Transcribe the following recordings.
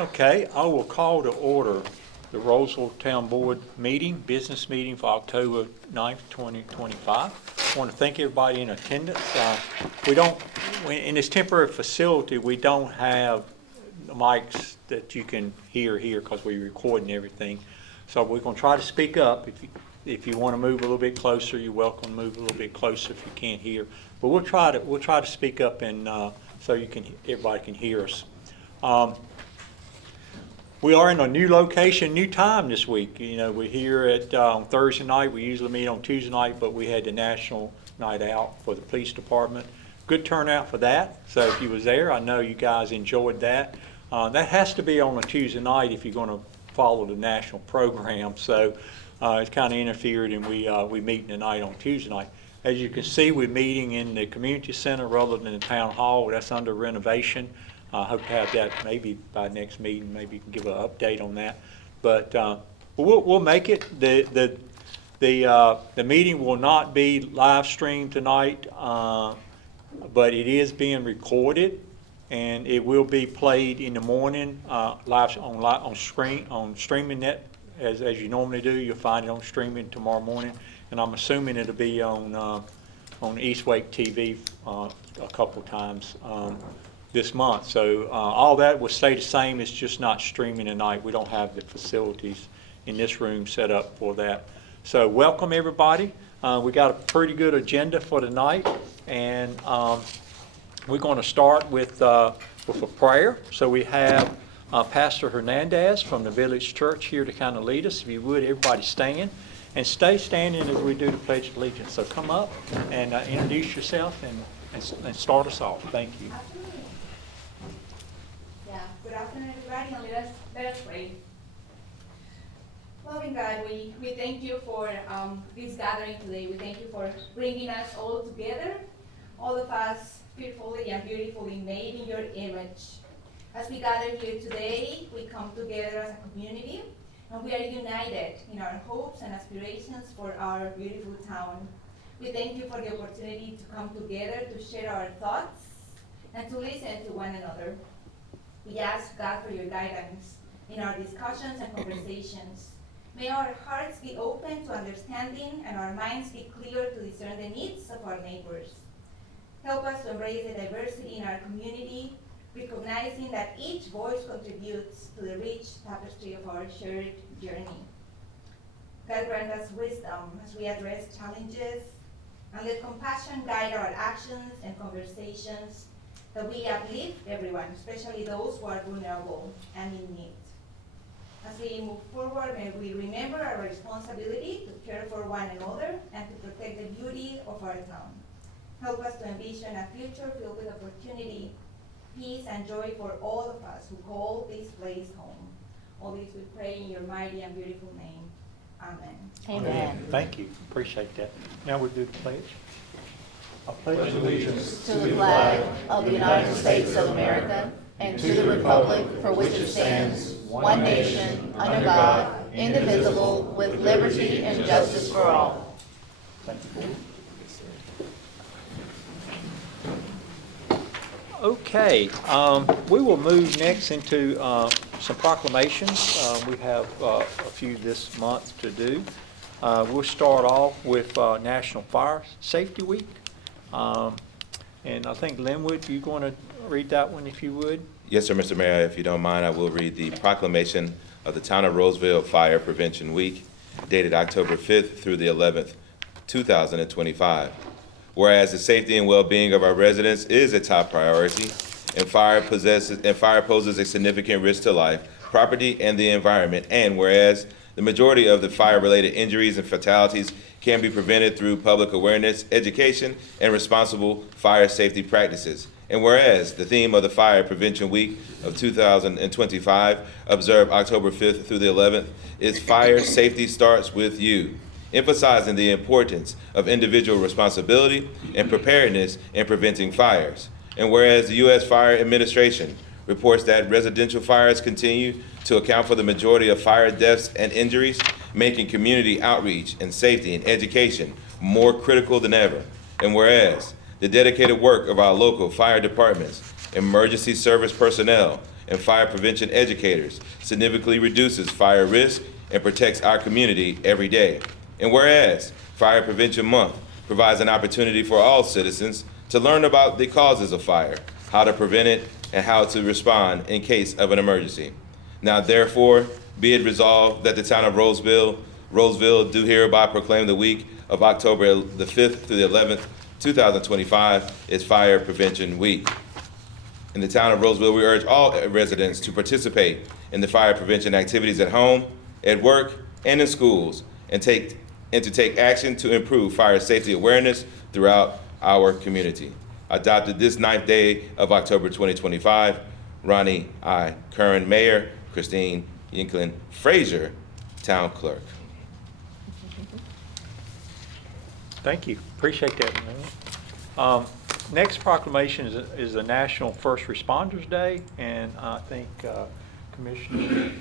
Okay, I will call to order the Rolesville Town Board meeting, business meeting for October 9th, 2025. I want to thank everybody in attendance. In this temporary facility, we don't have the mics that you can hear here because we're recording everything. So we're going to try to speak up. If you want to move a little bit closer, you're welcome to move a little bit closer if you can't hear. But we'll try to speak up and so everybody can hear us. We are in a new location, new time this week. You know, we're here at on Thursday night. We usually meet on Tuesday night, but we had the National Night Out for the police department. Good turnout for that. So if you was there, I know you guys enjoyed that. That has to be on a Tuesday night if you're going to follow the national program. So it's kind of interfered, and we meet tonight on Tuesday night. As you can see, we're meeting in the community center rather than the town hall. That's under renovation. I hope to have that maybe by next meeting. Maybe you can give an update on that. But we'll make it. The meeting will not be live streamed tonight, but it is being recorded, and it will be played in the morning live on streaming net as you normally do. You'll find it on streaming tomorrow morning, and I'm assuming it'll be on East Wake TV a couple times this month. So all that will stay the same. It's just not streaming tonight. We don't have the facilities in this room set up for that. So welcome everybody. We got a pretty good agenda for tonight, and we're going to start with a prayer. So we have Pastor Hernandez from the Village Church here to kind of lead us. If you would, everybody stand and stay standing as we do the Pledge of Allegiance. So come up and introduce yourself and start us off. Thank you. Good afternoon, everybody, and let us pray. Loving God, we thank you for this gathering today. We thank you for bringing us all together, all of us fearfully and beautifully made in your image. As we gather here today, we come together as a community, and we are united in our hopes and aspirations for our beautiful town. We thank you for the opportunity to come together to share our thoughts and to listen to one another. We ask God for your guidance in our discussions and conversations. May our hearts be open to understanding and our minds be clear to discern the needs of our neighbors. Help us to embrace the diversity in our community, recognizing that each voice contributes to the rich tapestry of our shared journey. God grant us wisdom as we address challenges, and let compassion guide our actions and conversations, that we uplift everyone, especially those who are vulnerable and in need. As we move forward, may we remember our responsibility to care for one another and to protect the beauty of our town. Help us to envision a future filled with opportunity, peace, and joy for all of us who call this place home. All this we pray in your mighty and beautiful name. Amen. Amen. Thank you. Appreciate that. Now we'll do the pledge. I pledge allegiance to the flag of the United States of America and to the republic for which it stands, one nation, under God, indivisible, with liberty and justice for all. Thank you. Okay, we will move next into some proclamations. We have a few this month to do. We'll start off with National Fire Safety Week. And I think Linwood, you're going to read that one if you would. Yes, sir, Mr. Mayor. If you don't mind, I will read the proclamation of the Town of Rolesville Fire Prevention Week, dated October 5th through the 11th, 2025. Whereas the safety and well-being of our residents is a top priority, and fire poses a significant risk to life, property, and the environment, and whereas the majority of the fire-related injuries and fatalities can be prevented through public awareness, education, and responsible fire safety practices. And whereas the theme of the Fire Prevention Week of 2025, observed October 5th through the 11th, is Fire Safety Starts With You, emphasizing the importance of individual responsibility and preparedness in preventing fires. And whereas the U.S. Fire Administration reports that residential fires continue to account for the majority of fire deaths and injuries, making community outreach and safety and education more critical than ever. And whereas the dedicated work of our local fire departments, emergency service personnel, and fire prevention educators significantly reduces fire risk and protects our community every day. And whereas Fire Prevention Month provides an opportunity for all citizens to learn about the causes of fire, how to prevent it, and how to respond in case of an emergency. Now therefore, be it resolved that the town of Rolesville do hereby proclaim the week of October the 5th through the 11th, 2025 is Fire Prevention Week. In the town of Rolesville, we urge all residents to participate in the fire prevention activities at home, at work, and in schools, and to take action to improve fire safety awareness throughout our community. Adopted this 9th day of October 2025, Ronnie I. Curran, Mayor, Christine Yinklin Frazier, Town Clerk. Thank you. Appreciate that, man. Next proclamation is the National First Responders Day, and I think Commissioner, you're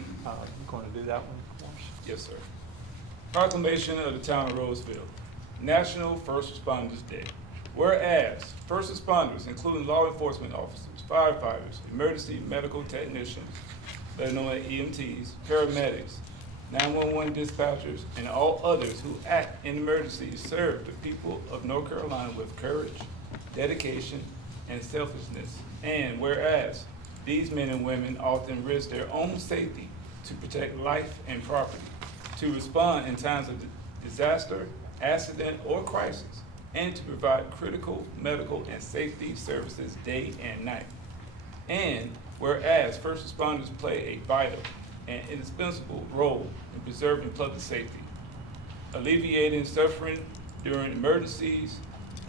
going to do that one for us? Yes, sir. Proclamation of the Town of Rolesville, National First Responders Day. Whereas first responders, including law enforcement officers, firefighters, emergency medical technicians, better known as EMTs, paramedics, 911 dispatchers, and all others who act in emergencies serve the people of North Carolina with courage, dedication, and selflessness. And whereas these men and women often risk their own safety to protect life and property, to respond in times of disaster, accident, or crisis, and to provide critical medical and safety services day and night. And whereas first responders play a vital and indispensable role in preserving public safety, alleviating suffering during emergencies,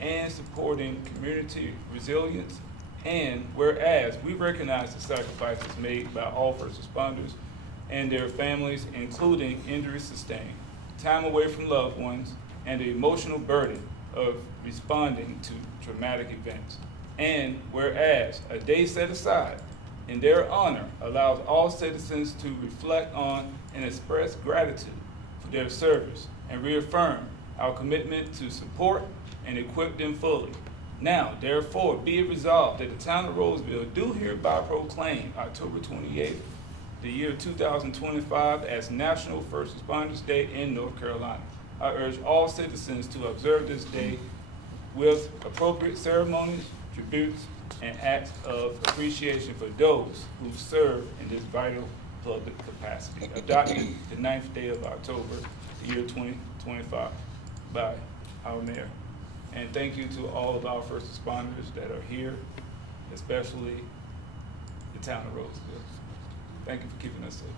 and supporting community resilience. And whereas we recognize the sacrifices made by all first responders and their families, including injuries sustained, time away from loved ones, and the emotional burden of responding to traumatic events. And whereas a day set aside in their honor allows all citizens to reflect on and express gratitude for their service and reaffirm our commitment to support and equip them fully. Now, therefore, be it resolved that the town of Rolesville do hereby proclaim October 28th, the year 2025, as National First Responders Day in North Carolina. I urge all citizens to observe this day with appropriate ceremonies, tributes, and acts of appreciation for those who serve in this vital public capacity. Adopted the 9th day of October, the year 2025 by our mayor. And thank you to all of our first responders that are here, especially the town of Rolesville. Thank you for keeping us safe.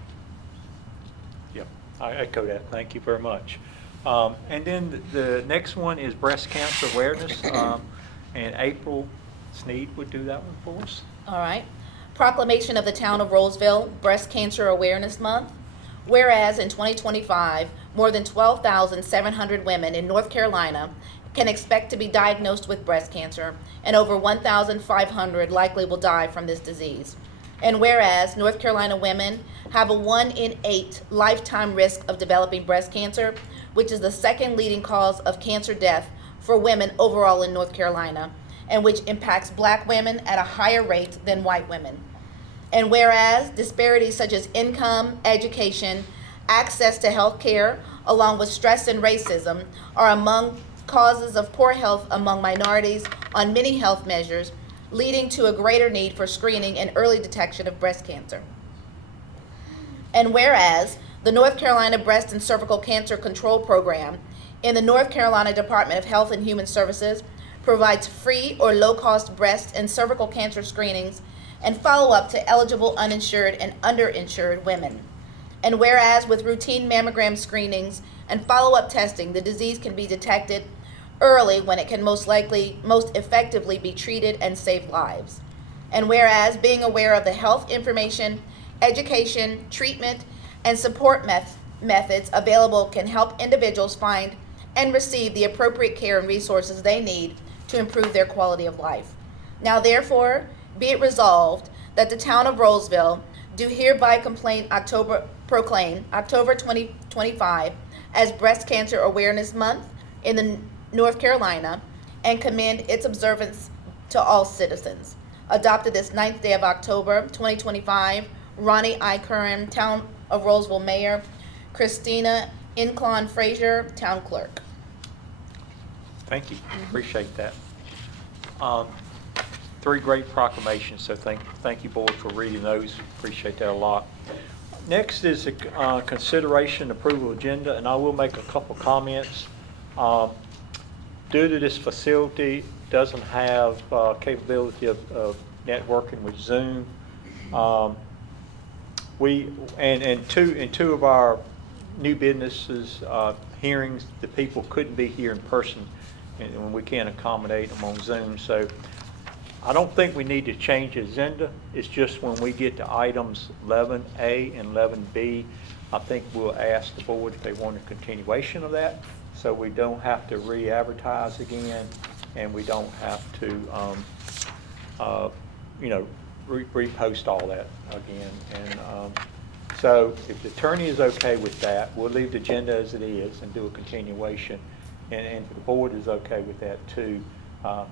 Yep, I echo that. Thank you very much. And then the next one is breast cancer awareness, and April Sneed would do that one for us. All right. Proclamation of the Town of Rolesville, Breast Cancer Awareness Month. Whereas in 2025, more than 12,700 women in North Carolina can expect to be diagnosed with breast cancer, and over 1,500 likely will die from this disease. And whereas North Carolina women have a 1 in 8 lifetime risk of developing breast cancer, which is the second leading cause of cancer death for women overall in North Carolina, and which impacts Black women at a higher rate than white women. And whereas disparities such as income, education, access to health care, along with stress and racism, are among causes of poor health among minorities on many health measures, leading to a greater need for screening and early detection of breast cancer. And whereas the North Carolina Breast and Cervical Cancer Control Program in the North Carolina Department of Health and Human Services provides free or low-cost breast and cervical cancer screenings and follow-up to eligible uninsured and underinsured women. And whereas with routine mammogram screenings and follow-up testing, the disease can be detected early when it can most effectively be treated and save lives. And whereas being aware of the health information, education, treatment, and support methods available can help individuals find and receive the appropriate care and resources they need to improve their quality of life. Now therefore, be it resolved that the town of Rolesville do hereby proclaim October 2025 as Breast Cancer Awareness Month in North Carolina, and commend its observance to all citizens. adopted this 9th day of October 2025. Ronnie I. Curran, Town of Rolesville Mayor. Christina Inclon Frazier, Town Clerk. Thank you, appreciate that. Three great proclamations, so thank you, Board, for reading those. Appreciate that a lot. Next is a consideration approval agenda, and I will make a couple comments. Due to this facility doesn't have capability of networking with Zoom, in two of our new businesses hearings, the people couldn't be here in person, and when we can't accommodate them on Zoom. So I don't think we need to change the agenda. It's just when we get to items 11A and 11B, I think we'll ask the board if they want a continuation of that, so we don't have to re-advertise again, and we don't have to, repost all that again. And so if the attorney is okay with that, we'll leave the agenda as it is and do a continuation. And if the board is okay with that too,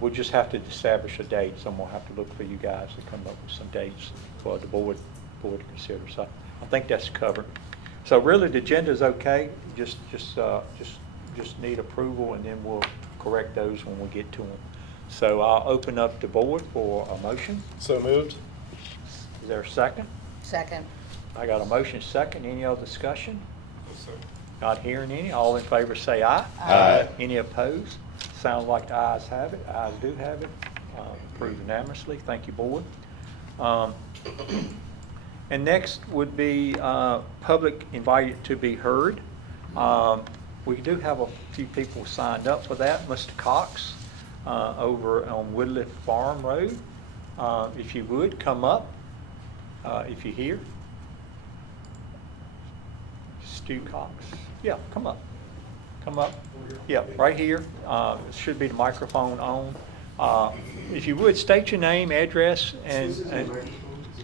we'll just have to establish a date. Someone will have to look for you guys to come up with some dates for the board to consider. So I think that's covered. So really, the agenda is okay. Just need approval, and then we'll correct those when we get to them. So I'll open up the board for a motion. So moved. Is there a second? Second. I got a motion second. Any other discussion? Yes, sir. Not hearing any. All in favor say aye. Aye. Any opposed? Sounds like the ayes have it. Ayes do have it. Approved unanimously. Thank you, board. And next would be public invited to be heard. We do have a few people signed up for that. Mr. Cox over on Woodley Farm Road. If you would, come up if you're here. Stu Cox. Yeah, come up. Come up. Yeah, right here. It should be the microphone on. If you would, state your name, address, and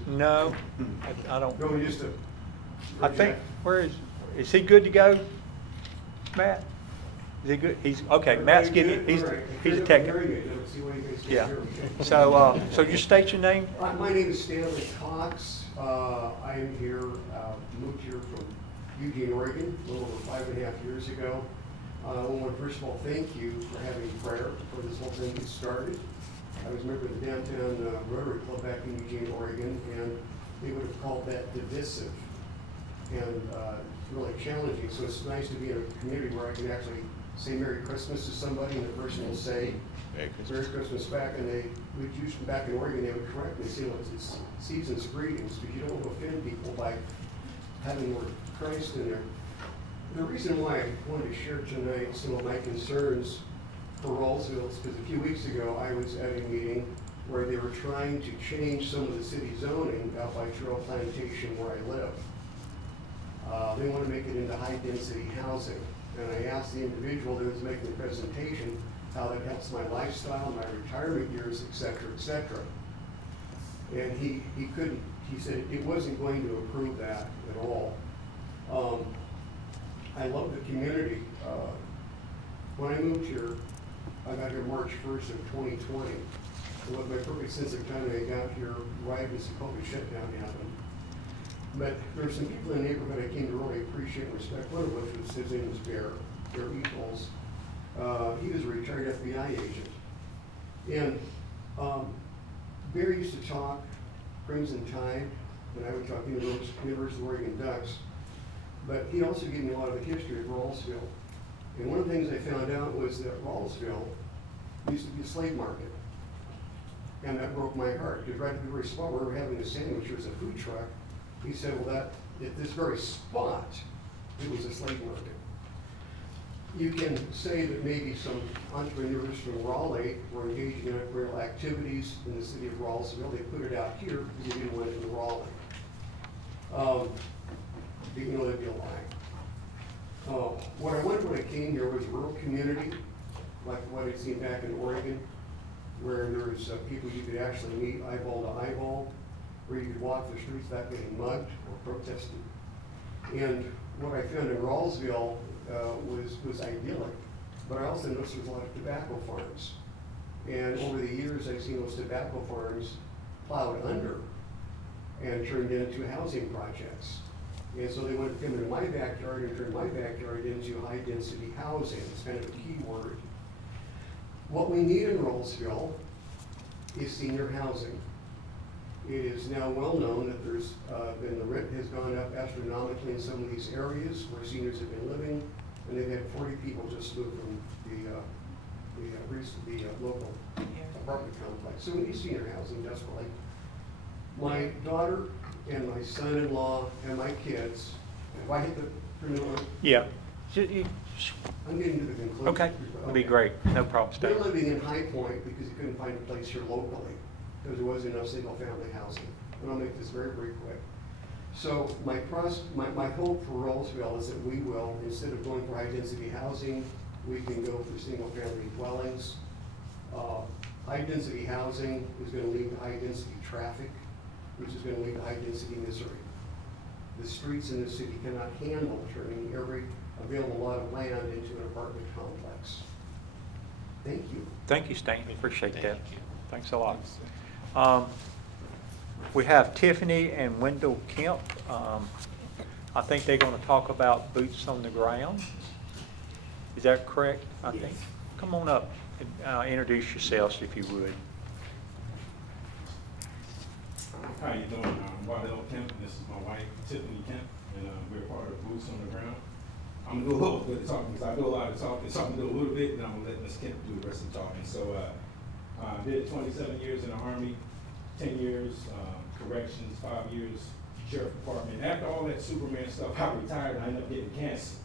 no, I don't. No, just to. I think, where is he good to go, Matt? Is he good? He's, okay, Matt's giving, he's a technical. Yeah. So, so just state your name. My name is Stanley Cox. I am here, moved here from Eugene, Oregon, a little over 5.5 years ago. I want to first of all thank you for having prayer for this whole thing get started. I was a member of the downtown Rotary Club back in Eugene, Oregon, and they would have called that divisive and really challenging. So it's nice to be in a community where I can actually say Merry Christmas to somebody, and the person will say Merry Christmas back, and they would usually back in Oregon, they would correct me, say, well, it's season's greetings, because you don't want to offend people by having the word Christ in there. The reason why I wanted to share tonight some of my concerns for Rolesville is because a few weeks ago I was at a meeting where they were trying to change some of the city zoning out by Trail Plantation where I live. They want to make it into high-density housing. And I asked the individual that was making the presentation how that helps my lifestyle, my retirement years, et cetera, et cetera. And he couldn't, he said it wasn't going to approve that at all. I love the community. When I moved here, I got here March 1st of 2020. It was my perfect sense of time I got here right as the COVID shutdown happened. But there were some people in the neighborhood I came to really appreciate and respect. One of which was, his name was Bear Equals. He was a retired FBI agent. And Bear used to talk Crimson Tide, and I would talk University of Oregon Ducks. But he also gave me a lot of the history of Rolesville. And one of the things I found out was that Rolesville used to be a slave market. And that broke my heart, because right at the very spot where we were having a sandwich, there was a food truck. He said, well, that at this very spot, it was a slave market. You can say that maybe some entrepreneurs from Raleigh were engaging in entrepreneurial activities in the city of Rolesville. They put it out here because they didn't want it in Raleigh. Even though that'd be a lie. What I wanted when I came here was a rural community, like what I'd seen back in Oregon, where there was people you could actually meet eyeball to eyeball, where you could walk the streets without getting mugged or protested. And what I found in Rolesville was idyllic, but I also noticed there was a lot of tobacco farms. And over the years, I've seen those tobacco farms plowed under and turned into housing projects. And so they wanted to come into my backyard and turn my backyard into high-density housing. It's kind of a key word. What we need in Rolesville is senior housing. It is now well known that the rent has gone up astronomically in some of these areas where seniors have been living, and they've had 40 people just move from the local apartment complex. So we need senior housing desperately. My daughter and my son-in-law and my kids, if I hit the criminal, Yeah. I'm getting to the conclusion. Okay, that'd be great. No problem, They're Stan. living in High Point because he couldn't find a place here locally, because there wasn't enough single-family housing. And I'll make this very, very quick. So my hope for Rolesville is that we will, instead of going for high-density housing, we can go for single-family dwellings. High-density housing is gonna lead to high-density traffic, which is gonna lead to high-density misery. The streets in this city cannot handle turning every available lot of land into an apartment complex. Thank you. Thank you, Stan. Appreciate that. Thanks a lot. We have Tiffany and Wendell Kemp. I think they're gonna talk about boots on the ground. Is that correct? I think. Come on up and introduce yourselves if you would. How you doing? I'm Wendell Kemp, and this is my wife, Tiffany Kemp, and we're part of Boots on the Ground. I'm gonna do a little bit of talking, because I do a lot of talking, so I'm gonna do a little bit, and I'm gonna let Ms. Kemp do the rest of the talking. So, I did 27 years in the Army, 10 years corrections, 5 years Sheriff Department. After all that Superman stuff, I retired, and I ended up getting cancer.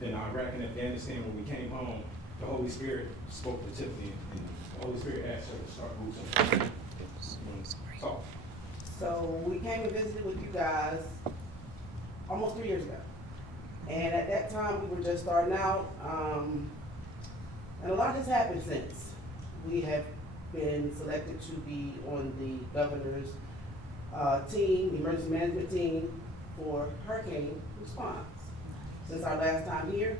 Then Iraq and Afghanistan, when we came home, the Holy Spirit spoke to Tiffany, and the Holy Spirit asked her to start Boots on the Ground. Talk. So we came and visited with you guys almost 3 years ago. And at that time, we were just starting out, and a lot has happened since. We have been selected to be on the governor's team, the emergency management team for hurricane response. Since our last time here,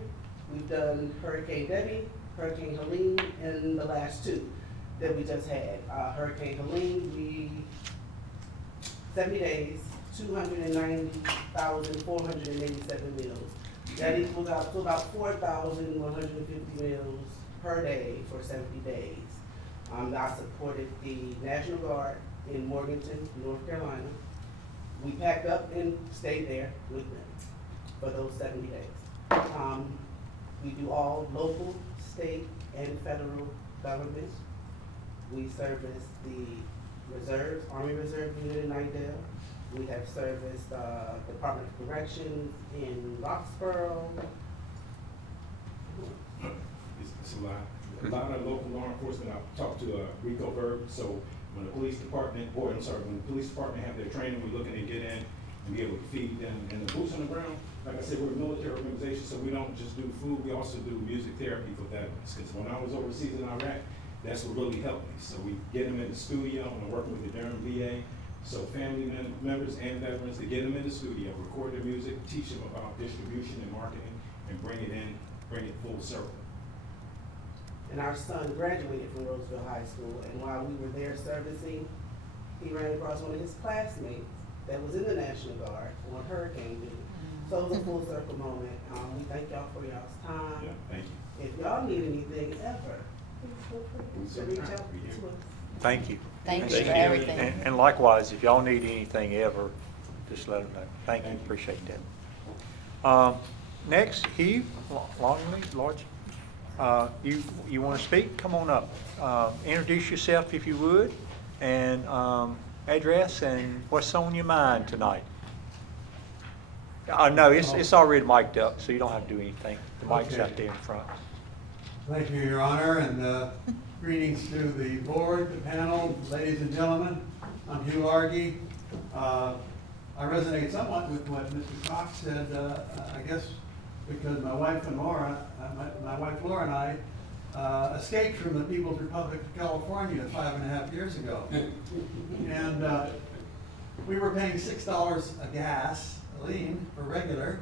we've done Hurricane Debbie, Hurricane Helene, and the last two that we just had. Hurricane Helene, 70 days, 290,487 meals. That equals out to about 4,150 meals per day for 70 days. I supported the National Guard in Morganton, North Carolina. We packed up and stayed there with them for those 70 days. We do all local, state, and federal governments. We service the Reserves, Army Reserve Unit in Nightdale. We have serviced Department of Corrections in Roxborough. It's a lot. A lot of local law enforcement. I've talked to Rico Berg. So when the police department, when the police department have their training, we're looking to get in and be able to feed them. And the Boots on the Ground, like I said, we're a military organization, so we don't just do food. We also do music therapy for veterans. Because when I was overseas in Iraq, that's what really helped me. So we get them in the studio, and I'm working with the Durham VA. So family members and veterans, to get them in the studio, record their music, teach them about distribution and marketing, and bring it full circle. And our son graduated from Rolesville High School, and while we were there servicing, he ran across one of his classmates that was in the National Guard on hurricane duty. So it was a full circle moment. We thank y'all for y'all's time. Yeah, thank you. If y'all need anything ever, please feel free to reach out to us. Thank you. Thank you for everything. And likewise, if y'all need anything ever, just let them know. Thank you, appreciate that. Next, Hugh Longley, Lodge. You want to speak? Come on up. Introduce yourself if you would, and address and what's on your mind tonight. No, it's already mic'd up, so you don't have to do anything. The mic's out there in front. Thank you, Your Honor, and greetings to the board, the panel, ladies and gentlemen. I'm Hugh Largy. I resonate somewhat with what Mr. Cox said, I guess because my wife Laura and I escaped from the People's Republic of California 5.5 years ago. And we were paying $6 a gas, lean, for regular.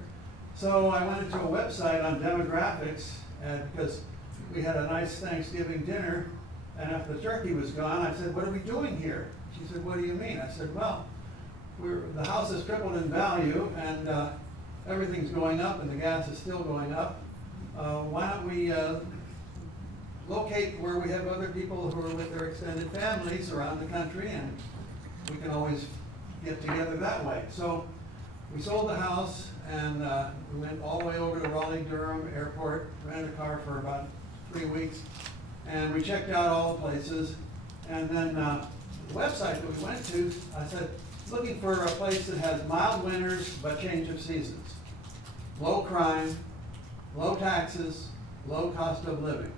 So I went into a website on demographics, and because we had a nice Thanksgiving dinner And after the turkey was gone, I said, what are we doing here? She said, what do you mean? I said, well, the house has tripled in value, and everything's going up, and the gas is still going up. Why don't we locate where we have other people who are with their extended families around the country, and we can always get together that way. So we sold the house, and we went all the way over to Raleigh-Durham Airport, rented a car for about 3 weeks, and we checked out all the places. And then the website that we went to, I said, looking for a place that has mild winters but change of seasons, low crime, low taxes, low cost of living.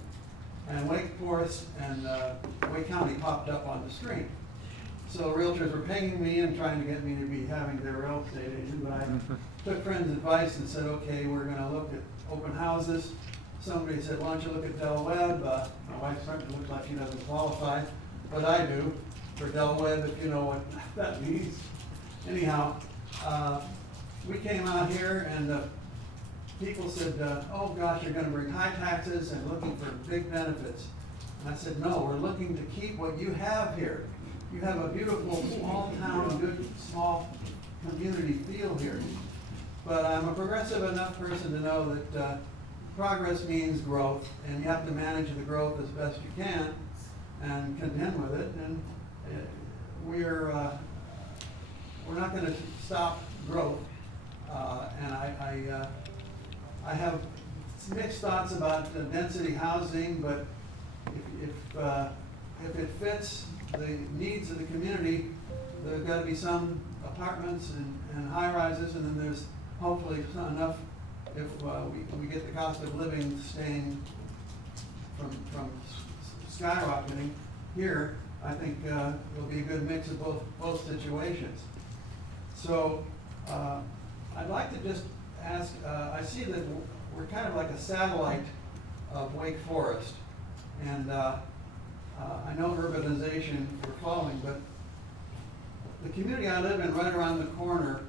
And Wake Forest and Wake County popped up on the screen. So realtors were pinging me and trying to get me to be having their real estate agent, but I took friends' advice and said, okay, we're gonna look at open houses. Somebody said, why don't you look at Del Webb? My wife certainly looks like she doesn't qualify, but I do for Del Webb, if you know what that means. Anyhow, we came out here and people said, oh gosh, you're gonna bring high taxes and looking for big benefits. And I said, no, we're looking to keep what you have here. You have a beautiful small town, good small community feel here. But I'm a progressive enough person to know that progress means growth, and you have to manage the growth as best you can and contend with it. And we're not going to stop growth. And I have mixed thoughts about density housing, but if it fits the needs of the community, there's got to be some apartments and high rises, and then there's hopefully enough if we get the cost of living staying from skyrocketing here. I think it'll be a good mix of both situations. So I'd like to just ask, I see that we're kind of like a satellite of Wake Forest, and I know urbanization we're following, but the community I live in right around the corner,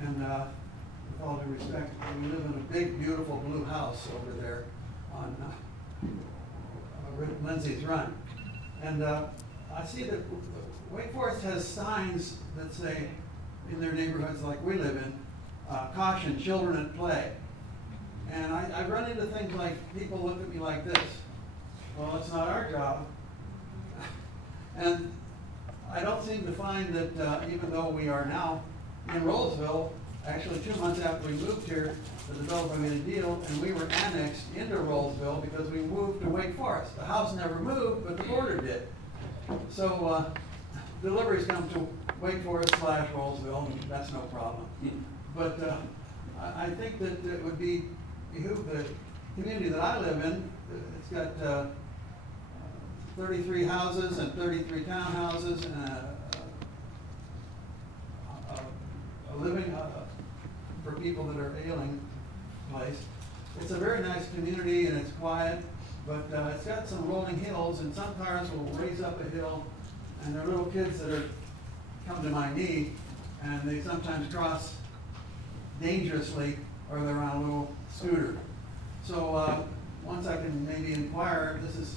and with all due respect, we live in a big, beautiful blue house over there on Lindsay's Run. And I see that Wake Forest has signs that say, in their neighborhoods like we live in, caution, children at play. And I run into things like people look at me like this. Well, it's not our job. And I don't seem to find that even though we are now in Rolesville, actually 2 months after we moved here, the developer made a deal and we were annexed into Rolesville because we moved to Wake Forest. The house never moved, but the border did. So deliveries come to Wake Forest / Rolesville, and that's no problem. But I think that it would behoove the community that I live in. It's got 33 houses and 33 townhouses and a living for people that are ailing place. It's a very nice community and it's quiet, but it's got some rolling hills, and some cars will raise up a hill, and there are little kids that come to my knee, and they sometimes cross dangerously, or they're on a little scooter. So once I can maybe inquire, this is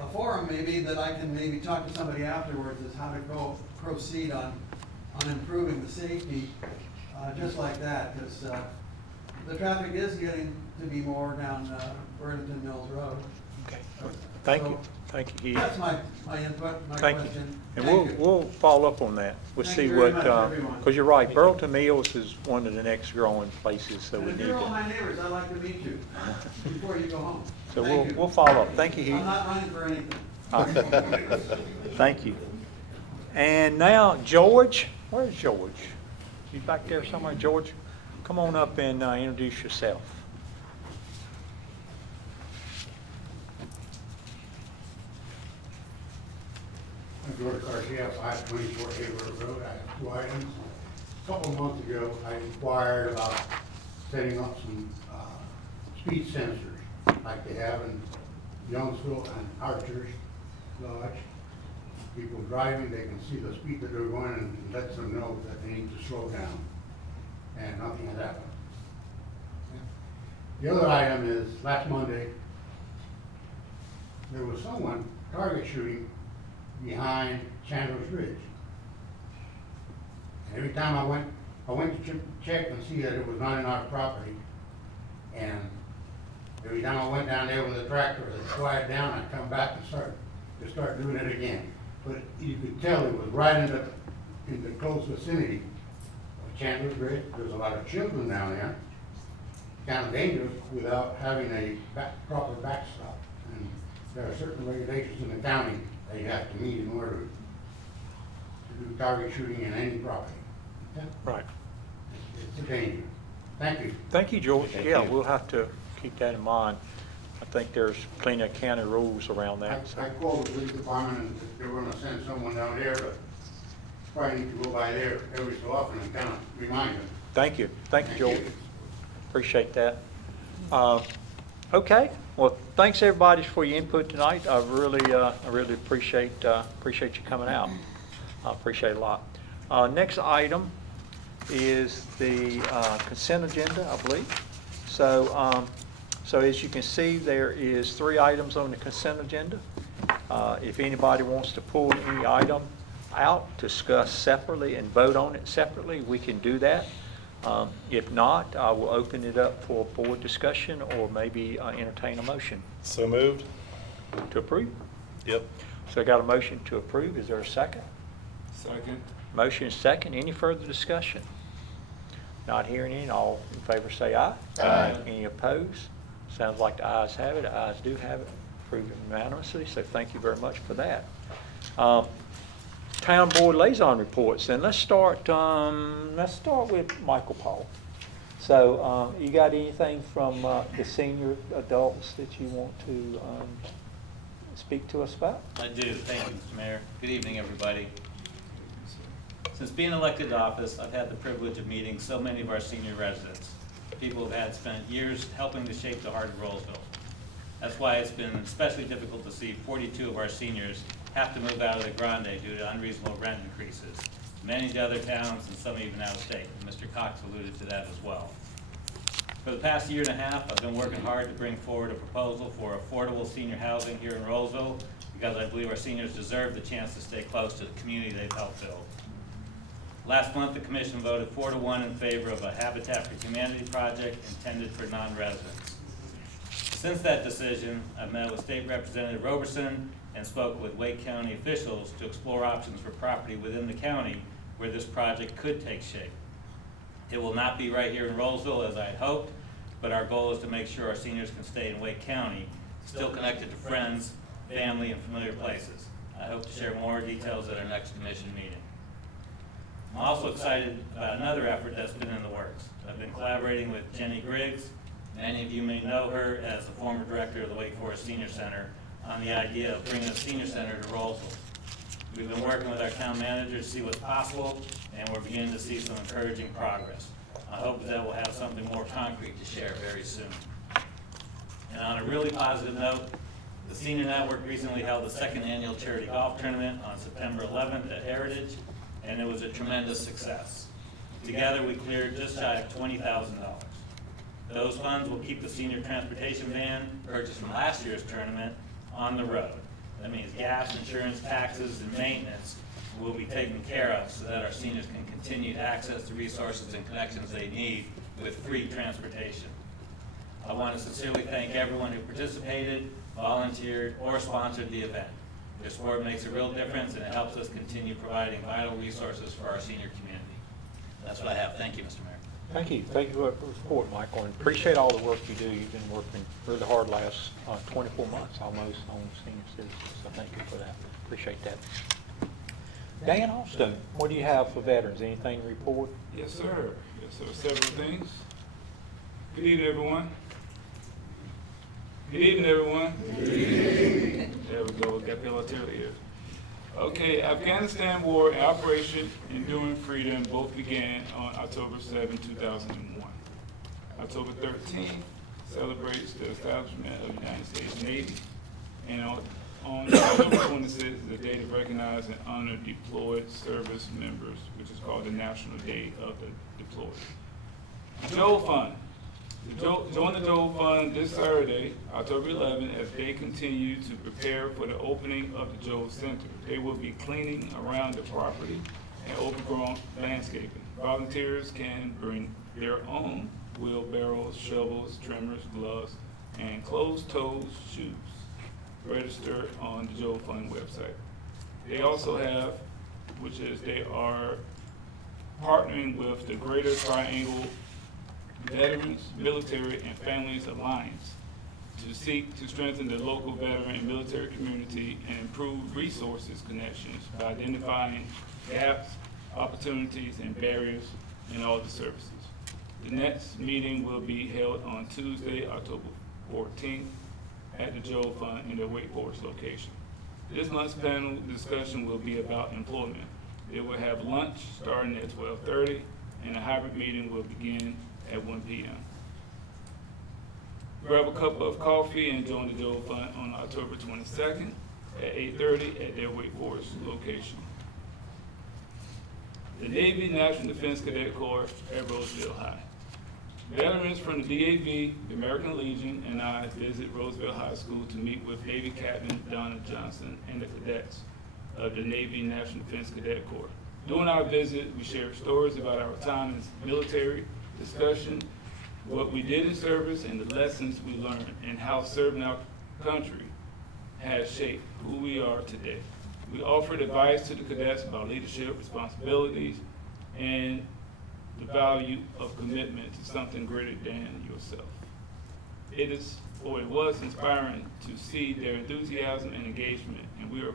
a forum maybe that I can maybe talk to somebody afterwards, is how to proceed on improving the safety, just like that, because the traffic is getting to be more down Burlington Mills Road. Okay. Thank you. Thank you, Heath. That's my input, my Thank you. question. And Thank you. we'll follow up on that. We'll Thank see you very what, much, everyone. because you're right, Burlington Mills is one of the next growing places, so we And need if you're all to. my neighbors, I'd like to meet you before you go home. So Thank you. we'll follow up. Thank you, I'm Heath. not running for anything. Thank you. And now, George, where's George? You back there somewhere, George? Come on up and introduce yourself. I'm George Garcia, 524 Hayward Road. I have 2 items. A couple of months ago, I inquired about setting up some speed sensors like they have in Youngsville and Archers Lodge. People driving, they can see the speed that they're going and lets them know that they need to slow down. And nothing has happened. The other item is, last Monday, there was someone target shooting behind Chandler's Ridge. And every time I went to check and see that it was not in our property. And every time I went down there with the tractor, they'd quiet down, I'd come back and start doing it again. But you could tell it was right in the close vicinity of Chandler's Ridge. There's a lot of children down there. Kind of dangerous without having a proper backstop. And there are certain regulations in the county that you have to meet in order to do target shooting in any property. Okay? Right. It's a danger. Thank you. Thank you, George. Thank Yeah, you. we'll have to keep that in mind. I think there's plenty of county rules around that. so. I called the police department and they were gonna send someone down there, but probably need to go by there every so often and kind of remind them. Thank you, George. you. Appreciate that. Okay, well, thanks everybody for your input tonight. I really appreciate you coming out. I appreciate it a lot. Next item is the consent agenda, I believe. So as you can see, there is 3 items on the consent agenda. If anybody wants to pull any item out, discuss separately and vote on it separately, we can do that. If not, I will open it up for board discussion or maybe entertain a motion So moved? to approve. Yep. So I got a motion to approve. Is there a second? Second. Motion is second. Any further discussion? Not hearing any. All in favor say aye. Aye. Any opposed? Sounds like the ayes have it. The ayes do have it. Approved unanimously. So thank you very much for that. Town Board Liaison reports. And let's start with Michael Paul. So you got anything from the senior adults that you want to speak to us about? I do. Thank you, Mr. Mayor. Good evening, everybody. Since being elected to office, I've had the privilege of meeting so many of our senior residents, people who have spent years helping to shape the heart of Rolesville. That's why it's been especially difficult to see 42 of our seniors have to move out of the Grande due to unreasonable rent increases. Many to other towns and some even out of state. And Mr. Cox alluded to that as well. For the past year and a half, I've been working hard to bring forward a proposal for affordable senior housing here in Rolesville because I believe our seniors deserve the chance to stay close to the community they've helped build. Last month, the commission voted 4-1 in favor of a Habitat for Humanity project intended for non-residents. Since that decision, I've met with State Representative Roberson and spoke with Wake County officials to explore options for property within the county where this project could take shape. It will not be right here in Rolesville as I had hoped, but our goal is to make sure our seniors can stay in Wake County, still connected to friends, family, and familiar places. I hope to share more details at our next commission meeting. I'm also excited about another effort that's been in the works. I've been collaborating with Jenny Griggs. Many of you may know her as the former director of the Wake Forest Senior Center on the idea of bringing a senior center to Rolesville. We've been working with our town manager to see what's possible, and we're beginning to see some encouraging progress. I hope that we'll have something more concrete to share very soon. And on a really positive note, the Senior Network recently held the 2nd annual charity golf tournament on September 11th at Heritage, and it was a tremendous success. Together, we cleared just shy of $20,000. Those funds will keep the senior transportation van purchased from last year's tournament on the road. That means gas, insurance, taxes, and maintenance will be taken care of so that our seniors can continue to access the resources and connections they need with free transportation. I want to sincerely thank everyone who participated, volunteered, or sponsored the event. Your support makes a real difference, and it helps us continue providing vital resources for our senior community. That's what I have. Thank you, Mr. Mayor. Thank you. Thank you for the report, Michael, and appreciate all the work you do. You've been working really hard last 24 months almost on senior citizens, so thank you for that. Appreciate that. Dan Austin, what do you have for veterans? Anything to report? Yes, sir. Yes, sir. Several things. Good evening, everyone. Good evening, everyone. Good evening. There we go. Got military here. Okay, Afghanistan War and Operation Enduring Freedom both began on October 7, 2001. October 13th celebrates the establishment of the United States Navy. And on October 26th is the day to recognize and honor deployed service members, which is called the National Day of the Deployed. Joe Fund. Join the Joe Fund this Saturday, October 11, as they continue to prepare for the opening of the Joe Center. They will be cleaning around the property and overgrown landscaping. Volunteers can bring their own wheelbarrows, shovels, trimmers, gloves, and closed-toe shoes. Register on the Joe Fund website. They also have, they are partnering with the Greater Triangle Veterans, Military, and Families Alliance to seek to strengthen the local veteran and military community and improve resources connections by identifying gaps, opportunities, and barriers in all the services. The next meeting will be held on Tuesday, October 14th at the Joe Fund in their Wake Forest location. This month's panel discussion will be about employment. They will have lunch starting at 12:30, and a hybrid meeting will begin at 1 p.m. Grab a cup of coffee and join the Joe Fund on October 22nd at 8:30 at their Wake Forest location. The Navy National Defense Cadet Corps at Rolesville High. Veterans from the DAV, the American Legion, and I visit Rolesville High School to meet with Navy Captain Donna Johnson and the cadets of the Navy National Defense Cadet Corps. During our visit, we shared stories about our time in the military, discussion what we did in service and the lessons we learned, and how serving our country has shaped who we are today. We offered advice to the cadets about leadership, responsibilities, and the value of commitment to something greater than yourself. It was inspiring to see their enthusiasm and engagement, and we were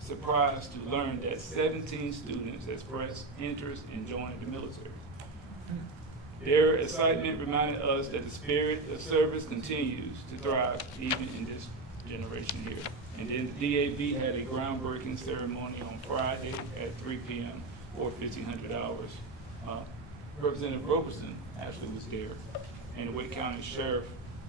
surprised to learn that 17 students expressed interest in joining the military. Their excitement reminded us that the spirit of service continues to thrive even in this generation here. And then the DAV had a groundbreaking ceremony on Friday at 3 p.m. for $1,500. Representative Roberson actually was there, and the Wake County Sheriff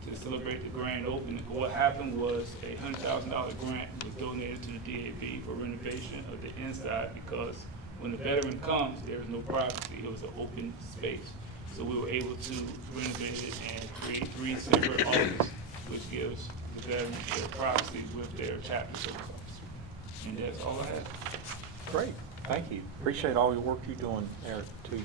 to celebrate the grand opening. What happened was a $100,000 grant was donated to the DAV for renovation of the inside, because when the veteran comes, there's no privacy. It was an open space. So we were able to renovate it and create 3 separate offices, which gives the veterans their privacy with their chapter service officer. And that's all I have. Great, thank you. Appreciate all your work you're doing there too,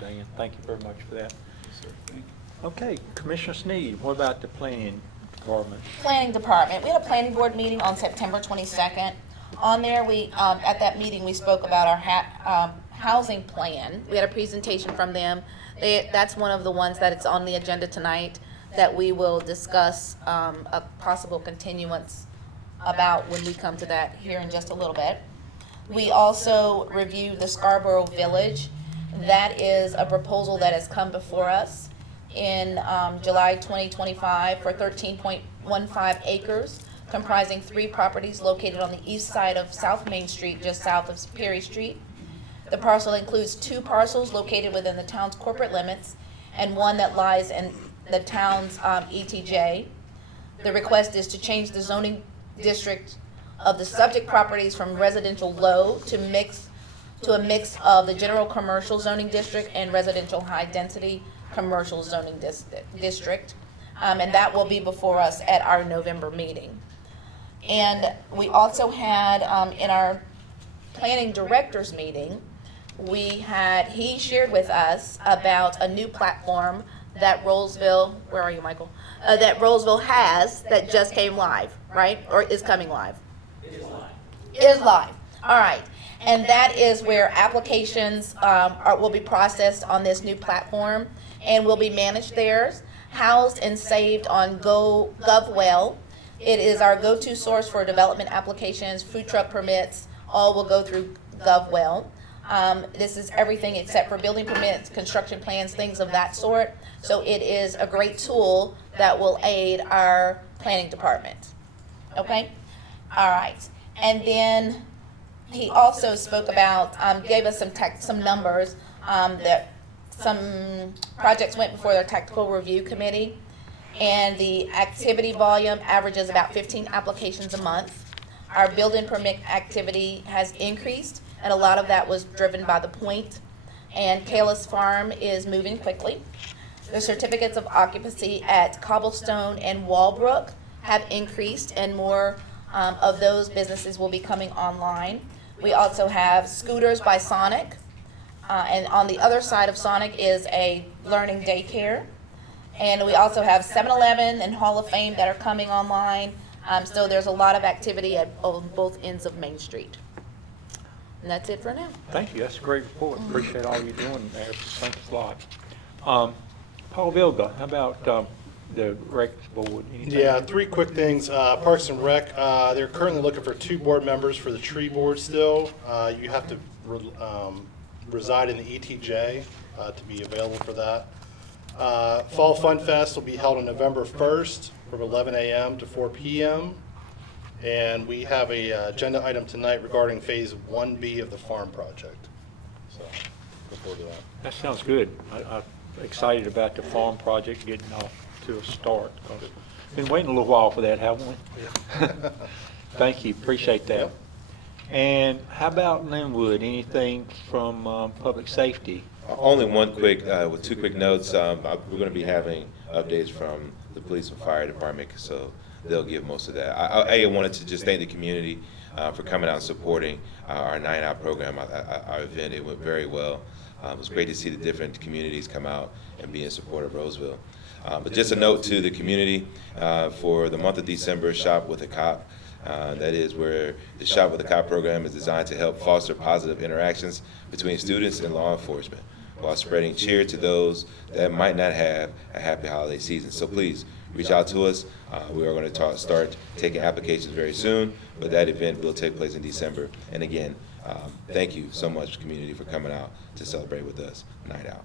Dan. Thank you very much for that. Yes, sir. Thank you. Okay, Commissioner Sneed, what about the planning department? Planning Department, we had a planning board meeting on September 22nd. On there, at that meeting, we spoke about our housing plan. We had a presentation from them. That's one of the ones that it's on the agenda tonight that we will discuss a possible continuance about when we come to that here in just a little bit. We also reviewed the Scarborough Village. That is a proposal that has come before us in July 2025 for 13.15 acres, comprising 3 properties located on the east side of South Main Street, just south of Perry Street. The parcel includes 2 parcels located within the town's corporate limits and 1 that lies in the town's ETJ. The request is to change the zoning district of the subject properties from residential low to a mix of the general commercial zoning district and residential high density commercial zoning district. And that will be before us at our November meeting. And we also had in our planning directors meeting, he shared with us about a new platform that Rolesville, where are you, Michael? That Rolesville has that just came live, right? Or is coming live? Is live. All right. And that is where applications will be processed on this new platform and will be managed there, housed and saved on GovWell. It is our go-to source for development applications, food truck permits, all will go through GovWell. This is everything except for building permits, construction plans, things of that sort. So it is a great tool that will aid our planning department. Okay? All right. And then he also spoke about, gave us some numbers, that some projects went before their technical review committee, and the activity volume averages about 15 applications a month. Our building permit activity has increased, and a lot of that was driven by the point. and Kayla's Farm is moving quickly. The certificates of occupancy at Cobblestone and Walbrook have increased, and more of those businesses will be coming online. We also have Scooters by Sonic, and on the other side of Sonic is a learning daycare. And we also have 7-Eleven and Hall of Fame that are coming online. So there's a lot of activity on both ends of Main Street. And that's it for now. Thank you, that's a great report. Appreciate all you're doing there. Thanks a lot. Paul Vilga, how about the rec board? Anything? Yeah, three quick things. Parks and Rec, they're currently looking for 2 board members for the tree board still. You have to reside in the ETJ to be available for that. Fall Fun Fest will be held on November 1st from 11 a.m. to 4 p.m. And we have a agenda item tonight regarding Phase 1B of the farm project. So, look forward to that. That sounds good. I'm excited about the farm project getting off to a start. Been waiting a little while for that, haven't we? Thank you, appreciate that. And how about Linwood? Anything from public safety? Only one quick, with 2 quick notes. We're going to be having updates from the police and fire department, so they'll give most of that. I wanted to just thank the community for coming out and supporting our Night Out program, our event. It went very well. It was great to see the different communities come out and be in support of Rolesville. But just a note to the community, for the month of December, Shop with a Cop. That is where the Shop with a Cop program is designed to help foster positive interactions between students and law enforcement, while spreading cheer to those that might not have a happy holiday season. So please, reach out to us. We are going to start taking applications very soon, but that event will take place in December. And again, thank you so much, community, for coming out to celebrate with us Night Out.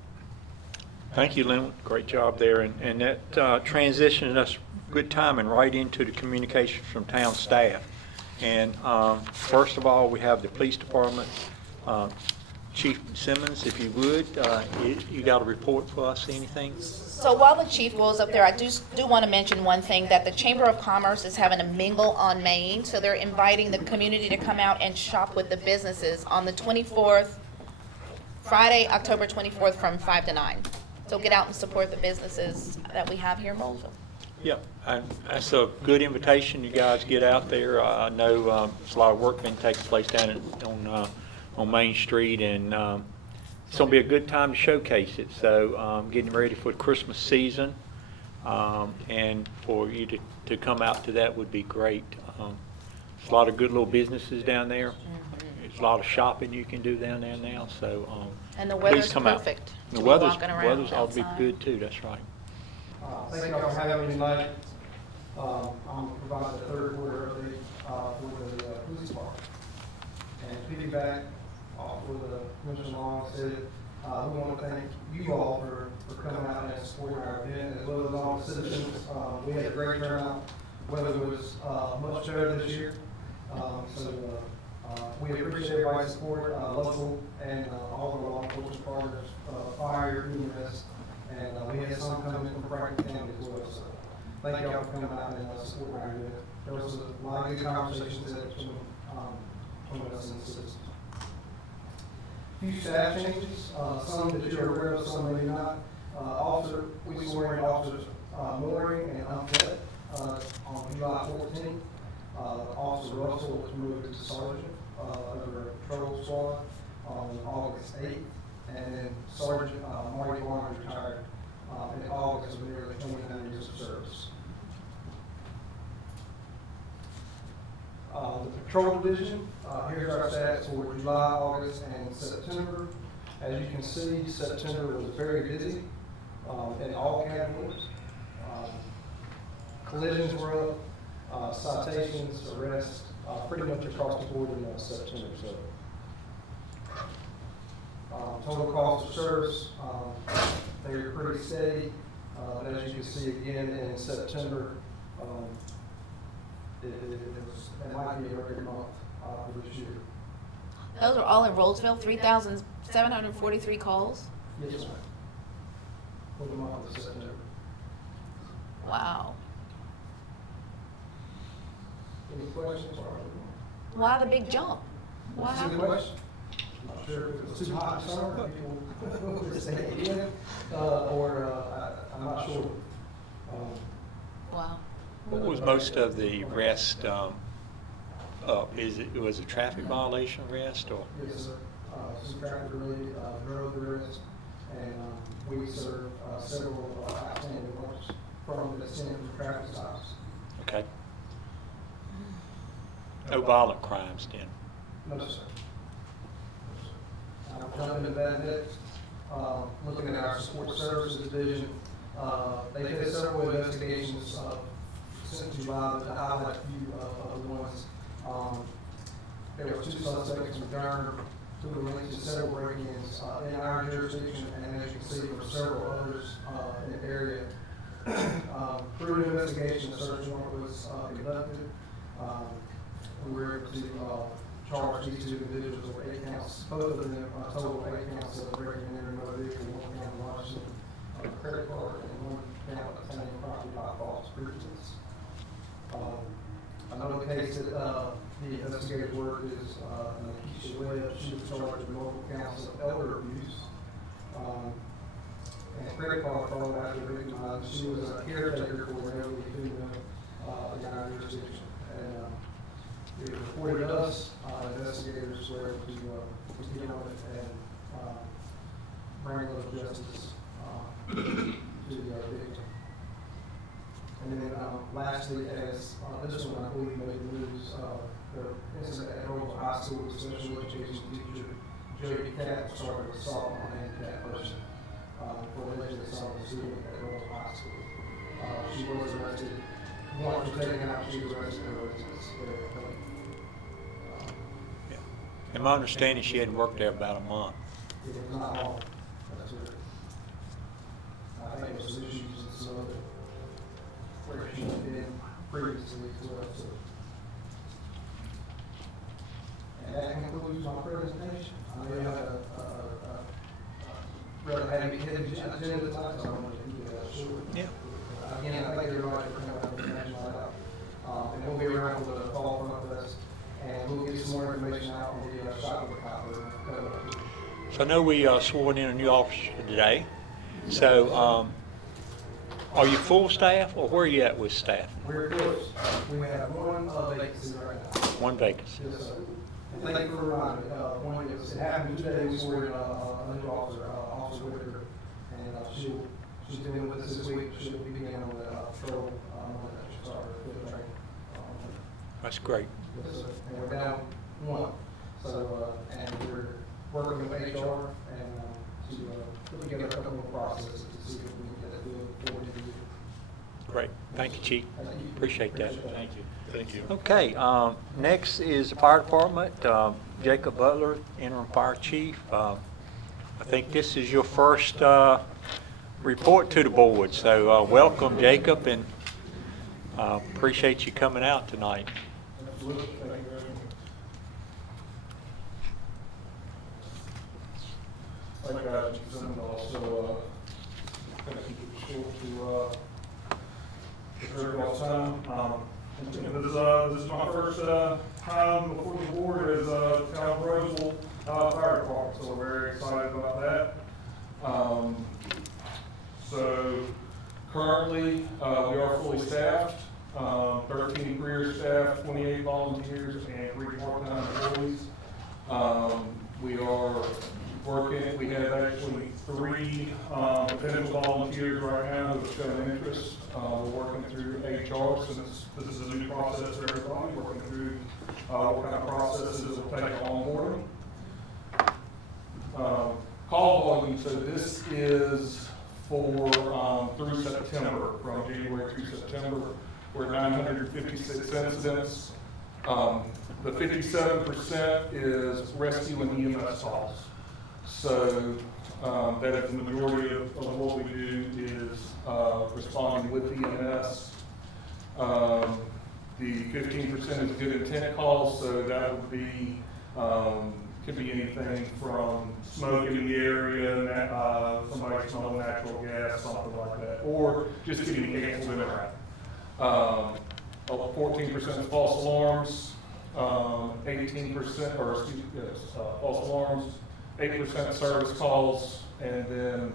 Thank you, Lynn. Great job there. And that transitioned us good timing right into the communications from town staff. And first of all, we have the police department. Chief Simmons, if you would, you got a report for us, anything? So while the chief goes up there, I do want to mention one thing, that the Chamber of Commerce is having a mingle on Main. So they're inviting the community to come out and shop with the businesses on the 24th, Friday, October 24th from 5 to 9. So get out and support the businesses that we have here in Rolesville. Yeah, and that's a good invitation. You guys get out there. I know there's a lot of work been taking place down on Main Street, and it's going to be a good time to showcase it. So getting ready for the Christmas season, and for you to come out to that would be great. There's a lot of good little businesses down there. There's a lot of shopping you can do down there now. So And the please weather's come out. perfect The to be weather's walking around ought to be outside. good too. That's right. Thank y'all for having me tonight. I'm providing the third quarter update for the police department. And piggyback off what the Commissioner Long said, we want to thank you all for coming out and supporting our event, as well as all the citizens. We had a great turnout. Weather was much better this year. So we appreciate everybody's support, local and all of our law enforcement partners, fire, EMS, and we had some coming from Franklin County as well. So thank y'all for coming out and supporting our event. There was a lot of good conversations between us and the citizens. Few staff changes, some that you're aware of, some maybe not. We swore in officers Mooring and Unfit on July 14th. Officer Russell was moved to sergeant under a patrol squad on August 8th. And then Sergeant Marty Barnes retired in August of nearly 29 years of service. The patrol division, here's our stats for July, August, and September. As you can see, September was very busy in all categories. Collisions were up, citations, arrests, pretty much across the board in September. So, total cost of service, they were pretty steady. But as you can see again in September, it might be a record month for this year. Those are all in Rolesville, 3,743 calls? Yes, ma'am. For the month of September. Wow. Any questions? Why the big jump? That's a good question. I'm not sure if it was too hot to start, people would stay in, I'm not sure. Wow. What was most of the arrest, it was a traffic violation arrest or? Yes, sir. Some traffic related, drug arrest, and, we serve, several outstanding warrants from the center of traffic stops. Okay. No violent crimes then? No, sir. I'll jump into that next. Looking at our support services division, they've had several investigations, since July, but to highlight a few of the ones. There were 2 suspects returned, 2 linked to several break-ins in our jurisdiction, and as you can see, there were several others in the area. Through an investigation, a search warrant was conducted. We were able to charge these 2 individuals with 8 counts, both of them total 8 counts of breaking and entering motor vehicle, 1 count of larceny, credit card, and 1 count of obtaining property by false pretense. Another case that the investigative work is Keisha Webb. She was charged with multiple counts of elder abuse. And credit card fraud after recognized she was a caretaker for an elderly female in our jurisdiction. And it was reported to us, investigators were able to get on it and bring those justice to the victim. And then lastly, as this one I believe made the news, the incident at Rolesville High School with special education teacher Jody Catt started assault on a handicapped person for allegedly assaulting a student at Rolesville High School. She was arrested. Once was taken out, she was arrested in her residence there. In my understanding, she hadn't worked there about a month. It was not long. That's it. I think it was some issues and some other where she had been previously as well. So. And that concludes my presentation. I know you have a rather heavy agenda tonight, so I'm going to keep it short. Yeah. Again, I thank everybody for coming out and matching that out. And we'll be around for the fall front fest, and we'll get some more information out on the shop with copper. So I know we sworn in a new officer today. So are you full staff or where are you at with staff? We're close. We have 1 vacancy right now. 1 vacancy. Yes, sir. And thank you for reminding me. One is, it happened today, we swore in a new officer, Officer Whitaker, and she's been with us this week. She'll be beginning on the patrol, she'll start her field training. That's great. Yes, sir. And we're down 1. So, and we're working with HR and to put together a couple more processes to see if we can get that bill forward to you. Great. Thank you, Chief. Thank you. Appreciate that. Thank you. Thank you. Okay, next is the fire department. Jacob Butler, interim fire chief. I think this is your first report to the board, so welcome, Jacob, and appreciate you coming out tonight. Absolutely. Thank you very much. Like I and also kind of keep it short to preserve y'all's time. This is my first time before the board as town of Rolesville fire department, so we're very excited about that. So currently we are fully staffed, 13 career staff, 28 volunteers, and 3 part-time employees. We are working, we have actually 3 potential volunteers right now who have shown interest. We're working through HR since this is a new process for everybody, working through what kind of processes it will take on boarding. Call volume, so this is for through September, from January to September. We're at 956 incidents. The 57% is rescue and EMS calls. So that is the majority of what we do is responding with EMS. The 15% is good intent calls, so that would be, could be anything from smoke in the area, somebody smelling natural gas, something like that, or just getting canceled in a route. 14% is false alarms, 18%, or excuse me, yes, false alarms, 8% service calls, and then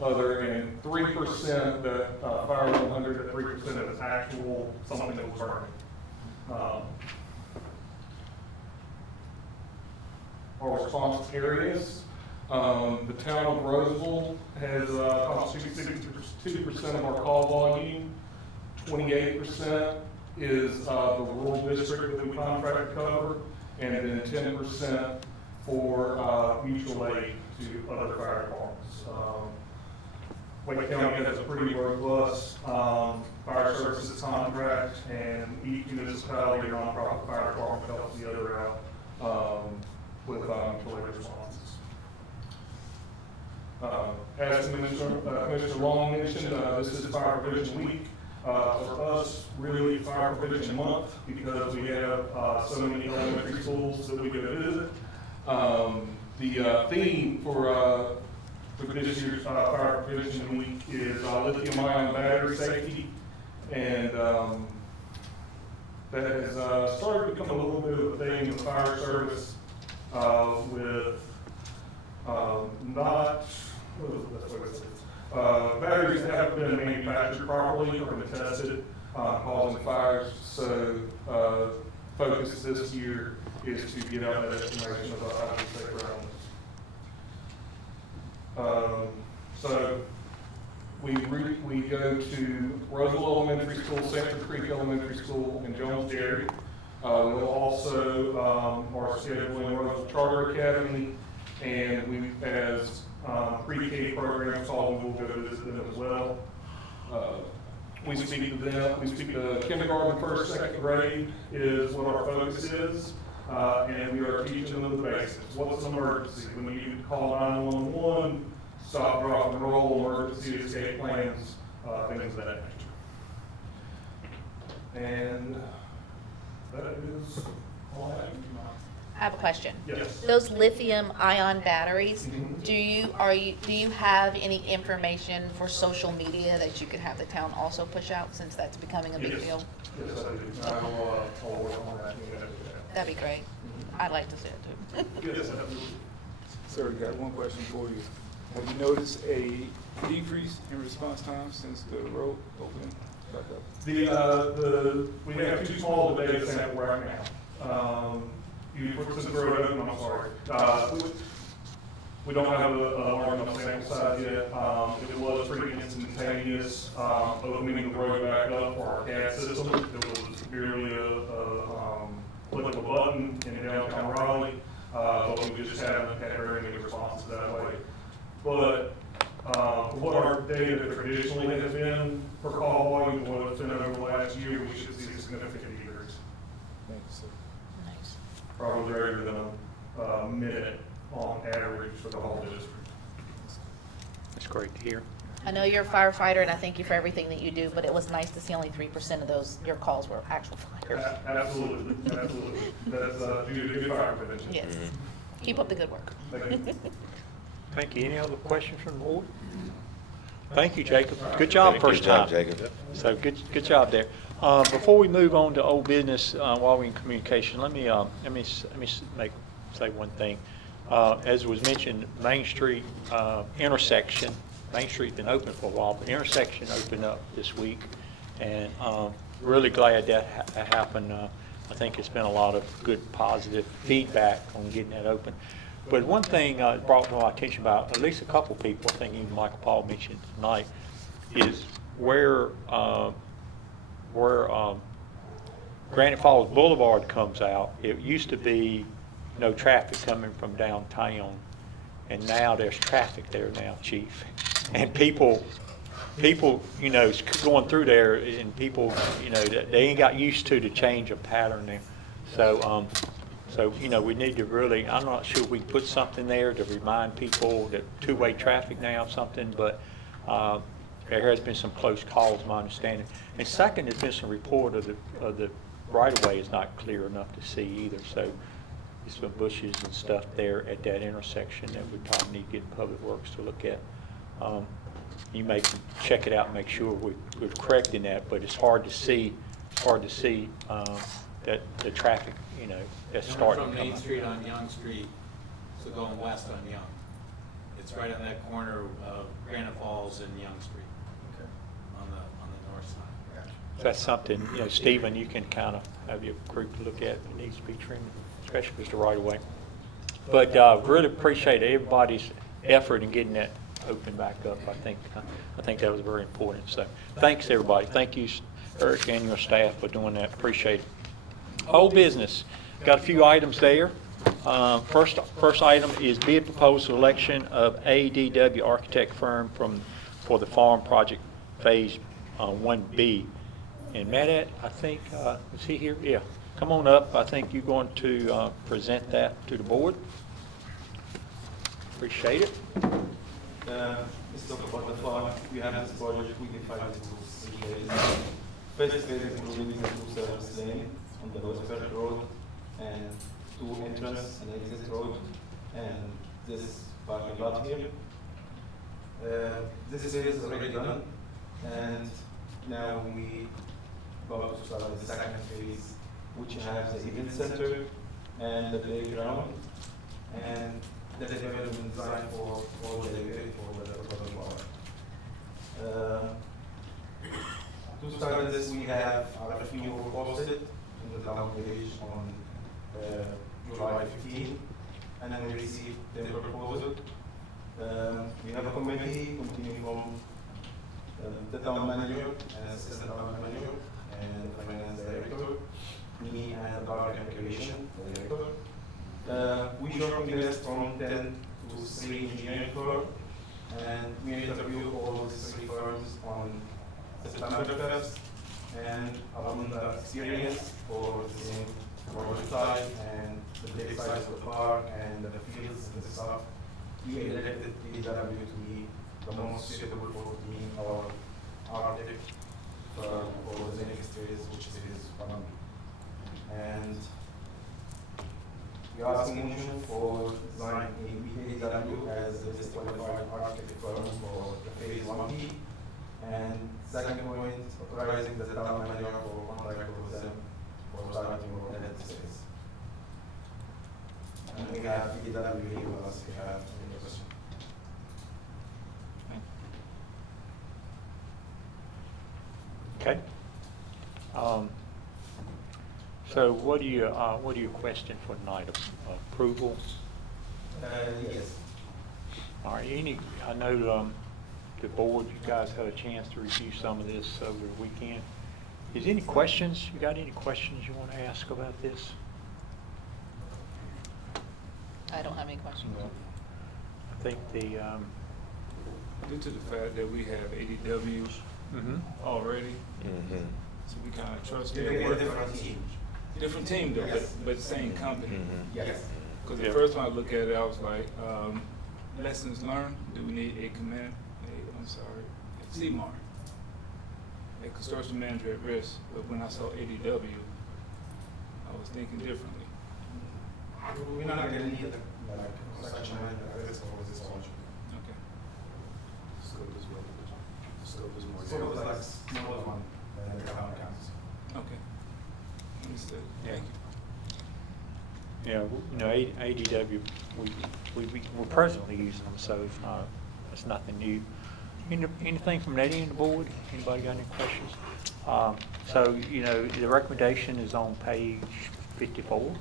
other, and 3% that fire 100, at 3% is actual, something that was burning. Our response areas, the town of Rolesville has constituted 62% of our call volume, 28% is the rural district that we contract to cover, and then 10% for mutual aid to other fire departments. Wake County has a pretty robust fire services contract, and each municipality or nonprofit fire department helps the other out with mutual aid responses. As Commissioner Long mentioned, this is Fire Prevention Week. For us, really Fire Prevention Month, because we have so many elementary schools that we go to visit. The theme for this year's Fire Prevention Week is lithium-ion battery safety, and that has started to become a little bit of a thing in the fire service with not, what is the best way to say this? Batteries that haven't been manufactured properly or been tested, causing fires. So focus this year is to get out that information about how to stay around this. So we go to Rolesville Elementary School, Sanford Creek Elementary School, and Jones Dairy. We'll also are scheduling Rolesville Charter Academy, and we, as pre-K programs called, we'll go to visit them as well. We speak to them. We speak to kindergarten, first, second grade is what our focus is, and we are teaching them the basics. What's an emergency? When you call 911, stop, drop, and roll, emergency escape plans, things of that nature. And that is all I have. I have a question. Yes. Those lithium-ion batteries, Mhm. do you have any information for social media that you could have the town also push out, since that's becoming a big Yes. deal? Yes, I do. I'll work on that. That'd be great. I'd like to see it too. Yes, absolutely. Sir, we got one question for you. Have you noticed a decrease in response time since the road opened back up? We have too small a data sample right now. Since the road open, I'm sorry. We don't have a large enough sample size yet. It was pretty instantaneous, opening the road back up for our CAD system. It was merely a click of a button in downtown Raleigh, but we just haven't had very many responses that way. But what our data traditionally has been per call volume, what it's been over the last year, we should see a significant decrease. Thanks, sir. Nice. Probably greater than a minute on average for the whole district. That's great to hear. I know you're a firefighter, and I thank you for everything that you do, but it was nice to see only 3% of your calls were actual fires. Absolutely, absolutely. That's due to good fire prevention. Yes. Keep up the good work. Thank you. Thank you. Any other questions from the board? Thank you, Jacob. Good job first Good job, time. Jacob. So good job there. Before we move on to old business, while we're in communication, let me say one thing. As was mentioned, Main Street intersection. Main Street's been open for a while, but intersection opened up this week, and really glad that happened. I think it's been a lot of good, positive feedback on getting that open. But one thing brought to my attention about at least a couple people, I think even Michael Paul mentioned tonight, is where Granite Falls Boulevard comes out. It used to be no traffic coming from downtown, and now there's traffic there now, Chief. And people, you know, going through there, and people, you know, they ain't got used to the change of pattern there. So, you know, we need to really, I'm not sure we can put something there to remind people that two-way traffic now, something, but there has been some close calls, my understanding. And second, there's been some report of the right-of-way is not clear enough to see either. So there's some bushes and stuff there at that intersection that we probably need to get Public Works to look at. You may check it out and make sure we're correcting that, but it's hard to see that the traffic, you know, that's starting to From come Main up. Street on Young Street, so going west on Young. It's right on that corner of Granite Falls and Young Street. On the north side. So that's something, you know, Stephen, you can kind of have your group look at, it needs to be trimmed, especially if it's the right of way. But really appreciate everybody's effort in getting that open back up. I think that was very important. So thanks, everybody. Thank you, Eric, and your staff for doing that. Appreciate it. Old business. Got a few items there. First item is bid proposal selection of ADW architect firm for the farm project phase 1B. And Matt, I think, is he here? Yeah. Come on up. I think you're going to present that to the board. Appreciate it. Let's talk about the farm. We have this project, we divide it into 3 phases. First phase is improving the 2 service lane on the Rolesville road, and 2 entrance and exit road, and this parking lot here. This phase is already done, and now we about to start the second phase, which has the event center and the playground, and the development design for all the event for the proposed water. To start this, we have RFQ posted in the town page on July 15, and then we received the proposal. We have a committee continuing from the town manager and assistant town manager and the finance director, me and the park and recreation director. We shortened the list from 10 to 3 engineering firms, and we interviewed all these 3 firms on September 1st, and upon the experience for the same project type and the big size of the park and the fields and the stuff, we elected DW to be the most suitable for being our architect for the next phase, which is phase 1. And we are asking motion for design AW as the best qualified architect firm for the phase 1B. And second point, authorizing the town manager for contract with them for starting work at this phase. And we have AW here with us if you have any question. Okay. So what do you question for tonight? Approval? Yes. All right. I know the board, you guys had a chance to review some of this over the weekend. Is any questions? You got any questions you want to ask about this? I don't have any questions. I think the Due to the fact that we have ADW already, so we kind of trust They're their a work. different team. Different team though, Yes. but the same company. Yes. Because the Yeah. first time I looked at it, I was like, lessons learned, do we need a CMAR, a construction manager at risk, but when I saw ADW, I was thinking differently. We're not going to need like construction manager at risk for this project. Okay. Scope is what the scope is more. Scope is like smaller one than the town council. Okay. Understood. Thank you. Yeah, ADW, we're presently using them, so it's nothing new. Anything from that end of the board? Anybody got any questions? So, the recommendation is on page 54.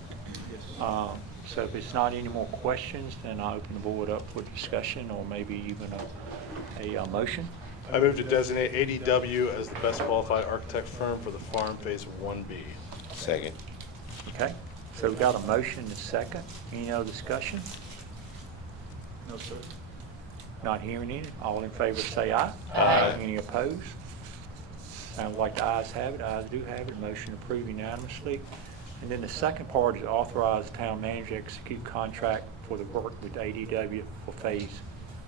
So if it's not any more questions, then I'll open the board up for discussion or maybe even a motion. I move to designate ADW as the best qualified architect firm for the farm phase 1B. Second. Okay, so we've got a motion and a second. Any other discussion? No, sir. Not hearing any. All in favor say aye. Aye. Any opposed? Sounds like the ayes have it. Ayes do have it. Motion approved unanimously. And then the second part is authorize the town manager to execute contract for the work with ADW for phase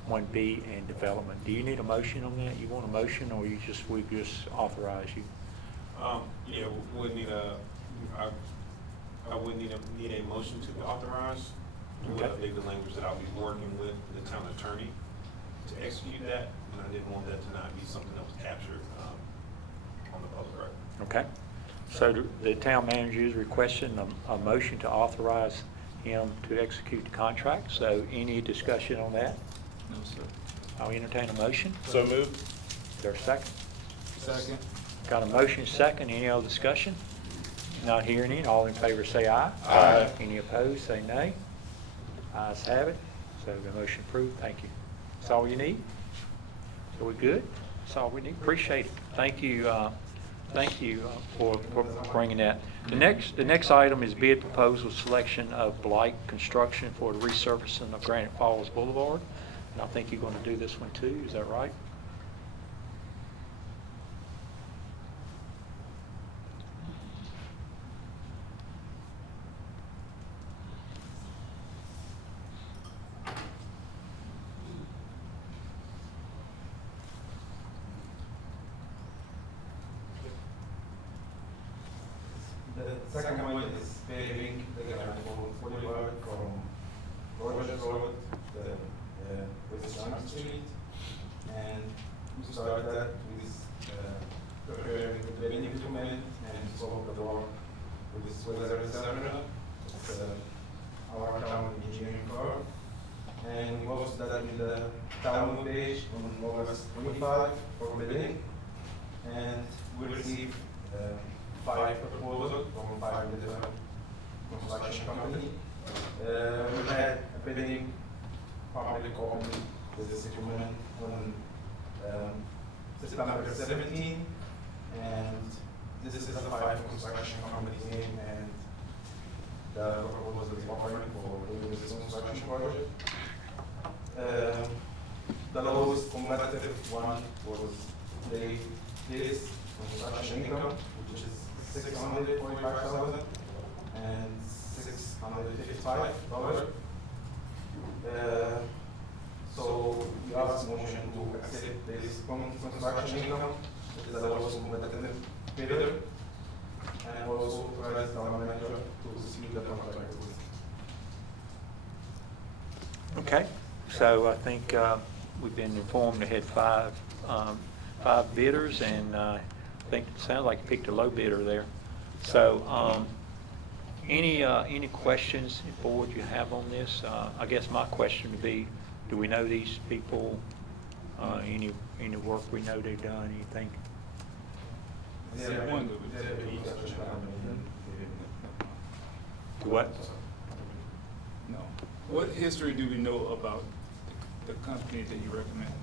1B and development. Do you need a motion on that? You want a motion, or we just authorize you? Yeah, we would need I would need a motion to authorize. To Okay. update the language that I'll be working with the town attorney to execute that, and I didn't want that to not be something that was captured on the public record. Okay. So the town manager is requesting a motion to authorize him to execute the contract. So any discussion on that? No, sir. I'll entertain a motion. So moved. Is there a second? Second. Got a motion second. Any other discussion? Not hearing any. All in favor say aye. Aye. Any opposed, say nay. Ayes have it. So the motion approved. Thank you. That's all you need? So we good? That's all we need. Appreciate it. Thank you, for bringing that. The next item is bid proposal selection of Blight Construction for the resurfacing of Granite Falls Boulevard. And I think you're going to do this one too. Is that right? The second one is paving the Granite Falls Boulevard from Rogers Road to West Young Street. And we started that with preparing the paving equipment and scope of the work with this weather examiner. It's our town engineering firm. And we posted that in the town page on August 25 for bidding. And we received 5 proposals from 5 different construction companies. We had a bidding public open with this equipment on September 17, and this is the 5 construction companies name, and the proposal is offering for doing this construction project. The lowest competitive one was this construction income, which is $645,000 and $655. So we ask motion to accept this construction income, which is the lowest competitive bidder, and also authorize the town manager to execute the contract. Okay, so I think we've been informed they had 5 bidders, and I think it sounds like you picked a low bidder there. So any questions, board, you have on this? I guess my question would be, do we know these people? Any work we know they've done, anything? What? No. What history do we know about the company that you recommend?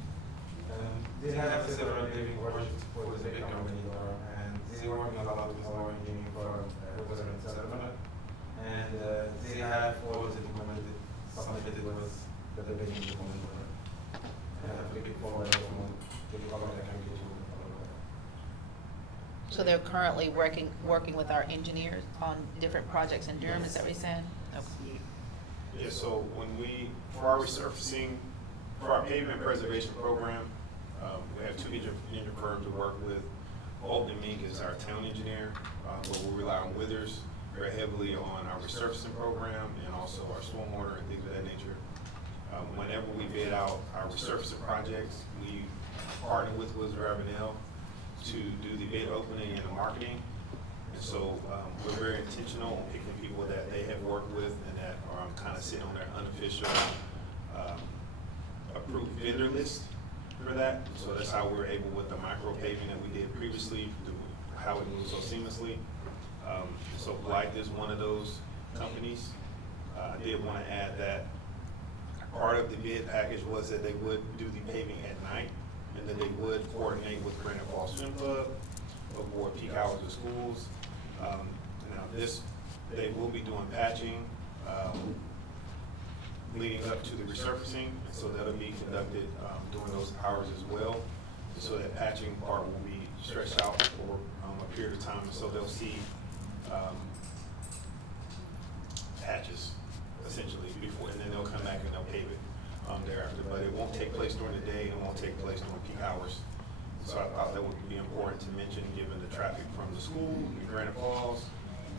They have several paving projects for the big company, and they work a lot with our engineering firm, Representative Settlement, and they have all the documented submitted with the building document. And have a big forward document, big document that can get you. So they're currently working with our engineers on different projects in Durham, is that what you're saying? Okay. Yeah, so for our resurfacing, for our pavement preservation program, we have 2 engineering firms to work with. Old and Mink is our town engineer, but we rely on Withers very heavily on our resurfacing program and also our stormwater and things of that nature. Whenever we bid out our resurfacing projects, we partner with Withers Ravenel to do the bid opening and the marketing. And so we're very intentional on picking people that they have worked with and that are kind of sitting on their unofficial approved vendor list for that. So that's how we're able, with the micro paving that we did previously, how it moves so seamlessly. So Blight is one of those companies. I did want to add that part of the bid package was that they would do the paving at night, and that they would coordinate with Granite Falls Swim Club, avoid peak hours of schools. Now they will be doing patching leading up to the resurfacing, and so that'll be conducted during those hours as well. So that patching part will be stretched out for a period of time, and so they'll see patches essentially before, and then they'll come back and they'll pave it thereafter. But it won't take place during the day, and it won't take place during peak hours. So I thought that would be important to mention, given the traffic from the school in Granite Falls,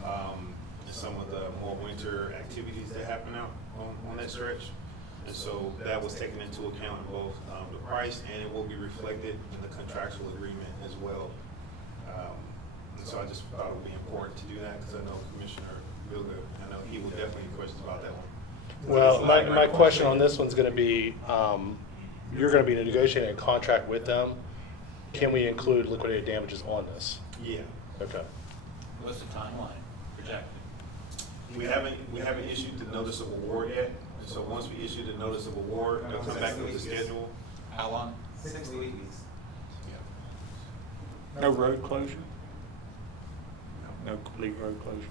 and some of the more winter activities that happen out on that stretch. And so that was taken into account in both the price, and it will be reflected in the contractual agreement as well. And so I just thought it would be important to do that, because I know Commissioner Bilga, I know he will definitely have questions about that one. Well, my question on this one's gonna be, you're gonna be negotiating a contract with them. Can we include liquidated damages on this? Yeah. Okay. What's the timeline projected? We haven't issued the notice of award yet, so once we issue the notice of award, they'll come back with the schedule. How long? 6 to 8 weeks. No road closure? No complete road closure?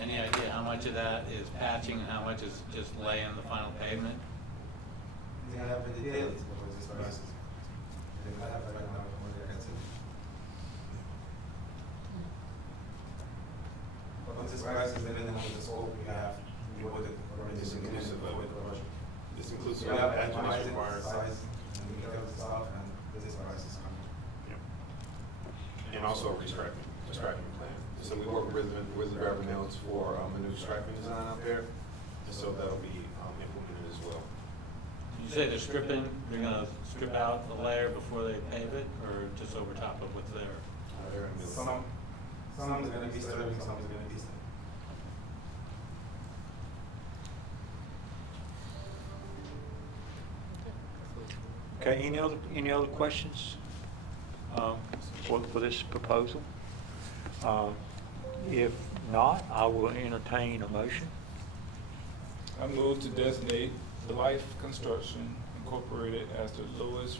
Any idea how much of that is patching and how much is just laying the final pavement? They have the details because this price. They have right now more than I can say. But once this price is depending on the scope we have, we would already It's inclusive of it. It's inclusive We of have patching analyzed is it, required. size, and we can this off, and this price is coming. And also a restriping plan. So we work with Beverly Hills for a new striping design out there, and so that'll be implemented as well. You say they're stripping, they're gonna strip out the layer before they pave it, or just over top of what's there? They're gonna do it. Some is gonna be sterling, some is gonna be stone. Okay, any other questions for this proposal? If not, I will entertain a motion. I move to designate the Life Construction Incorporated as the lowest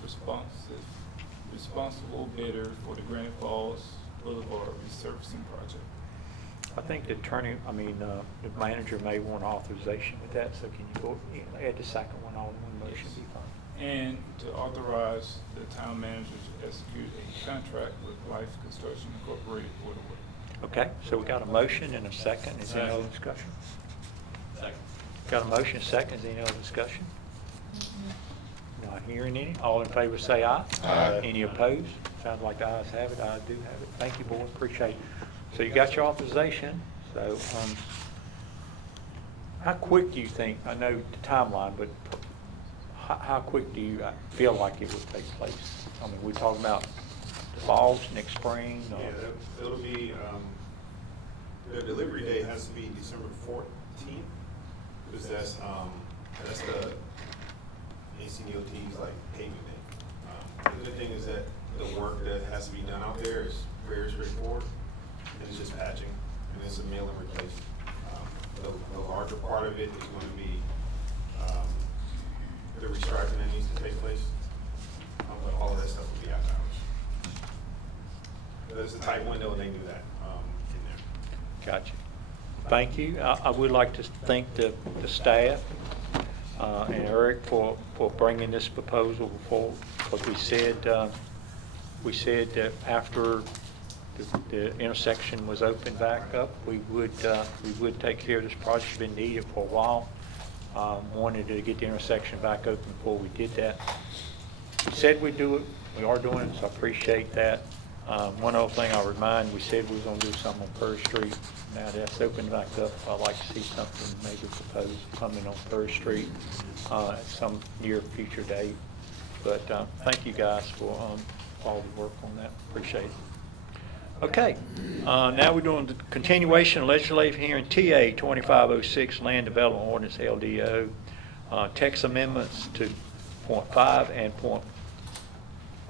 responsible bidder for the Granite Falls Boulevard resurfacing project. I think the the manager may want authorization with that, so can you go, add the second one on one motion, be fine. And to authorize the town manager to execute a contract with Life Construction Incorporated for the work. Okay, so we got a motion and a second, is there any other discussion? Second. Got a motion, second, is there any other discussion? Not hearing any, all in favor say aye. Aye. Any opposed? Sounds like the ayes have it, I do have it. Thank you, board, appreciate it. So you got your authorization, so, how quick do you think, I know the timeline, but how quick do you feel like it would take place? I mean, we're talking about the falls, next spring, or? Yeah, it'll be, the delivery date has to be December 14th, because that's the ACDOT's like paving day. The good thing is that the work that has to be done out there is very straightforward, and it's just patching, and it's a mill and replace. The larger part of it is going to be the restriping that needs to take place, but all of that stuff will be after hours. There's a tight window and they do that in there. Gotcha. Thank you. I would like to thank the staff and Eric for bringing this proposal forward, because we said that after the intersection was opened back up, we would take care of this project. It's been needed for a while. Wanted to get the intersection back open before we did that. We said we'd do it. We are doing it, so I appreciate that. One other thing I'll remind, we said we were going to do something on Third Street. Now that's opened back up, I'd like to see something maybe proposed coming on Third Street at some near future date. But thank you guys for all the work on that. Appreciate it. Okay, now we're doing the continuation of legislative hearing TA 2506 Land Development Ordinance LDO. Text amendments to .5 and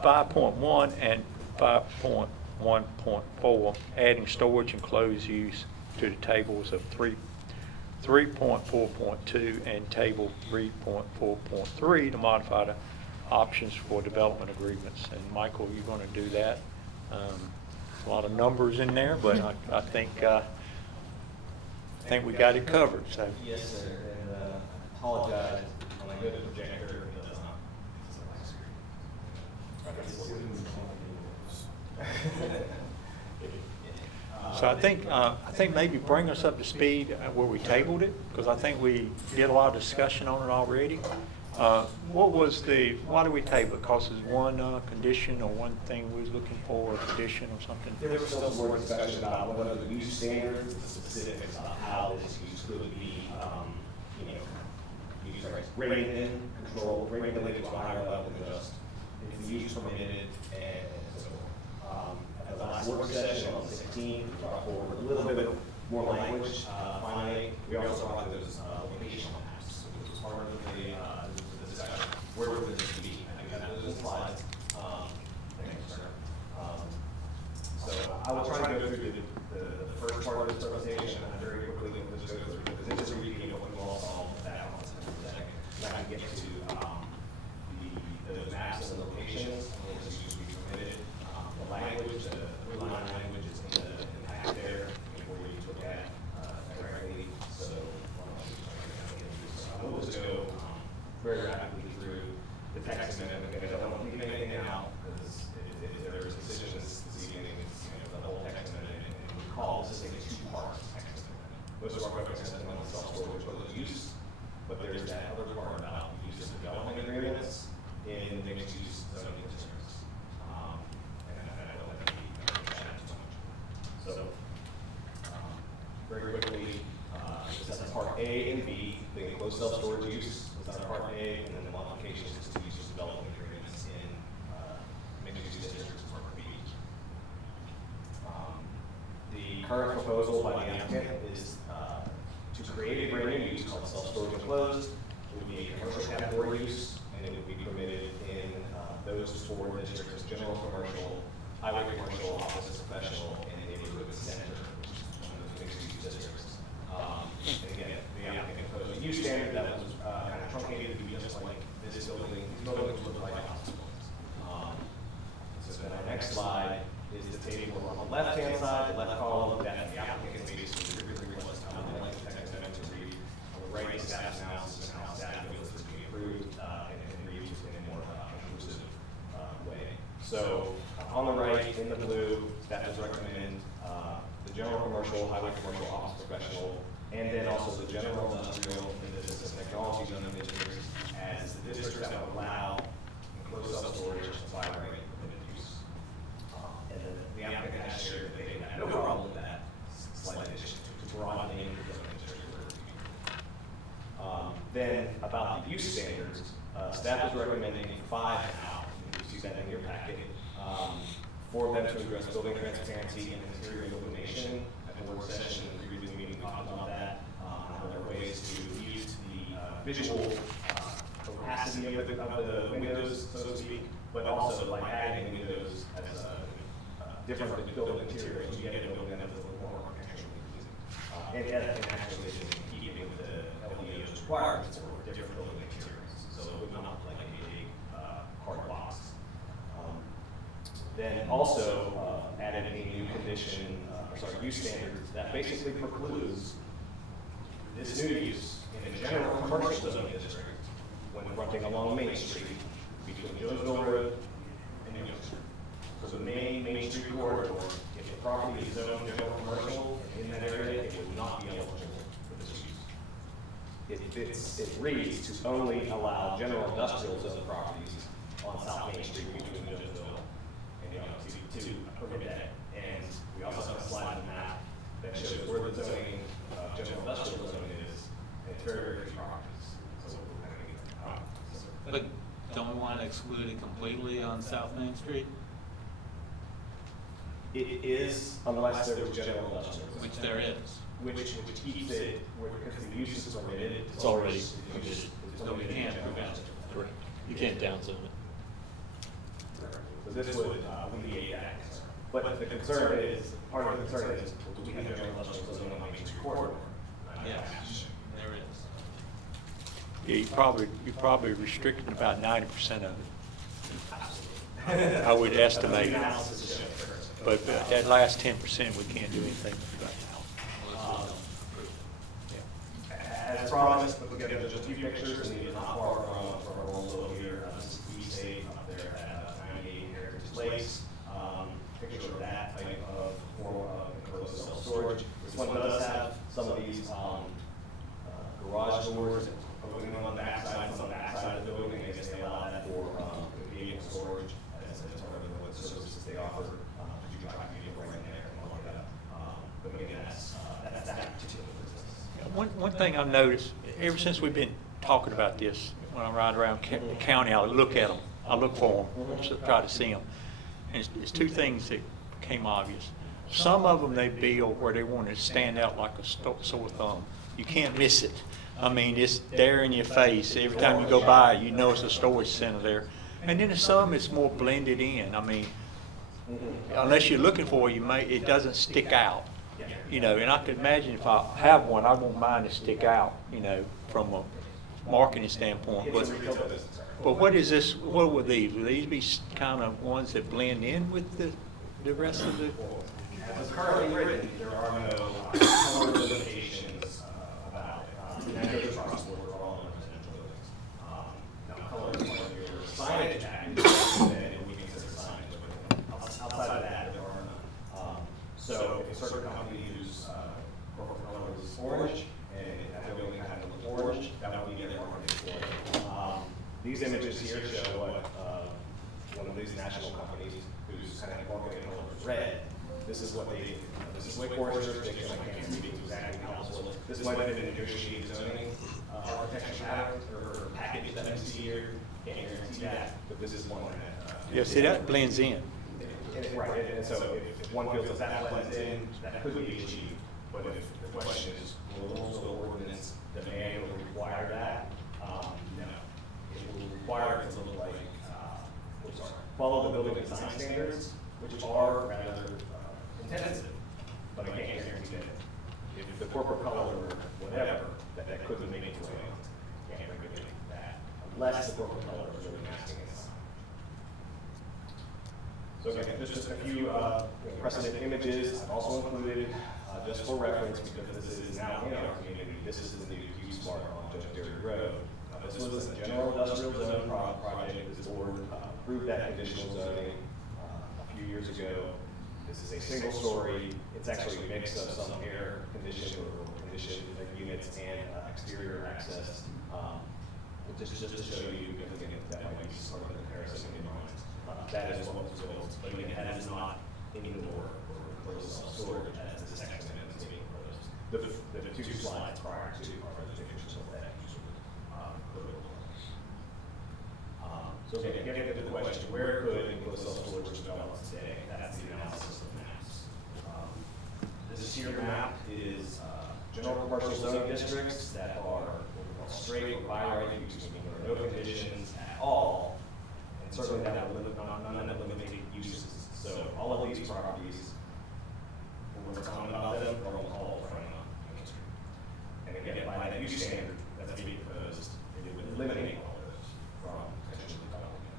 .5.1 and 5.1.4, adding storage and closed use to the tables of 3.4.2 and table 3.4.3 to modify the options for development agreements. And Michael, you're going to do that. A lot of numbers in there, but I think we got it covered. So. Yes, sir. And apologize when I go to the projector, it does not. So I think maybe bring us up to speed where we tabled it, because I think we did a lot of discussion on it already. Why did we table it? Because it's one condition or one thing we was looking for, a condition or something? There was still more discussion about what are the use standards, the specifics about how this use could be, use rights rated, controlled, regulated to a higher level than just use permitted, and so, at the last work session on 16, we brought forward a little bit more language. Finally, we also brought those locational maps, which was part of the discussion. Where would this be? I got those in slides. Thank you, sir. So I will try to go through the first part of this presentation very quickly. We'll just go through, because this is a repeat of what you all saw back on September 2nd. And I can get to the maps and the locations, and we'll just use be permitted. The language, the blue line language is in the packet there for you to look at directly. So I will just go very rapidly through the text amendment. I don't want to leave anything out, because if there was decisions this evening, it's the whole text amendment. And recall, this is a two-part text amendment. Most of our focus has been on self-storage use, but there's that other part about use of development agreements in mixed-use zoning districts. And I don't want to be chatting too much. So, very quickly, this is part A and B, the enclosed self-storage use was on part A, and then the modifications to use of development agreements in mixed-use districts is part B. The current proposal by the applicant is to create a brand new use called self-storage enclosed. It would be a commercial category use, and it would be permitted in those four districts: general commercial, highway commercial, office professional, and neighborhood center, which is one of those mixed-use districts. And again, the applicant proposed a use standard that was kind of truncated to be just like this building. These buildings look like hospitals. So then our next slide is the table on the left-hand side, the left column, that the applicant basically requests how they like the text amendment to read. On the right, staff's analysis and how staff feels this to be approved, and read in a more inclusive way. So on the right, in the blue, staff does recommend the general commercial, highway commercial, office professional, and then also the general industrial and the business and technology zone districts as the districts that would allow enclosed self-storage by right permitted use. And then the applicant has shared that they have no problem with that slight addition to broadening the zoning district. Then about the use standards, staff is recommending 5 now. You see that in your packet. 4 of them to address building transparency and interior illumination. At the work session in the previous meeting, we talked about that. How there are ways to use the visual opacity of the windows, so to speak, but also by adding windows as a different building materials, you get a building that's a little more architecturally pleasing. And actually keeping with the LDO's requirements for different building materials, so it would not look like a big hard box. Then also added a new condition, use standards that basically precludes this new use in a general commercial zoning district when fronting along Main Street between Jonesville Road and Young Street. So the main Street corridor, if the property is zoned general commercial in that area, it would not be eligible for this use. It reads to only allow general industrial zone properties on South Main Street between Jonesville and Young to permit that. And we also have a slide on the map that shows where the zoning, general industrial zone is, and it's very few properties. So But don't we want to exclude it completely on South Main Street? it is unless there was general industrial. Which there is. Which keeps it, because the use is permitted. It's already permitted. So we can't prevent it. correct. You can't downzone it. So this would alleviate that concern. But the concern is, part of the concern is, do we have general industrial zone on Main Street corridor? Yes, there is. Yeah, you probably restricted about 90% of it. I would estimate. But that last 10%, we can't do anything about now. As promised, put together just a few pictures, and not far from our Rolesville here. This is Be Safe up there at 98 Heritage Lakes. Picture of that type of form of enclosed self-storage. This one does have some of these garage doors opening on the backside of the building. I guess they allow that for vehicle storage as part of what services they offer. You drive a vehicle right in there and all of that. But again, that's that particular business. One thing I've noticed, ever since we've been talking about this, when I ride around the county, I look at them I look for them, try to see them. And it's two things that became obvious. Some of them they build where they want to stand out like a sore thumb. You can't miss it. I mean, it's there in your face. Every time you go by, you know it's a storage center there. And then some it's more blended in. I mean, unless you're looking for it, it doesn't stick out. You know, and I could imagine if I have one, I won't mind to stick out, you know, from a marketing standpoint. But what is this, what would these? Would these be kind of ones that blend in with the rest of the? As currently written, there are no color limitations about it. And that goes across the board for all of the residential buildings. Now, color is part of your signage package, then it would be considered signage. But outside of that, there are none. So if a certain company uses corporate color is orange, and that building had to look orange, that would be their marketing for it. These images here show what one of these national companies whose kind of marketing color is red. This is what they, this is Wake Forest jurisdiction, I can't speak to exactly how this looks. This might have been a negotiated zoning architecture pattern or package that we see here. Can't guarantee that, but this is one that. Yeah, see, that blends in. Right, and so if one feels that that blends in, that could be achieved. But if the question is, will the Rolesville ordinance demand or require that? No. It will require it to look like, follow the building design standards, which are rather intensive, but I can't guarantee that if the corporate color or whatever, that couldn't make it to it. Can't regulate that unless the corporate color is really masking it. So again, just a few precedent images I've also included just for reference because this is now in our community. This is the new Q Smart on Judge Dairy Road. This was a general industrial zone project. This board approved that conditional zoning a few years ago. This is a single story. It's actually a mix of some air conditioned or conditioned units and exterior access. Just to show you, because again, that might be sort of a comparison in your mind. That is what was built, but again, that is not indoor or closed self-storage as this section is being proposed. The two slides prior to are the pictures of that usually. So again, getting to the question, where could enclosed self-storage develop today? That's the analysis of maps. This here map is general commercial zoning districts that are straight or by right use, meaning there are no conditions at all, and certainly that will limit unlimited uses. So all of these properties, when we're talking about them, are all front on Main Street. And again, by that use standard that's being proposed, it would eliminate all of those from potential development.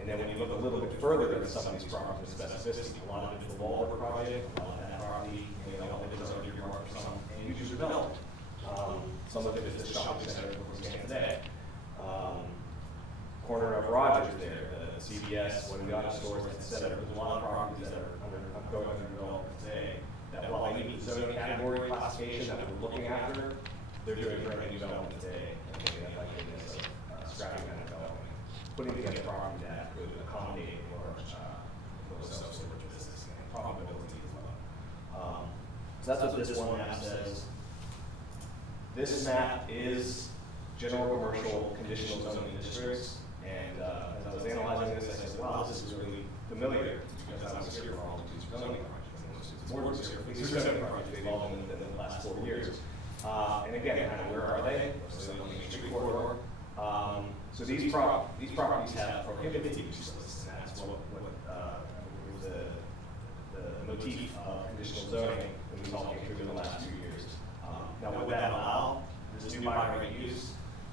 And then when you look a little bit further into some of these properties' specificity, a lot of it's the Walbrook project, a lot of that property, all of it is already earmarked for some end user development. Some of it is the shopping center where we stand today. Corner of Rogers there, the CVS, one of the auto stores, etc. There's a lot of properties that are going under development today. That while they meet the zoning category classification that we're looking after, they're doing brand new development today. And maybe that likelihood of scrapping that development, putting together property that could accommodate large self-storage business and profitability as well. So that's what this one map says. This map is general commercial conditional zoning districts, and as I was analyzing this, I said, wow, this is really familiar, because I was here for all of these zoning projects. It's more than here, these are zoning projects they've all been in the last 4 years. And again, kind of where are they? So on the Main Street corridor. So these properties have prohibited use lists, and that's what was the motif of conditional zoning that we all came through in the last 2 years. Now, would that allow this new by right use?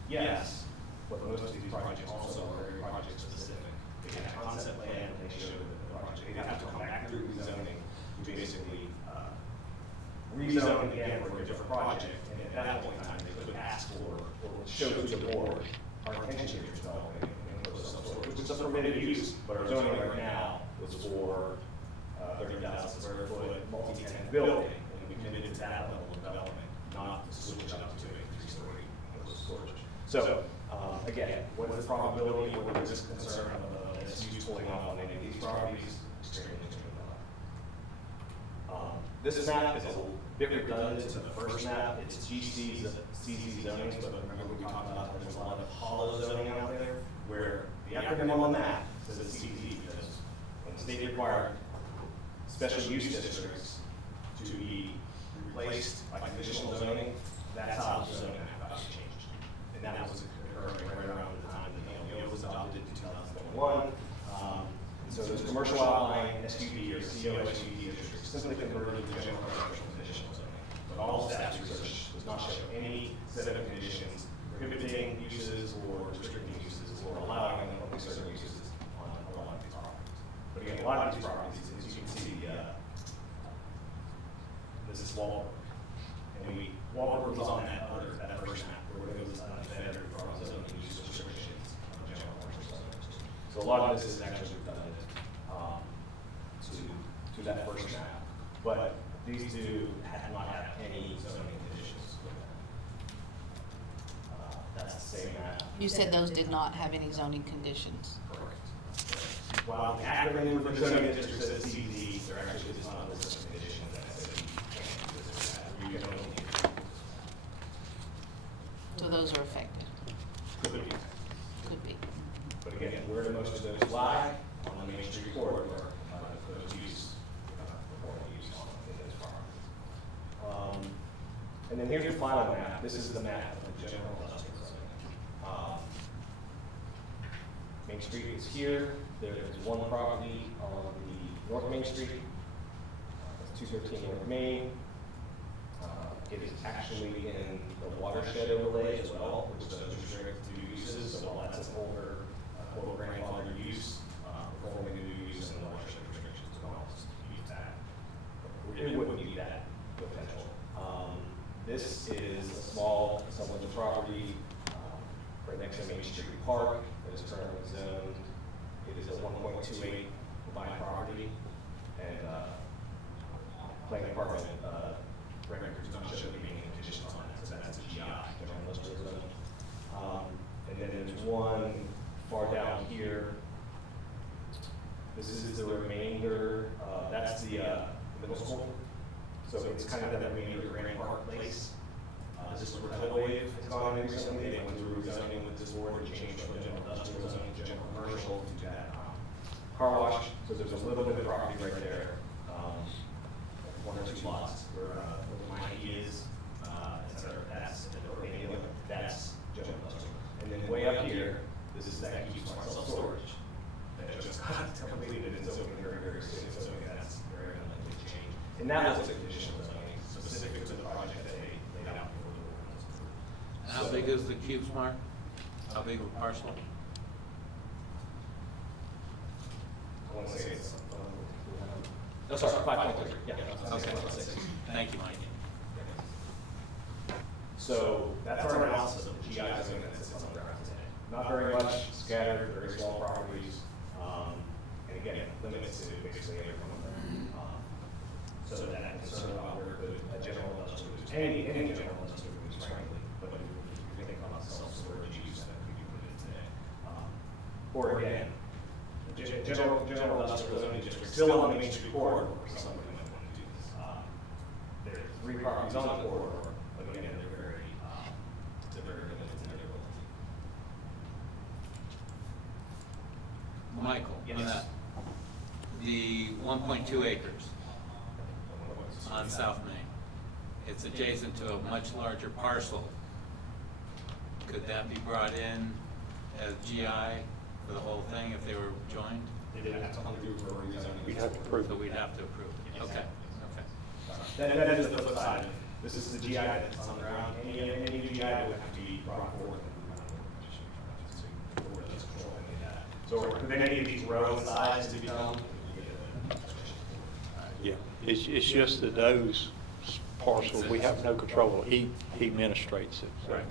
Yes, but most of these projects also are very project specific. They get a concept plan, they show the project. They have to come back through rezoning to basically rezone again for a different project. And at that point in time, they could ask for or show to the board our intention of developing enclosed self-storage, which is a permitted use, but our zoning right now was for 30,000 square foot multi-tenant building, and we committed to that level of development, not to switch up to a 3-story enclosed storage. So again, what is the probability or the risk concern of this use pulling off on any of these properties? Extremely low. This map is a bit redundant to the first map. It's GC, CZ zonings, but remember we talked about there's a lot of hollow zoning out there where The acronym on the map says CZ because when the state required special use districts to be replaced by conditional zoning, that's how the zoning map got changed. And that was occurring right around the time the LDO was adopted in 2001. And so this commercial outline SUD or COSUD districts simply converted to general commercial conditional zoning. But all staff research does not show any set of conditions prohibiting uses or restricting uses or allowing only certain uses on a lot of these properties. But again, a lot of these properties, as you can see, this is Walbrook. And Walbrook was on that first map where it was unfettered from zoning use restrictions on general commercial zones. So a lot of this is actually redundant to that first map. But these two have not had any zoning conditions with them. That's the same map. You said those did not have any zoning conditions. Correct. While the acronym for the zoning district says CZ, there actually is not a list of conditions that says you can only do. So those are affected. Could be. Could be. But again, where do most of those lie? On the Main Street corridor, those use, in those properties. And then here's the final map. This is the map of the general industrial zone. Main Street is here. There's one property on the North Main Street. That's 213 North Main. It is actually in the watershed overlay as well, which does restrict to uses. So while that's an older quote grandfather use, performing a new use in the watershed restrictions will almost use that. It wouldn't need that potential. This is a small subdivision property right next to Main Street Park that is currently zoned. It is a 1.28 combined property, and planning department records don't show there being any conditions on it, so that's a GI, general industrial zone. And then there's one far down here. This is the remainder, that's the middle school. So it's kind of that remainder of Grand Park Place. This is where Tidal Wave has gone in recently. They went through rezoning with this board and changed from general industrial zoning to general commercial to that car wash. So there's a little bit of property right there, one or two lots where Mikey is, et cetera. That's general industrial. And then way up here, this is that huge self-storage that just got completed and it's opening very, very soon. So that's very unlikely to change. And that was a conditional zoning specific to the project that they laid out before the ordinance. How big is the cube smart? How big of a parcel? I want to say it's, no, sorry, 5.3. Yeah. Okay. Thank you, Mike. So that's our analysis of the GI zoning that sits on the ground today. Not very much, scattered, very small properties, and again, limits to basically every one of them. So that concern about where could a general industrial use, any general industrial use, frankly, but if we think about the self-storage use that we do put in today. Or again, general industrial zoning district still on the Main Street corridor, for somebody who might want to do this. There are 3 properties on the corridor, but again, they're very limited in their ability. Michael, Yes. on that, the 1.2 acres on South Main, it's adjacent to a much larger parcel. Could that be brought in as GI for the whole thing if they were joined? They didn't have to come through for a rezoning. We'd have to approve So it. we'd have to approve it. Yes. Okay, okay. That is the flip side. This is the GI that's on the ground. Any GI would have to be brought forward. So could any of these road sides to become? Yeah, it's just that those parcels, we have no control. He administrates it. So Right.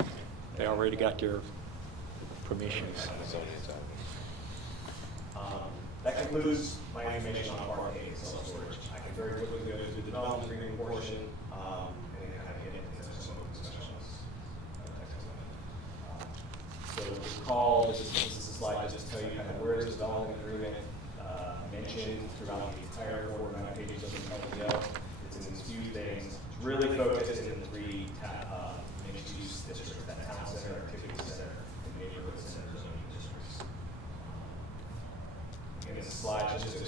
they already got their permissions. That concludes my information on Park A self-storage. I can very quickly go to the development agreement portion, and then kind of get into some of the discussions. So recall, this is a slide just to tell you kind of where is the development agreement mentioned throughout the entire 49 pages of the LPO. It's in these few things, really focused in the 3 mixed-use districts, that town center, activity center, and neighborhood center zoning districts.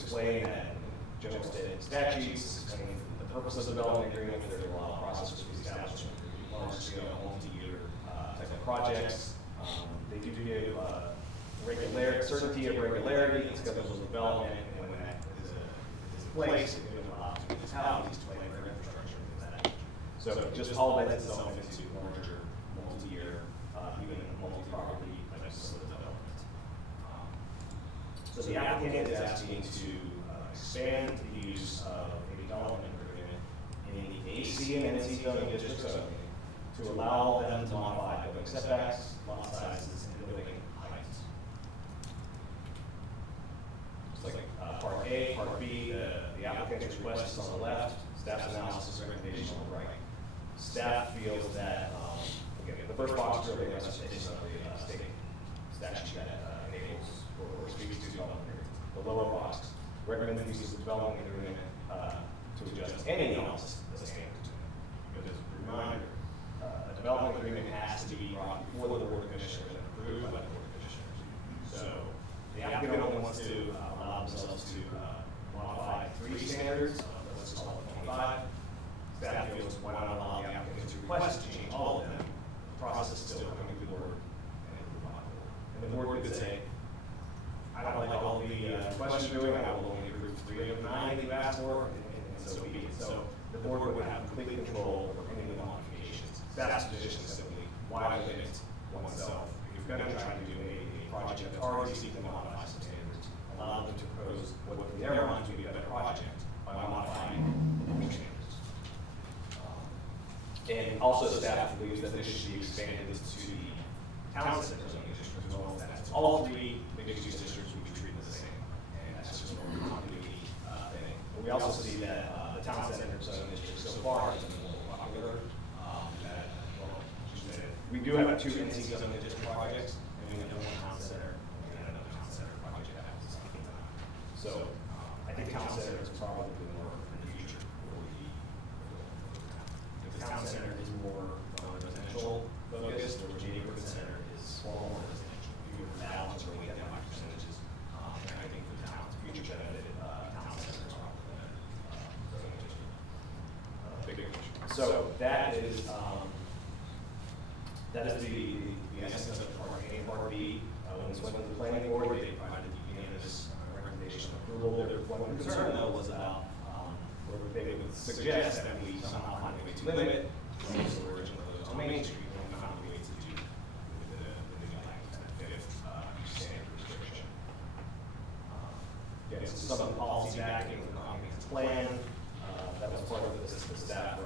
explain that in general state statutes, explain the purpose of the development agreement. There's a lot of process for the establishment of large-scale, multi-year type of projects. They do give certainty of regularity and schedules of development, and when that is in place, it gives municipalities to plan their infrastructure and that. So just all that itself into larger, multi-year, even multi-property legislative development. So the applicant is asking to expand the use of a development agreement in the AC and NC zoning districts only to allow them to modify building setbacks, lot sizes, and building heights. Just like Part A, Part B, the applicant's request is on the left, staff's analysis recommendation on the right. Staff feels that, okay, the first box really represents of the state statute that enables or speaks to development agreements. The lower box recommends the use of development agreement to adjust any analysis of the standards. Because as a reminder, a development agreement has to be brought before the Board of Commissioners and approved by the Board of Commissioners. So the applicant only wants to allow themselves to modify 3 standards, let's call it 25. Staff feels why not allow the applicant to request to change all of them. The process is still coming to the board and the board could say, I don't like all the questions you're doing, I will only approve 3 of the 9 that you asked for, and so be it. So the board would have complete control over any of the modifications. Staff's position is simply, why limit oneself? If you're going to try to do a project that's already seeking to modify some standards, allow them to propose what in their minds would be a better project by modifying their standards. And also staff believes that this should be expanded to the town center zoning district as well as that. So all 3 mixed-use districts would be treated the same, and that's just a continuity thing. But we also see that the town center zoning district so far has been more popular. We do have 2 NC zoning district projects, and we have 1 town center, and another town center project that happens at the same time. So I think town center is probably more in the future for the town center is more residential focused, or the neighborhood center is all more residential. You can balance or weight that by percentages. And I think for the town's future benefit, town center is probably the bigger picture. So that is the essence of Part A and Part B. When this went to the planning board, they provided unanimous recommendation of approval. Their one concern, though, was about, or they would suggest that we somehow find a way to limit the use of original roads on Main Street, and found a way to do with the new language, that 5th standard restriction. Yeah, so some of the policy backing for the comprehensive plan, that was part of the staff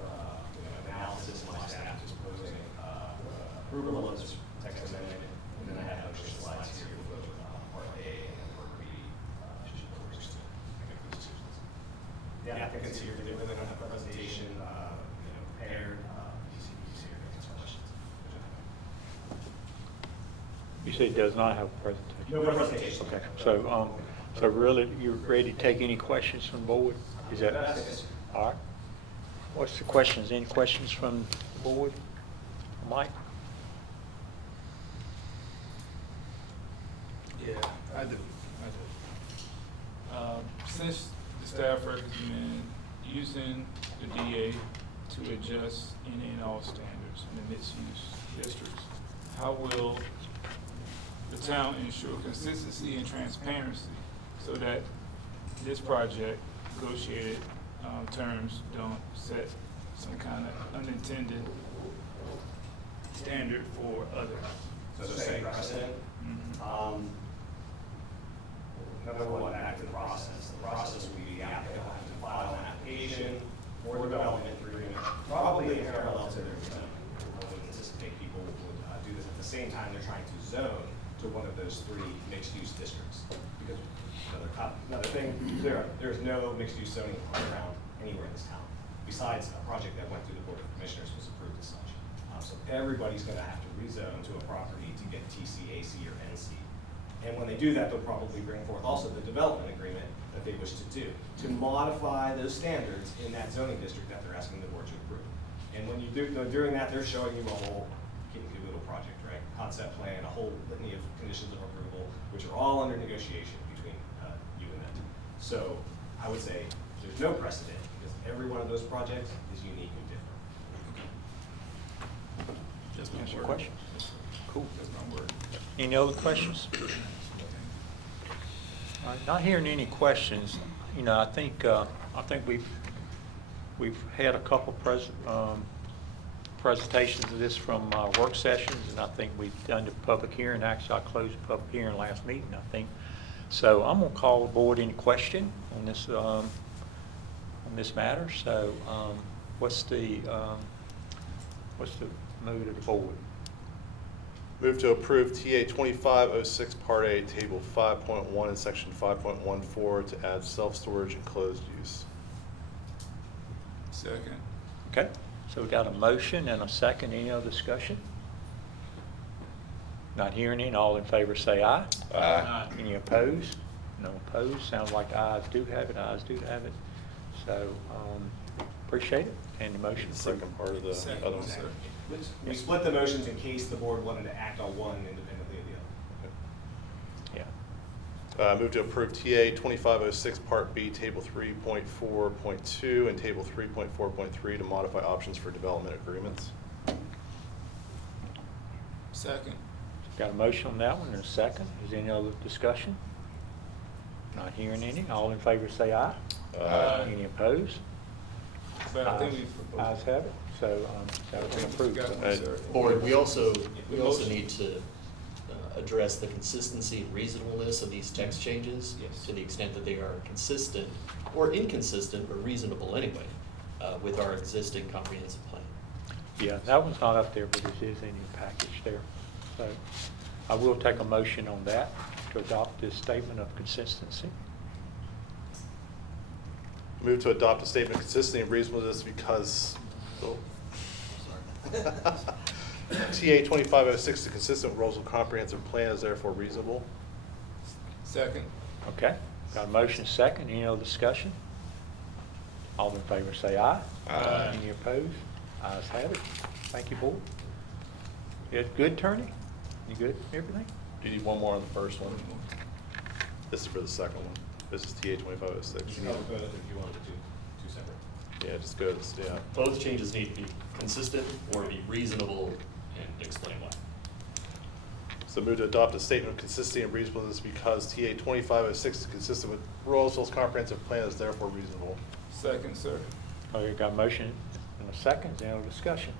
analysis, and my staff is proposing approval of this text amendment, and then I have those slides here with Part A and then Part B. The applicants here, they don't have a presentation prepared. DCP's here to answer questions. You say it does not have a presentation? No presentation. Okay, so, so really, you're ready to take any questions from the board? Is that, all right? What's the questions? Any questions from the board? Mike? Yeah, I do. Since the staff recommend using the DA to adjust any and all standards in the mixed-use districts, how will the town ensure consistency and transparency so that this project negotiated terms don't set some kind of unintended standard for others? So setting precedent. Number one, back to the process. The process will be the applicant will have to file an application for development agreement, probably in parallel to their zoning. I would anticipate people would do this at the same time they're trying to zone to one of those 3 mixed-use districts. Because another thing, there's no mixed-use zoning around anywhere in this town, besides a project that went through the Board of Commissioners was approved as such. So everybody's going to have to rezone to a property to get TC, AC, or NC. And when they do that, they'll probably bring forth also the development agreement that they wish to do, to modify those standards in that zoning district that they're asking the board to approve. And when they're doing that, they're showing you a whole little project, right? Concept plan, a whole litany of conditions of approval, which are all under negotiation between you and them. So I would say there's no precedent because every one of those projects is unique and different. Just Answer my word. questions? Cool. That's my word. Any other questions? All right, not hearing any questions, you know, I think we've had a couple presentations of this from work sessions, and I think we've done the public hearing. Actually, I closed the public hearing last meeting, I think. So I'm gonna call the board any question on this matter. So what's the mood of the board? Move to approve TA 2506 Part A, Table 5.1 and Section 5.14 to add self-storage and closed use. Second. Okay, so we got a motion and a second. Any other discussion? Not hearing any. All in favor say aye. Aye. Any opposed? No opposed. Sounds like ayes do have it. Ayes do have it. So appreciate it. And the motion The approved. second part of the Second, other one. sir. We split the motions in case the board wanted to act on one independently of the other. Yeah. Move to approve TA 2506 Part B, Table 3.4.2 and Table 3.4.3 to modify options for development agreements. Second. Got a motion on that one and a second. Is there any other discussion? Not hearing any. All in favor say aye. Aye. Any opposed? But I think Ayes we've. ayes have it. So that was approved. Got So- one, sir. Board, we also Motion. need to address the consistency and reasonableness of these text changes. Yes. To the extent that they are consistent or inconsistent, but reasonable anyway, with our existing comprehensive plan. Yeah, that one's not up there, but it is in your package there. So I will take a motion on that to adopt this statement of consistency. Move to adopt a statement of consistency and reasonableness because, TA 2506 is consistent with Rolesville Comprehensive Plan is therefore reasonable. Second. Okay, got a motion second. Any other discussion? All in favor say aye. Aye. Any opposed? Ayes have it. Thank you, board. You good, attorney? You good, everything? Do you need one more on the first one? This is for the second one. This is TA 2506. You can cover both if you wanted to do two separate. Yeah, just go, yeah. Both changes need to be consistent or be reasonable, and explain why. So move to adopt a statement of consistency and reasonableness because TA 2506 is consistent with Rolesville's comprehensive plan is therefore reasonable. Second, sir. Oh, you got a motion and a second. Is there any discussion?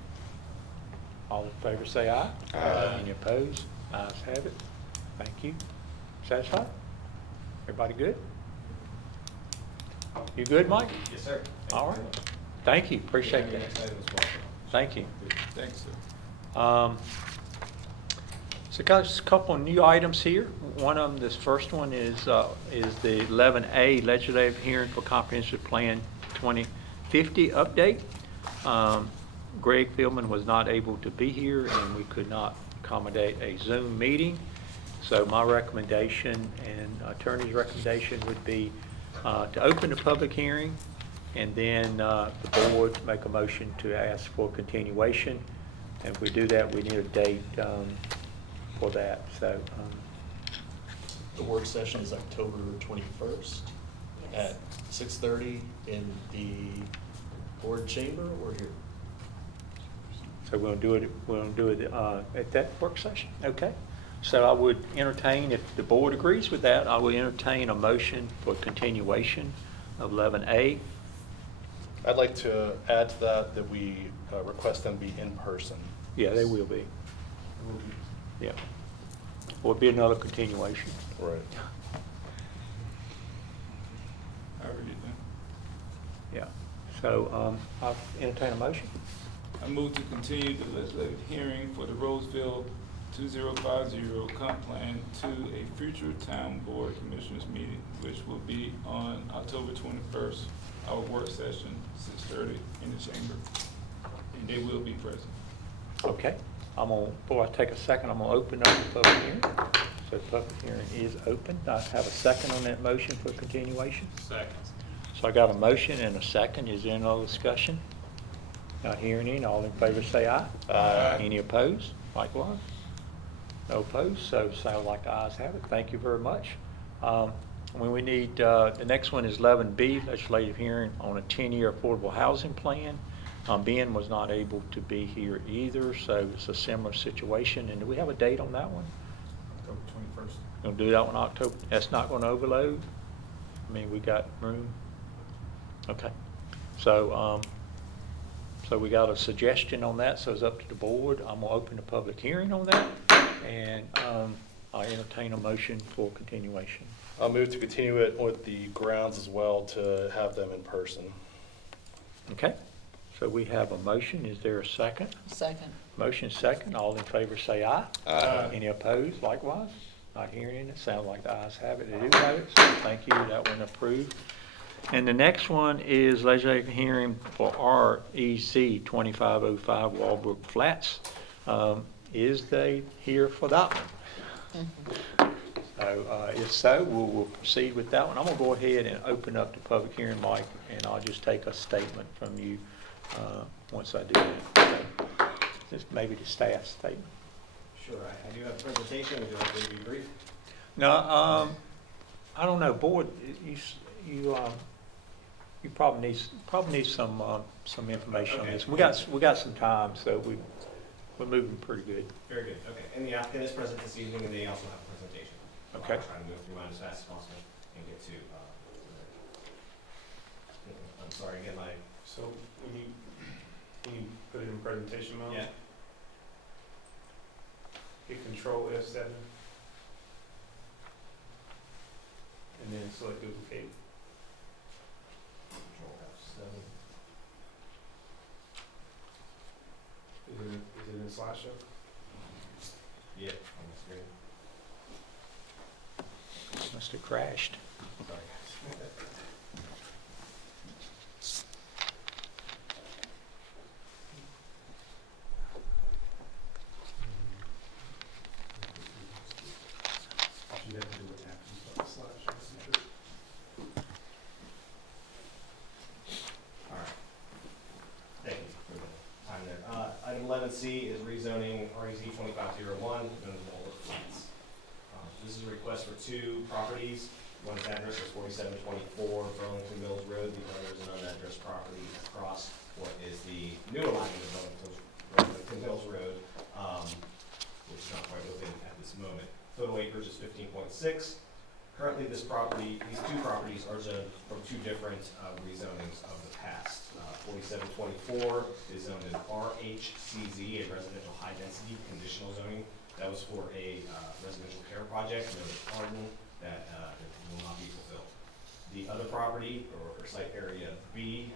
All in favor say aye. Aye. Any opposed? Ayes have it. Thank you. Satisfied? Everybody good? You good, Mike? Yes, sir. All right. Thank you, appreciate that. Next item as well. Thank you. Thanks, sir. So got a couple of new items here. One of them, this first one is the 11A Legislative Hearing for Comprehensive Plan 2050 update. Greg Philman was not able to be here and we could not accommodate a Zoom meeting. So my recommendation and attorney's recommendation would be to open the public hearing and then the board make a motion to ask for continuation. And if we do that, we need a date for that. So The work session is October 21st at 6:30 in the board chamber or here? so we'll do it at that work session, okay? So I would entertain, if the board agrees with that, I will entertain a motion for continuation of 11A. I'd like to add to that we request them be in person. Yeah, they will be. Yeah. Will be another continuation. Right. I already done. Yeah. So I'll entertain a motion. I move to continue the legislative hearing for the Rolesville 2050 comp plan to a future town board commissioners meeting, which will be on October 21st, our work session, 6:30 in the chamber. And they will be present. Okay. Before I take a second, I'm gonna open up the public hearing. So the public hearing is open. I have a second on that motion for continuation. Second. So I got a motion and a second. Is there any other discussion? Not hearing any. All in favor say aye. Aye. Any opposed? Likewise. No opposed, so sound like the ayes have it. Thank you very much. We need, the next one is 11B, legislative hearing on a 10-year affordable housing plan. Ben was not able to be here either, so it's a similar situation. And do we have a date on that one? October 21st. Gonna do that one October? That's not gonna overload? I mean, we got room? Okay. So, so we got a suggestion on that, so it's up to the board. I'm gonna open a public hearing on that, and I entertain a motion for continuation. I'll move to continue it with the grounds as well to have them in person. Okay, so we have a motion. Is there a second? Second. Motion second. All in favor say aye. Aye. Any opposed likewise? Not hearing any. Sounds like the ayes have it. They do have it. So thank you. That one approved. And the next one is legislative hearing for REC 2505 Walbrook Flats. Is they here for that one? So if so, we'll proceed with that one. I'm gonna go ahead and open up the public hearing, Mike, and I'll just take a statement from you once I do that. So, just maybe the staff statement. Sure, I do have a presentation. Would you like me to be brief? No, I don't know, board, you probably need some information on this. We got some time, so we're moving pretty good. Very good, okay. And the applicant is present this evening, and they also have a presentation. Okay. I'll try to move through mine as fast as possible and get to, I'm sorry, again, So when you put it in presentation mode? Yeah. Hit Control F7. And then select duplicate. Control F7. Is it in slideshow? Yeah, on the screen. Must have crashed. Sorry, guys. You have to do what happens on the slideshow. All right. Thank you for the time there. Item 11C is rezoning REZ 2501, known as Walbrook Flats. This is a request for two properties. One's address is 4724 Burlington Mills Road. The other is an unaddressed property across what is the new alignment of Burlington Mills Road, which is not quite open at this moment. Total acres is 15.6. Currently, these two properties are zoned from two different rezonings of the past. 4724 is zoned in RHCZ, a residential high-density conditional zoning. That was for a residential care project, known as Arden, that will not be fulfilled. The other property, or site area B,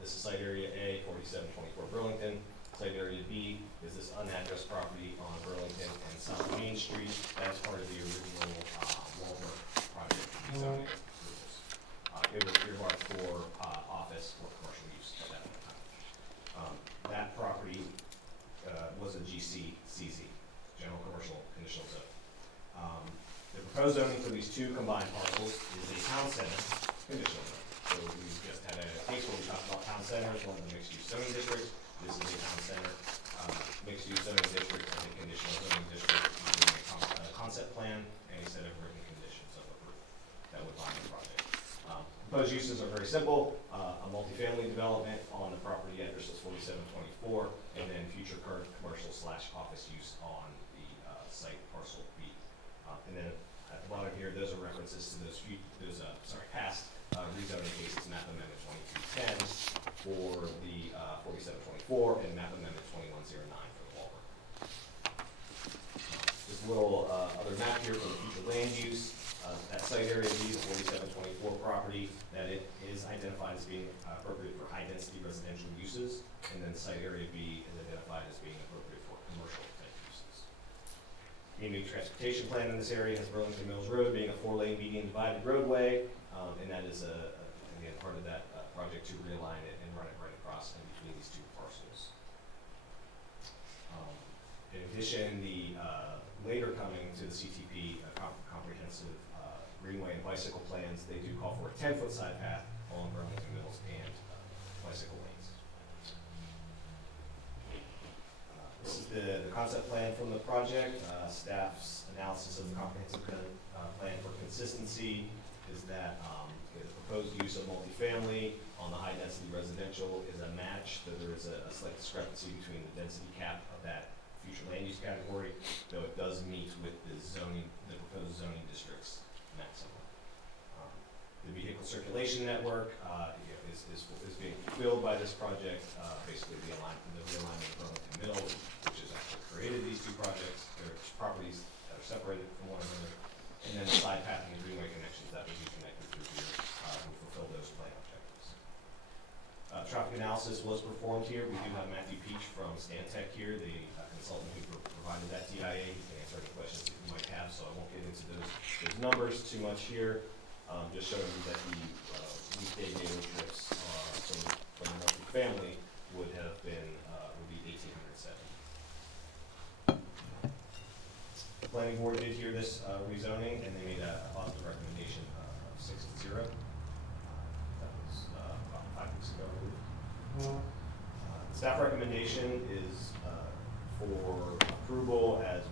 this is site area A, 4724 Burlington. Site area B is this unaddressed property on Burlington and South Main Street. That is part of the original Walbrook project zoning. It was earmarked for office or commercial use at that time. That property was a GCCZ, General Commercial Conditional Zone. The proposed zoning for these two combined parcels is a town center conditional zone. So we just had a case where we talked about town centers, one of the mixed-use zoning districts. This is a town center mixed-use zoning district and a conditional zoning district, including a concept plan and a set of written conditions of approval that would bind the project. Proposed uses are very simple: a multifamily development on the property address is 4724, and then future current commercial/office use on the site parcel B. And then at the bottom here, those are references to those past rezoning cases, map amendment 2210 for the 4724 and map amendment 2109 for the Walbrook. Just a little other map here for the future land use. That site area B, the 4724 property, that it is identified as being appropriate for high-density residential uses, and then site area B is identified as being appropriate for commercial type uses. Community transportation plan in this area has Burlington Mills Road being a 4-lane median divided roadway, and that is again part of that project to realign it and run it right across in between these two parcels. In addition, the later coming to the CTP comprehensive greenway and bicycle plans, they do call for a 10-foot side path along Burlington Mills and bicycle lanes. This is the concept plan from the project. Staff's analysis of the comprehensive plan for consistency is that the proposed use of multifamily on the high-density residential is a match, that there is a slight discrepancy between the density cap of that future land use category, though it does meet with the zoning, the proposed zoning district's maximum. The vehicle circulation network is being fulfilled by this project. Basically, the realignment of Burlington Mills, which has actually created these two projects. They're properties that are separated from one another. And then the side pathing and greenway connections that would be connected through here will fulfill those plan objectives. Traffic analysis was performed here. We do have Matthew Peach from Stantec here, the consultant who provided that TIA. He can answer any questions that you might have, so I won't get into those numbers too much here. Just showing you that the weekday daily trips from the multifamily would have been would be 1,870. The planning board did hear this rezoning, and they made a positive recommendation of 6-0. That was about 5 weeks ago, I believe. Staff recommendation is for approval as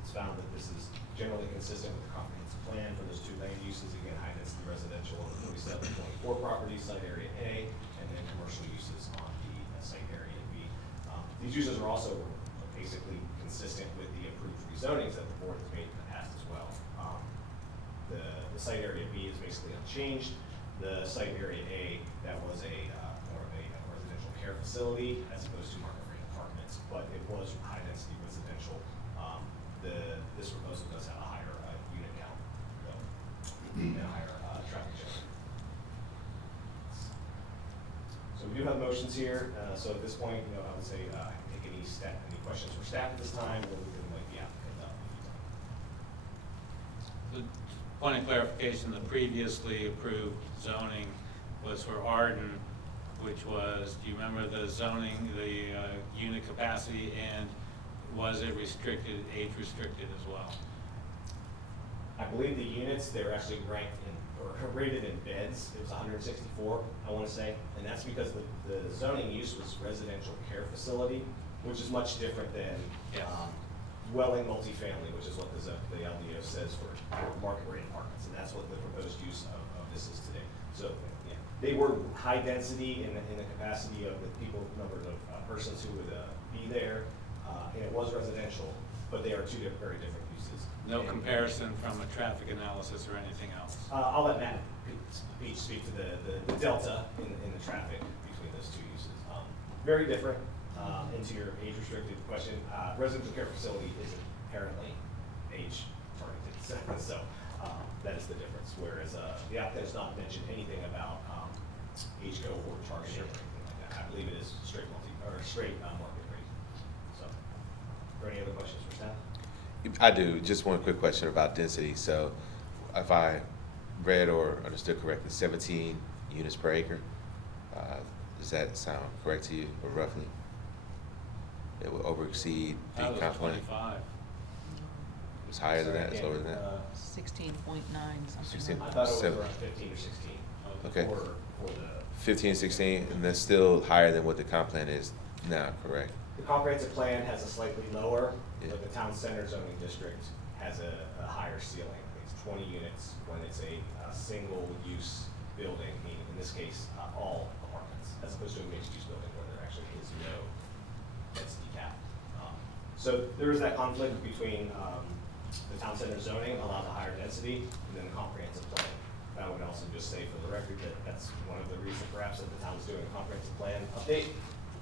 it's found that this is generally consistent with the comprehensive plan for those two land uses, again, high-density residential on the 4724 property, site area A, and then commercial uses on the site area B. These uses are also basically consistent with the approved rezonings that the board has made in the past as well. The site area B is basically unchanged. The site area A, that was more of a residential care facility as opposed to market rate apartments, but it was high-density residential. This proposal does have a higher unit count, though, and a higher traffic generator. So we do have motions here. So at this point, I would say I can take any questions for staff at this time, or we can invite the applicant up. The point of clarification, the previously approved zoning was for Arden, which was, do you remember the zoning, the unit capacity, and was it restricted, age restricted as well? I believe the units, they were actually ranked or rated in beds. It was 164, I want to say, and that's because the zoning use was residential care facility, which is much different than dwelling multifamily, which is what the LDO says for market rate apartments, and that's what the proposed use of this is today. So yeah, they were high density in the capacity of the numbers of persons who would be there, and it was residential, but they are two very different uses. No comparison from a traffic analysis or anything else? I'll let Matt Peach speak to the delta in the traffic between those two uses. Very different. Into your age-restricted question, residential care facility is inherently age-targeted, so that is the difference. Whereas the applicant has not mentioned anything about age cohort targeting or anything like that. I believe it is straight market rate. So, are there any other questions for staff? I do. Just one quick question about density. So if I read or understood correctly, 17 units per acre. Does that sound correct to you, or roughly? It will over exceed the That was comp plan? 25. It's higher than that, it's lower than that? 16.9, something 16. I thought it was 7. around 15 or 16. Okay. For the 15, 16, and that's still higher than what the comp plan is now, correct? The comprehensive plan has a slightly lower, Yeah. but the town center zoning district has a higher ceiling. I think it's 20 units when it's a single-use building, meaning in this case, all apartments, as opposed to a mixed-use building where there actually is no density cap. So there is that conflict between the town center zoning allows a higher density, and then the comprehensive plan. I would also just say for the record that that's one of the reasons perhaps that the town is doing a comprehensive plan update.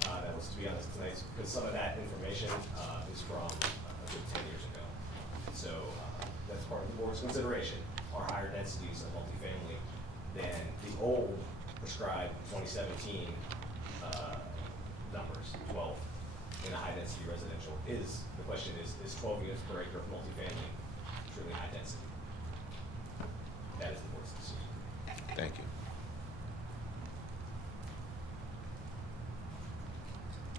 That was, to be honest, tonight, because some of that information is from a good 10 years ago. So that's part of the board's consideration, are higher densities of multifamily than the old prescribed 2017 numbers, 12 in a high density residential. The question is 12 units per acre of multifamily truly high density? That is the board's decision. Thank you.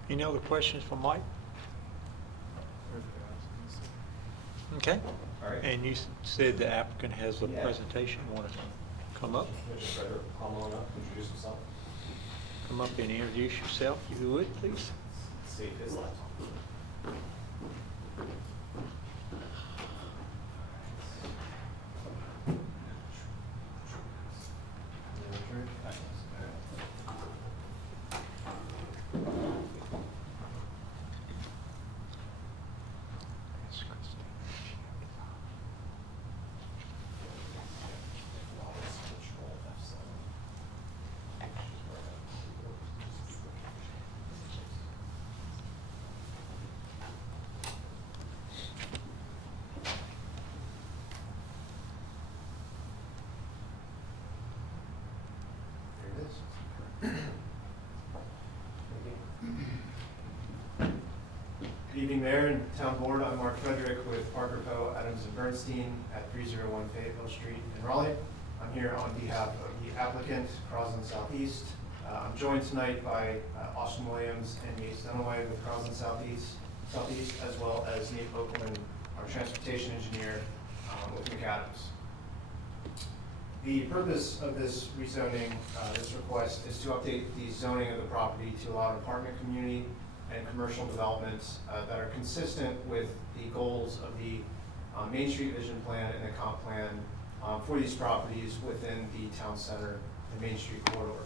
Any other questions for Mike? Okay. All right. And you said the applicant has a Yeah. presentation. Want to come up? Mr. Frederick, come on up, introduce himself. Come up and introduce yourself, if you would, please. State his last. Good evening, Mayor and Town Board. I'm Mark Frederick with Parker Poe, Adams and Bernstein at 301 Fayetteville Street in Raleigh. I'm here on behalf of the applicant, Crosland Southeast. I'm joined tonight by Austin Williams and Yates Dunaway with Crosland Southeast, as well as Nate Oakland, our transportation engineer with McAdams. The purpose of this rezoning, this request, is to update the zoning of the property to allow an apartment community and commercial developments that are consistent with the goals of the Main Street Vision Plan and the comp plan for these properties within the town center and Main Street corridor.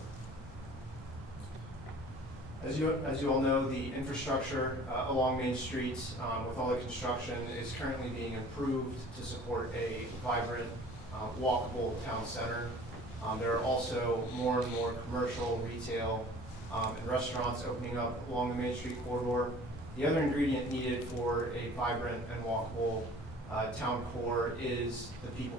As you all know, the infrastructure along Main Street with all the construction is currently being improved to support a vibrant, walkable town center. There are also more and more commercial, retail, and restaurants opening up along the Main Street corridor. The other ingredient needed for a vibrant and walkable town core is the people.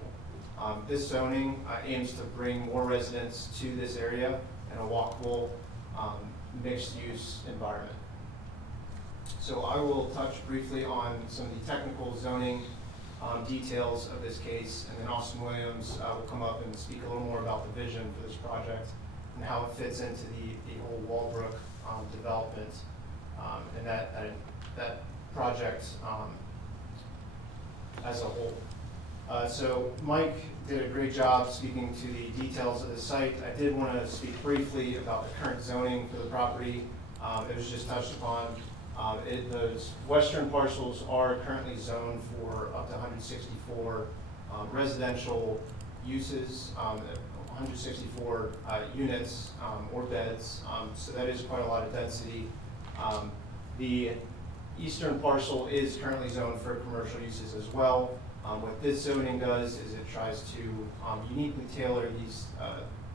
This zoning aims to bring more residents to this area in a walkable, mixed-use environment. So I will touch briefly on some of the technical zoning details of this case, and then Austin Williams will come up and speak a little more about the vision for this project and how it fits into the whole Walbrook development and that project as a whole. So Mike did a great job speaking to the details of the site. I did want to speak briefly about the current zoning for the property. It was just touched upon. Those western parcels are currently zoned for up to 164 residential uses, 164 units or beds, so that is quite a lot of density. The eastern parcel is currently zoned for commercial uses as well. What this zoning does is it tries to uniquely tailor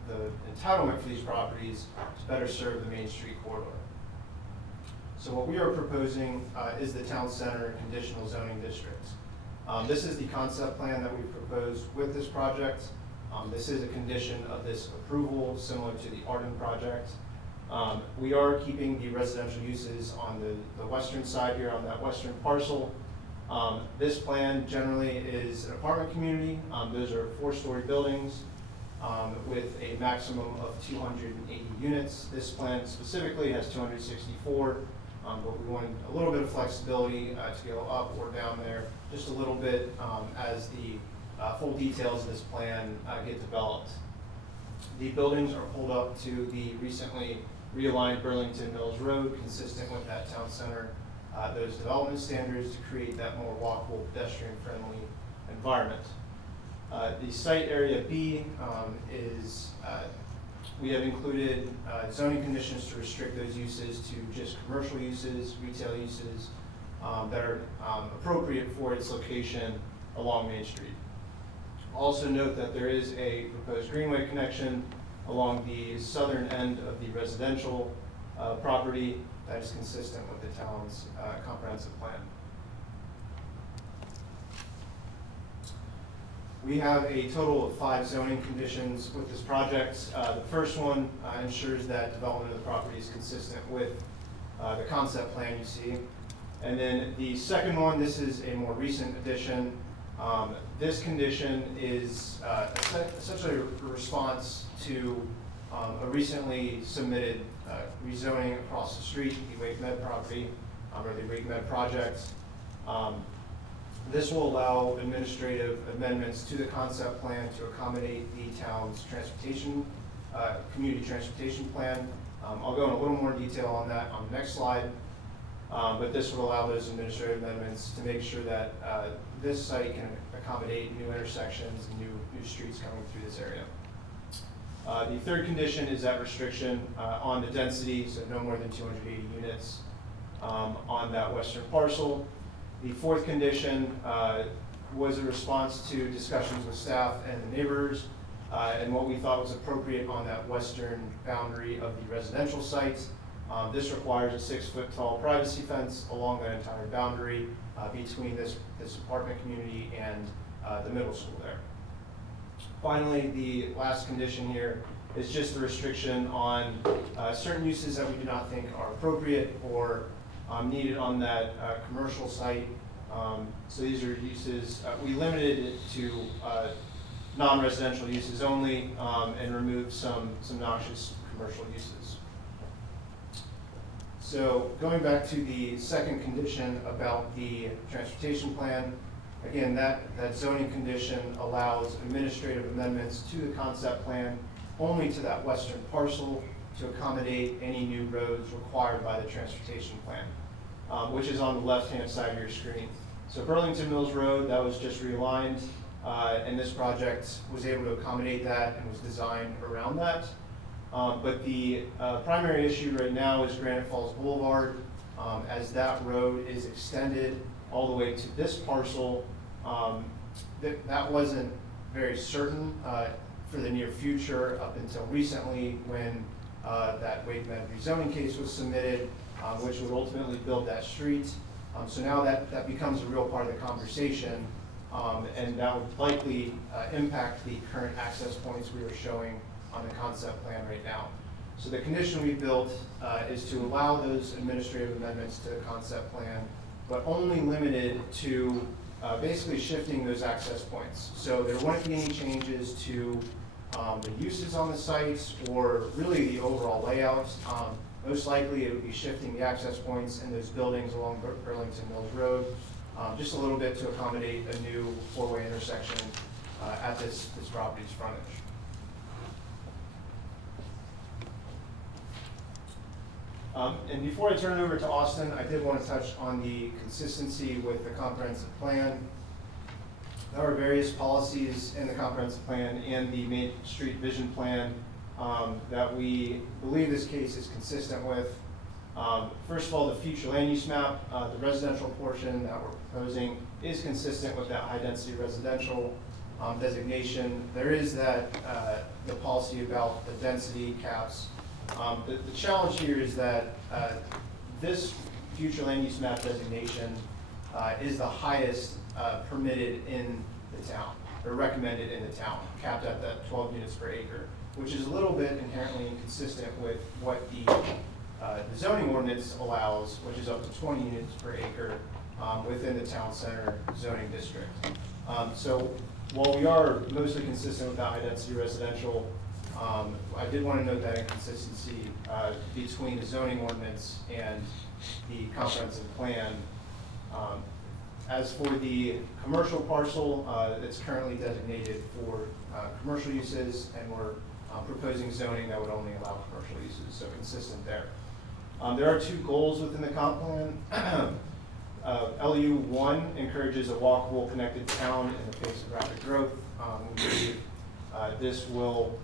the entitlement for these properties to better serve the Main Street corridor. So what we are proposing is the town center conditional zoning district. This is the concept plan that we proposed with this project. This is a condition of this approval, similar to the Arden project. We are keeping the residential uses on the western side here, on that western parcel. This plan generally is an apartment community. Those are 4-story buildings with a maximum of 280 units. This plan specifically has 264, but we wanted a little bit of flexibility to go up or down there just a little bit as the full details of this plan get developed. The buildings are pulled up to the recently realigned Burlington Mills Road, consistent with that town center, those development standards to create that more walkable, pedestrian-friendly environment. The site area B is, we have included zoning conditions to restrict those uses to just commercial uses, retail uses that are appropriate for its location along Main Street. Also note that there is a proposed greenway connection along the southern end of the residential property that is consistent with the town's comprehensive plan. We have a total of 5 zoning conditions with this project. The first one ensures that development of the property is consistent with the concept plan you see. And then the second one, this is a more recent addition. This condition is essentially a response to a recently submitted rezoning across the street, the Wake Med property, or the Wake Med project. This will allow administrative amendments to the concept plan to accommodate the town's transportation, community transportation plan. I'll go in a little more detail on that on the next slide, but this will allow those administrative amendments to make sure that this site can accommodate new intersections and new streets coming through this area. The third condition is that restriction on the density, so no more than 280 units on that western parcel. The fourth condition was a response to discussions with staff and the neighbors and what we thought was appropriate on that western boundary of the residential site. This requires a 6-foot tall privacy fence along that entire boundary between this apartment community and the middle school there. Finally, the last condition here is just the restriction on certain uses that we do not think are appropriate or needed on that commercial site. So these are uses, we limited it to non-residential uses only, and removed some noxious commercial uses. So going back to the second condition about the transportation plan, again, that zoning condition allows administrative amendments to the concept plan only to that western parcel to accommodate any new roads required by the transportation plan, which is on the left-hand side of your screen. So Burlington Mills Road, that was just realigned, and this project was able to accommodate that and was designed around that. But the primary issue right now is Granite Falls Boulevard. As that road is extended all the way to this parcel, that wasn't very certain for the near future up until recently when that Wake Med rezoning case was submitted, which would ultimately build that street. So now that becomes a real part of the conversation, and that would likely impact the current access points we are showing on the concept plan right now. So the condition we built is to allow those administrative amendments to the concept plan, but only limited to basically shifting those access points. So there won't be any changes to the uses on the sites or really the overall layout. Most likely it would be shifting the access points in those buildings along Burlington Mills Road, just a little bit to accommodate a new four-way intersection at this property's frontage. And before I turn it over to Austin, I did want to touch on the consistency with the comprehensive plan. There are various policies in the comprehensive plan and the Main Street Vision Plan that we believe this case is consistent with. First of all, the future land use map, the residential portion that we're proposing is consistent with that high density residential designation. There is that the policy about the density caps. The challenge here is that this future land use map designation is the highest permitted in the town, or recommended in the town, capped at that 12 units per acre, which is a little bit inherently inconsistent with what the zoning ordinance allows, which is up to 20 units per acre within the town center zoning district. So while we are mostly consistent with the high density residential, I did want to note that inconsistency between the zoning ordinance and the comprehensive plan. As for the commercial parcel, it's currently designated for commercial uses, and we're proposing zoning that would only allow commercial uses, so consistent there. There are two goals within the comp plan. LU1 encourages a walkable, connected town in the face of rapid growth. We believe this will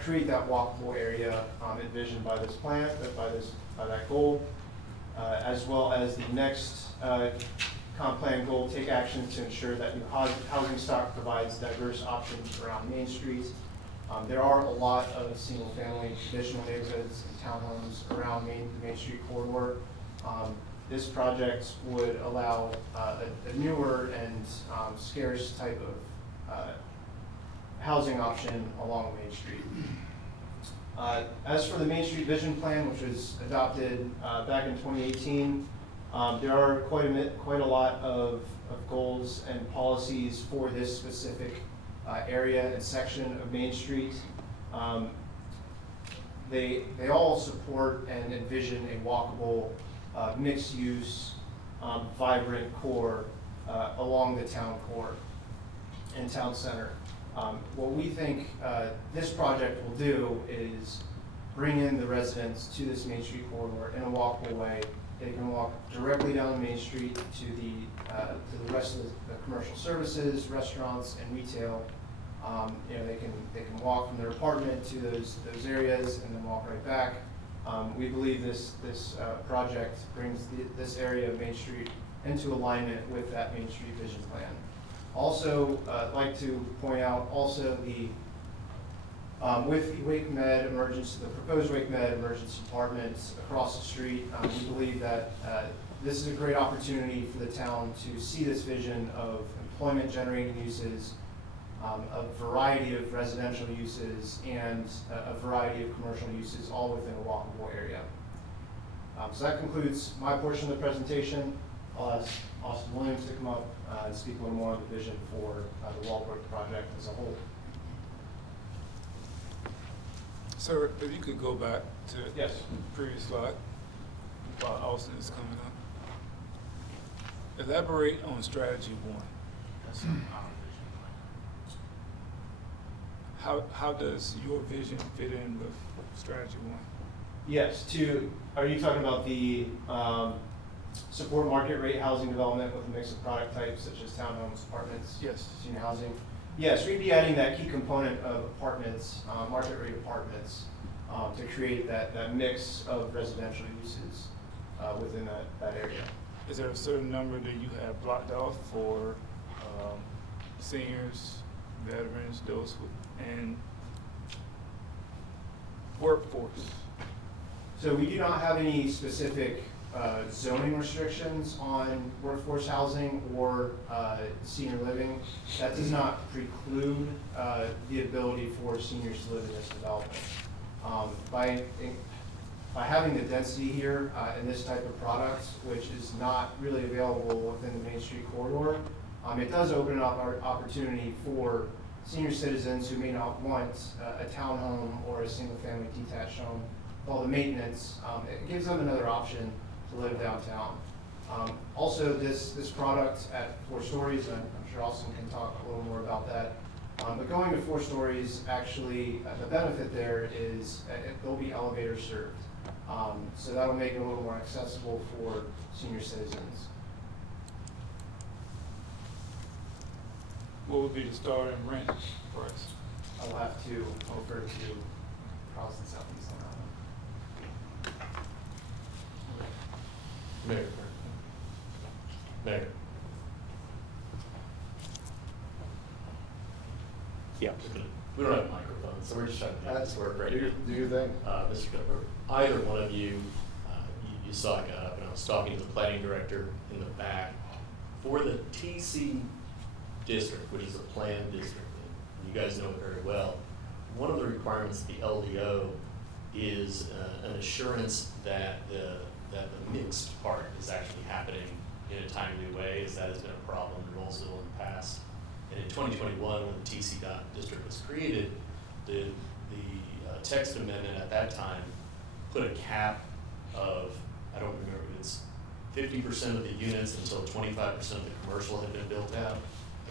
create that walkable area envisioned by this plan, by that goal, as well as the next comp plan goal, take action to ensure that new housing stock provides diverse options around Main Street. There are a lot of single-family traditional neighborhoods and townhomes around the Main Street corridor. This project would allow a newer and scarce type of housing option along Main Street. As for the Main Street Vision Plan, which was adopted back in 2018, there are quite a lot of goals and policies for this specific area and section of Main Street. They all support and envision a walkable, mixed-use, vibrant core along the town core and town center. What we think this project will do is bring in the residents to this Main Street corridor in a walkable way. They can walk directly down Main Street to the rest of the commercial services, restaurants, and retail. They can walk from their apartment to those areas and then walk right back. We believe this project brings this area of Main Street into alignment with that Main Street Vision Plan. Also, I'd like to point out also with the Wake Med emergency, the proposed Wake Med emergency department across the street, we believe that this is a great opportunity for the town to see this vision of employment generating uses, a variety of residential uses, and a variety of commercial uses all within a walkable area. So that concludes my portion of the presentation. I'll ask Austin Williams to come up and speak a little more on the vision for the Wallbrook project as a whole. Sir, if you could go back to Yes. the previous slide while Austin is coming up. Elaborate on strategy one. How does your vision fit in with strategy one? Yes, are you talking about the support market rate housing development with a mix of product types such as townhomes, apartments? Yes. Senior housing? Yes, we'd be adding that key component of apartments, market rate apartments, to create that mix of residential uses within that area. Is there a certain number that you have blocked off for seniors, veterans, those and workforce? So we do not have any specific zoning restrictions on workforce housing or senior living. That does not preclude the ability for seniors to live in this development. By having the density here in this type of product, which is not really available within the Main Street corridor, it does open up our opportunity for senior citizens who may not want a townhome or a single-family detached home. With all the maintenance, it gives them another option to live downtown. Also, this product at 4 stories, I'm sure Austin can talk a little more about that. But going to 4 stories, actually, the benefit there is they'll be elevator served. So that'll make it a little more accessible for senior citizens. What would be the starting rent price? I'll have to refer to Cross and Southeast on that one. Mayor. Mayor. Yeah. We don't have microphones, so we're just trying to make this work right here. Do you think? Mr. Cooper, either one of you, you saw I got up and I was talking to the planning director in the back. For the TC district, which is a planned district, and you guys know it very well, one of the requirements of the LDO is an assurance that the mixed part is actually happening in a timely way, as that has been a problem in Rolesville in the past. And in 2021, when the TC district was created, the text amendment at that time put a cap of, I don't remember, it's 50% of the units until 25% of the commercial had been built out,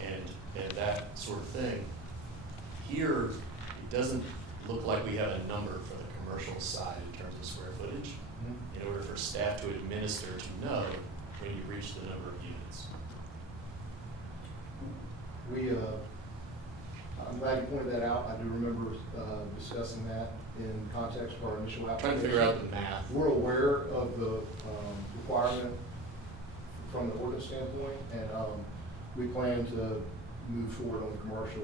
and that sort of thing. Here, it doesn't look like we have a number for the commercial side in terms of square footage, in order for staff to administer to know when you reach the number of units. I'm glad you pointed that out. I do remember discussing that in context of our initial application. Trying to figure out the math. We're aware of the requirement from the ordinance standpoint, and we plan to move forward on the commercial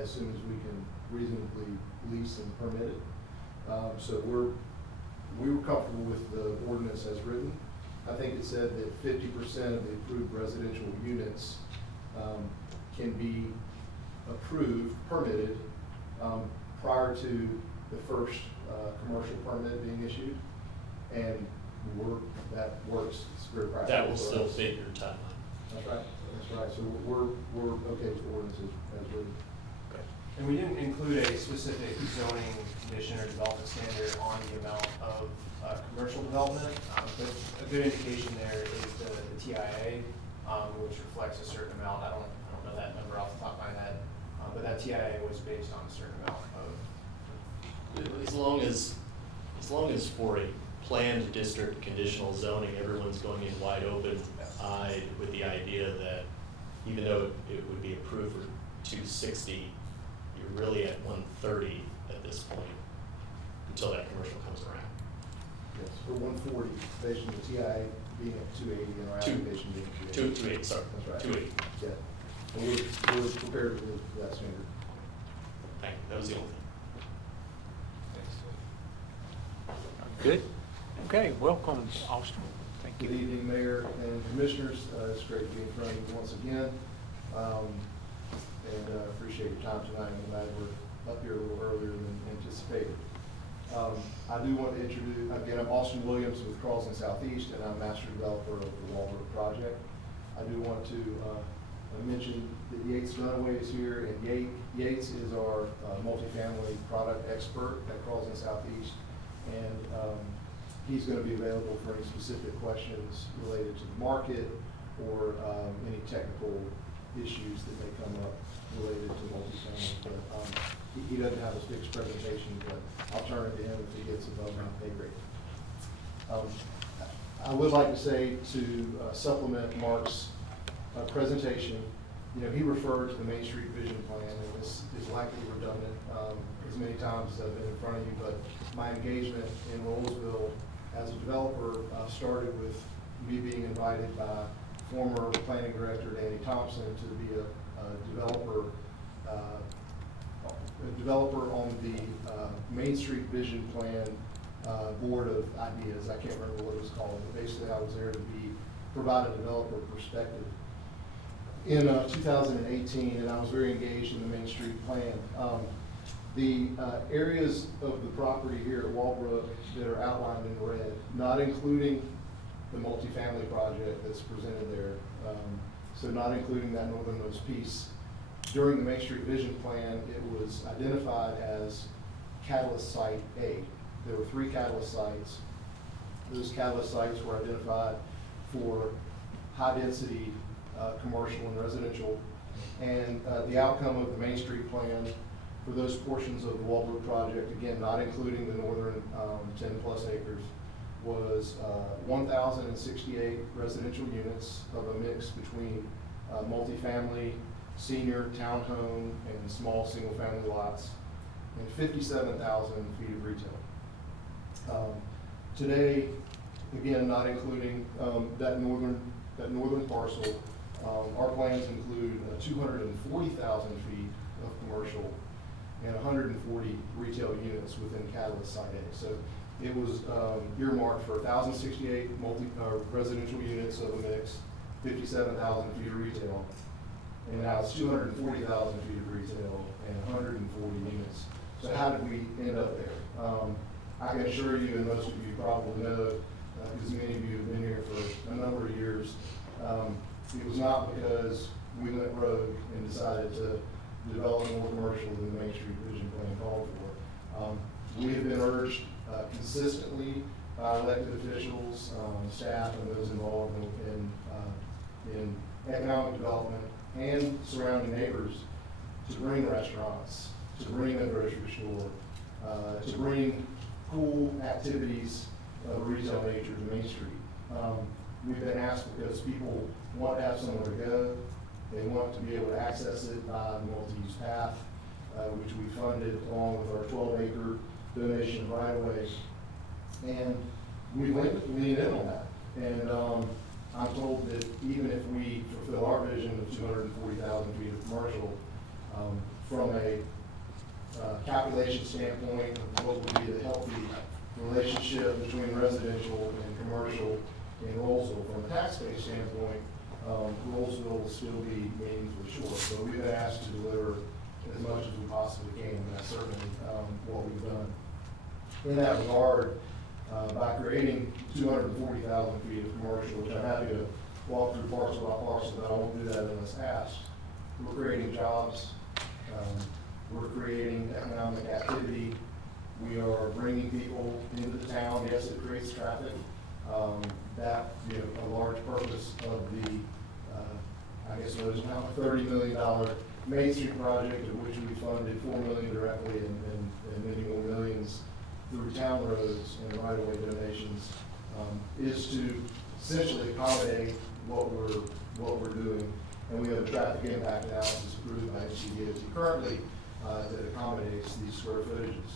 as soon as we can reasonably lease and permit it. So we were comfortable with the ordinance as written. I think it said that 50% of the approved residential units can be approved, permitted, prior to the first commercial permit being issued. And that works, it's very practical. That will still fit your timeline. That's right, that's right. So we're okay with the ordinance as written. And we didn't include a specific zoning condition or development standard on the amount of commercial development, but a good indication there is the TIA, which reflects a certain amount. I don't know that number off the top of my head, but that TIA was based on a certain amount of. As long as for a planned district conditional zoning, everyone's going in wide open-eyed with the idea that even though it would be approved for 260, you're really at 130 at this point until that commercial comes around. Yes, for 140, based on the TIA being at 280 and our application being 280, sorry. That's right. 280. Yeah. And we're prepared with that standard. Thank you. That was the only thing. Good? Okay, welcome, Austin. Thank you. Good evening, Mayor and Commissioners. It's great to be in front of you once again. And appreciate your time tonight. I'm glad we're up here a little earlier than anticipated. I do want to introduce, again, I'm Austin Williams with Carlson Southeast, and I'm master developer of the Walbrook project. I do want to mention that Yates Dunaway is here, and Yates is our multifamily product expert at Carlson Southeast, and he's going to be available for any specific questions related to the market or any technical issues that may come up related to multifamily. But he doesn't have a fixed presentation, but I'll turn it to him if he gets above my pay grade. I would like to say to supplement Mark's presentation, you know, he referred to the Main Street Vision Plan, and this is likely redundant as many times as I've been in front of you, but my engagement in Rolesville as a developer started with me being invited by former planning director Danny Thompson to be a developer on the Main Street Vision Plan board of ideas. I can't remember what it was called, but basically I was there to provide a developer perspective in 2018, and I was very engaged in the Main Street Plan. The areas of the property here at Walbrook that are outlined in red, not including the multifamily project that's presented there, so not including that northernmost piece. During the Main Street Vision Plan, it was identified as Catalyst Site A. There were 3 catalyst sites. Those catalyst sites were identified for high-density commercial and residential, and the outcome of the Main Street Plan for those portions of the Walbrook project, again, not including the northern 10-plus acres, was 1,068 residential units of a mix between multifamily, senior, townhome, and small single-family lots, and 57,000 feet of retail. Today, again, not including that northern parcel, our plans include 240,000 feet of commercial and 140 retail units within Catalyst Site A. So it was earmarked for 1,068 residential units of a mix, 57,000 feet of retail, and now it's 240,000 feet of retail and 140 units. So how did we end up there? I can assure you, and most of you probably know, because many of you have been here for a number of years, it was not because we went rogue and decided to develop more commercial than the Main Street Vision Plan called for. We have been urged consistently by elected officials, staff, and those involved in economic development and surrounding neighbors to bring restaurants, to bring a grocery store, to bring cool activities of a retail nature to Main Street. We've been asked because people want to have somewhere to go. They want to be able to access it by the multi-use path, which we funded along with our 12-acre donation right-of-way. And we leaned in on that. And I'm told that even if we fulfill our vision of 240,000 feet of commercial, from a calculation standpoint of what would be the healthy relationship between residential and commercial in Rolesville, from a tax base standpoint, Rolesville will still be meaningfully short. So we've been asked to deliver as much as we possibly can, and that's certainly what we've done. In that regard, by creating 240,000 feet of commercial, which I'm happy to walk through parcel by parcel, but I won't do that unless asked, we're creating jobs, we're creating economic activity, we are bringing people into the town. Yes, it creates traffic. That, you know, a large purpose of the, I guess it was now a $30 million Main Street project, of which we funded $4 million directly and many more millions through town roads and right-of-way donations, is to essentially accommodate what we're doing. And we have a traffic impact analysis approved by HCDOT currently that accommodates these square footages.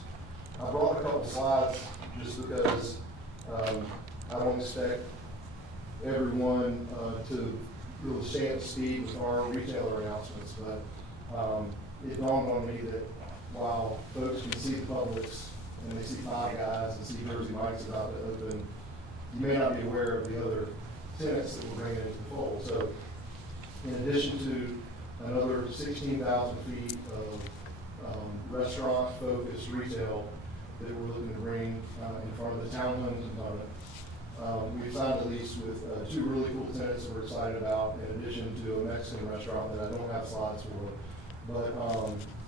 I brought a couple slides just because I don't expect everyone to really stay up to speed with our retailer announcements, but it dawned on me that while folks can see the Publix and they see Five Guys and see Jersey Mike's about to open, you may not be aware of the other tenants that we're bringing into the fold. So in addition to another 16,000 feet of restaurant-focused retail, that we're looking to bring in front of the townhome component. We've signed a lease with two really cool tenants that we're excited about, in addition to a Mexican restaurant that I don't have slides for. But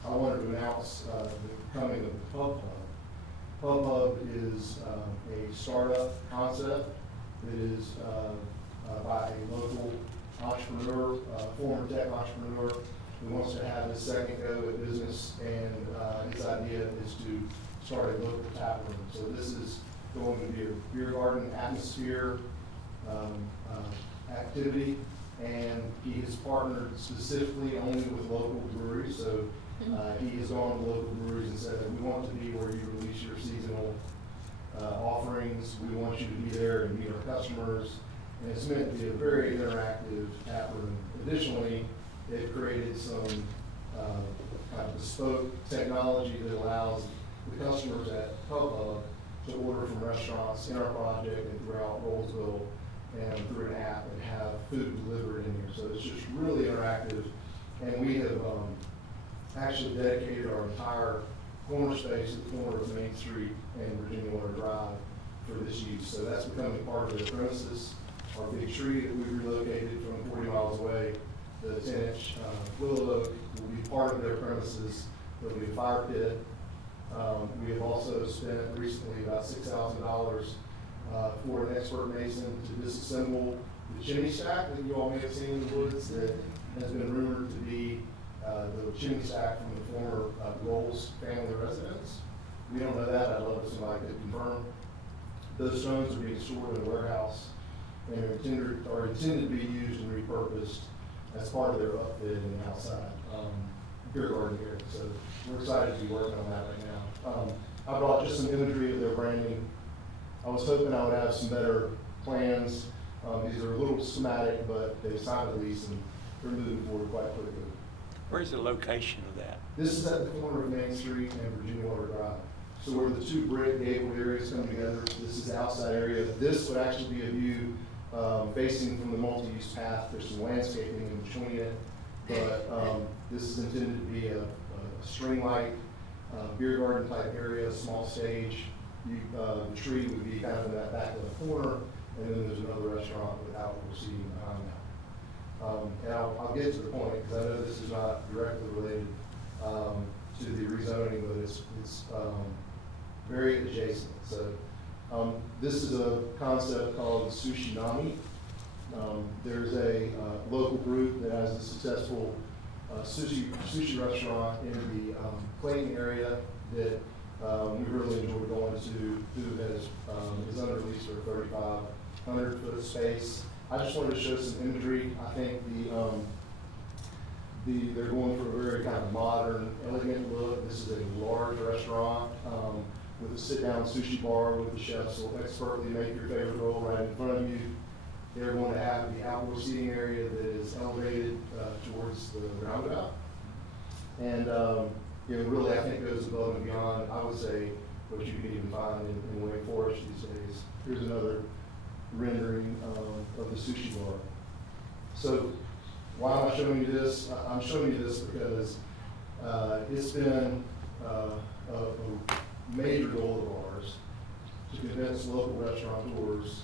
I wanted to announce the coming of the Pub Hub. Pub Hub is a startup concept that is by a local entrepreneur, former tech entrepreneur, who wants to have his second go at business, and his idea is to start a local tap room. So this is going to be a beer garden atmosphere activity, and he has partnered specifically only with local breweries. So he has gone to local breweries and said, we want to be where you release your seasonal offerings. We want you to be there and meet our customers. And it's meant to be a very interactive tap room. Additionally, they've created some kind of bespoke technology that allows the customers at Pub Hub to order from restaurants in our project and throughout Rolesville and through an app and have food delivered in here. So it's just really interactive. And we have actually dedicated our entire corner space at the corner of Main Street and Virginia Water Drive for this use. So that's becoming part of the premises. Our big tree that we relocated from 40 miles away, the 10-inch willow oak, will be part of their premises. There'll be a fire pit. We have also spent recently about $6,000 for an expert mason to disassemble the chimney stack that you all may have seen in the woods that has been rumored to be the chimney stack from the former Rolls family residence. We don't know that. I'd love if somebody could confirm. Those stones are being stored in a warehouse and are intended to be used and repurposed as part of their upfit in the outside beer garden area. So we're excited to be working on that right now. I brought just some imagery of their branding. I was hoping I would have some better plans. These are a little schematic, but they've signed a lease and they're moving forward quite quickly. Where's the location of that? This is at the corner of Main Street and Virginia Water Drive. So where the two brick gabled areas come together, this is the outside area. This would actually be a view facing from the multi-use path. There's some landscaping in between it, but this is intended to be a string light beer garden type area, a small stage. The tree would be kind of in that back of the corner, and then there's another restaurant with outdoor seating behind that. And I'll get to the point, because I know this is not directly related to the rezoning, but it's very adjacent. So this is a concept called Sushi Nami. There's a local group that has a successful sushi restaurant in the Clayton area that we really enjoyed going to, who is under lease for a 3,500-foot space. I just wanted to show some imagery. I think they're going for a very kind of modern, elegant look. This is a large restaurant with a sit-down sushi bar with the chefs will expertly make your favorite roll right in front of you. They're going to have the outdoor seating area that is elevated towards the roundabout. And really, I think goes above and beyond, I would say, what you could even find in Wake Forest these days. Here's another rendering of the sushi bar. So why am I showing you this? I'm showing you this because it's been a major goal of ours to convince local restaurateurs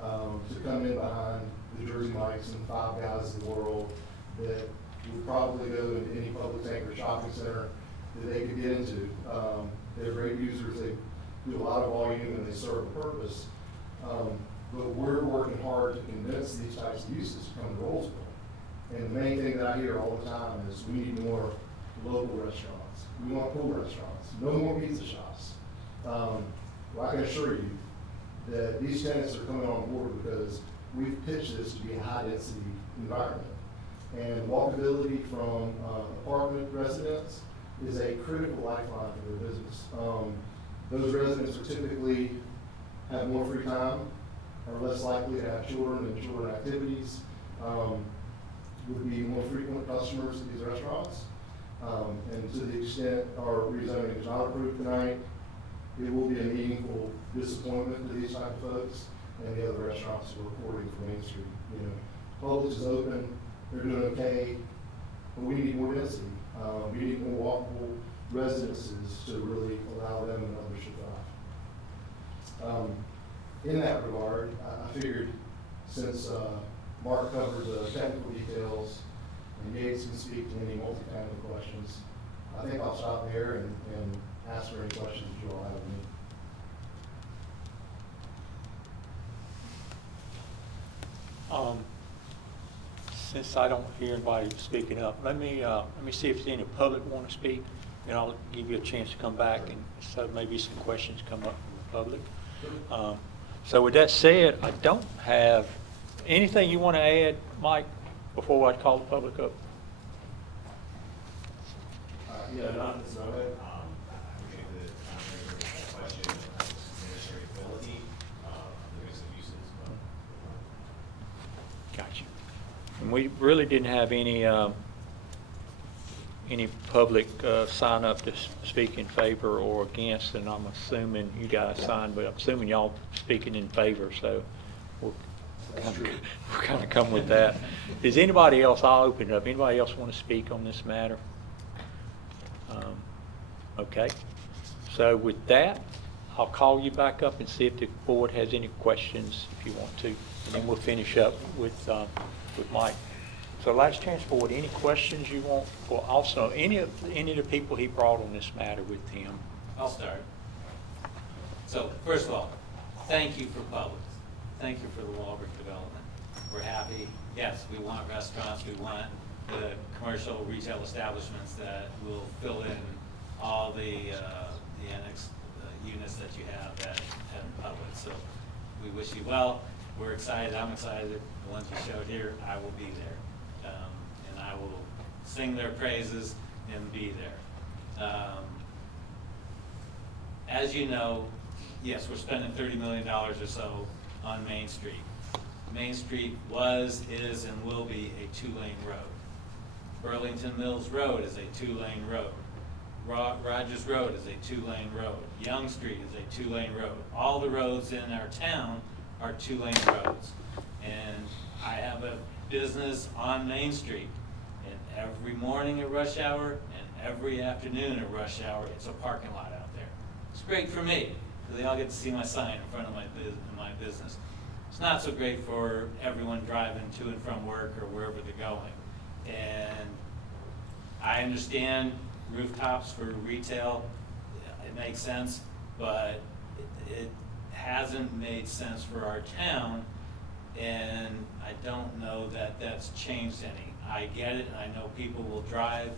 to come in behind the Jersey Mike's and Five Guys of the world that would probably go into any public tank or shopping center that they could get into. They're great users. They do a lot of volume and they serve a purpose. But we're working hard to convince these types of uses to come to Rolesville. And the main thing that I hear all the time is we need more local restaurants. We want cool restaurants. No more pizza shops. Well, I can assure you that these tenants are coming on board because we've pitched this to be a high-density environment. And walkability from apartment residents is a critical lifeline for their business. Those residents are typically have more free time, are less likely to have children and children activities, would be more frequent customers at these restaurants. And to the extent our rezoning is not approved tonight, it will be a meaningful disappointment to these type of folks and the other restaurants who are reporting from Main Street. Publix is open, they're doing okay, but we need more density. We need more walkable residences to really allow them and others to thrive. In that regard, I figured since Mark covered the technical details and Yates can speak to any multifamily questions, I think I'll stop there and ask for any questions you all have of me. Since I don't hear anybody speaking up, let me see if any public want to speak, and I'll give you a chance to come back, and so maybe some questions come up from the public. So with that said, I don't have anything you want to add, Mike, before I call the public up? Yeah, not at this moment. I think the question of administratability, there is some uses. Gotcha. And we really didn't have any public sign up to speak in favor or against, and I'm assuming you guys signed, but I'm assuming y'all speaking in favor, so we'll kind of come with that. Is anybody else, I'll open it up, anybody else want to speak on this matter? Okay, so with that, I'll call you back up and see if the board has any questions if you want to, and then we'll finish up with Mike. So last chance, board, any questions you want for also any of the people he brought on this matter with him? I'll start. So first of all, thank you for Publix. Thank you for the Walbrook development. We're happy. Yes, we want restaurants. We want the commercial retail establishments that will fill in all the annex units that you have at Publix. So we wish you well. We're excited. I'm excited. The ones you showed here, I will be there. And I will sing their praises and be there. As you know, yes, we're spending $30 million or so on Main Street. Main Street was, is, and will be a two-lane road. Burlington Mills Road is a two-lane road. Rogers Road is a two-lane road. Young Street is a two-lane road. All the roads in our town are two-lane roads. And I have a business on Main Street, and every morning at rush hour and every afternoon at rush hour, it's a parking lot out there. It's great for me, because they all get to see my sign in front of my business. It's not so great for everyone driving to and from work or wherever they're going. And I understand rooftops for retail, it makes sense, but it hasn't made sense for our town, and I don't know that that's changed any. I get it, and I know people will drive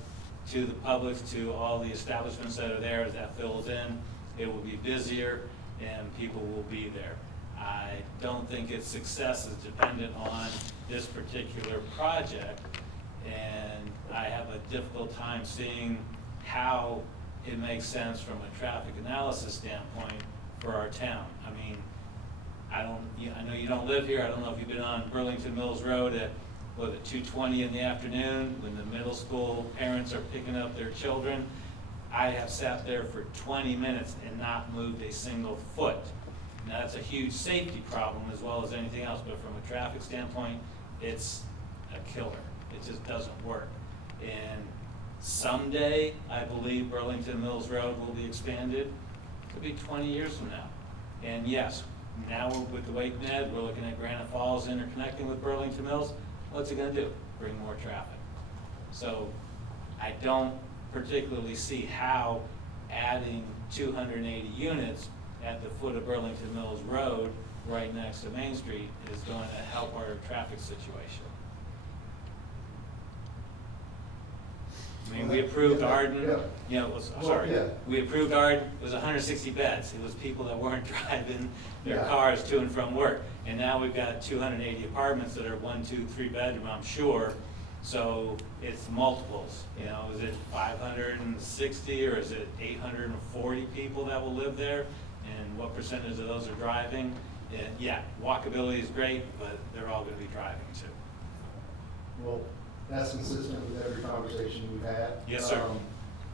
to the Publix, to all the establishments that are there. As that fills in, it will be busier, and people will be there. I don't think its success is dependent on this particular project, and I have a difficult time seeing how it makes sense from a traffic analysis standpoint for our town. I mean, I know you don't live here. I don't know if you've been on Burlington Mills Road at 2:20 in the afternoon when the middle school parents are picking up their children. I have sat there for 20 minutes and not moved a single foot. Now, that's a huge safety problem as well as anything else, but from a traffic standpoint, it's a killer. It just doesn't work. And someday, I believe Burlington Mills Road will be expanded. It could be 20 years from now. And yes, now with the Wake Med, we're looking at Granite Falls interconnecting with Burlington Mills. What's it gonna do? Bring more traffic. So I don't particularly see how adding 280 units at the foot of Burlington Mills Road, right next to Main Street, is going to help our traffic situation. I mean, we approved Arden, we approved Arden, it was 160 beds. It was people that weren't driving their cars to and from work. And now we've got 280 apartments that are 1, 2, 3 bedroom, I'm sure. So it's multiples, is it 560 or is it 840 people that will live there? And what percentage of those are driving? And yeah, walkability is great, but they're all gonna be driving too. Well, that's consistent with every conversation we've had. Yes, sir.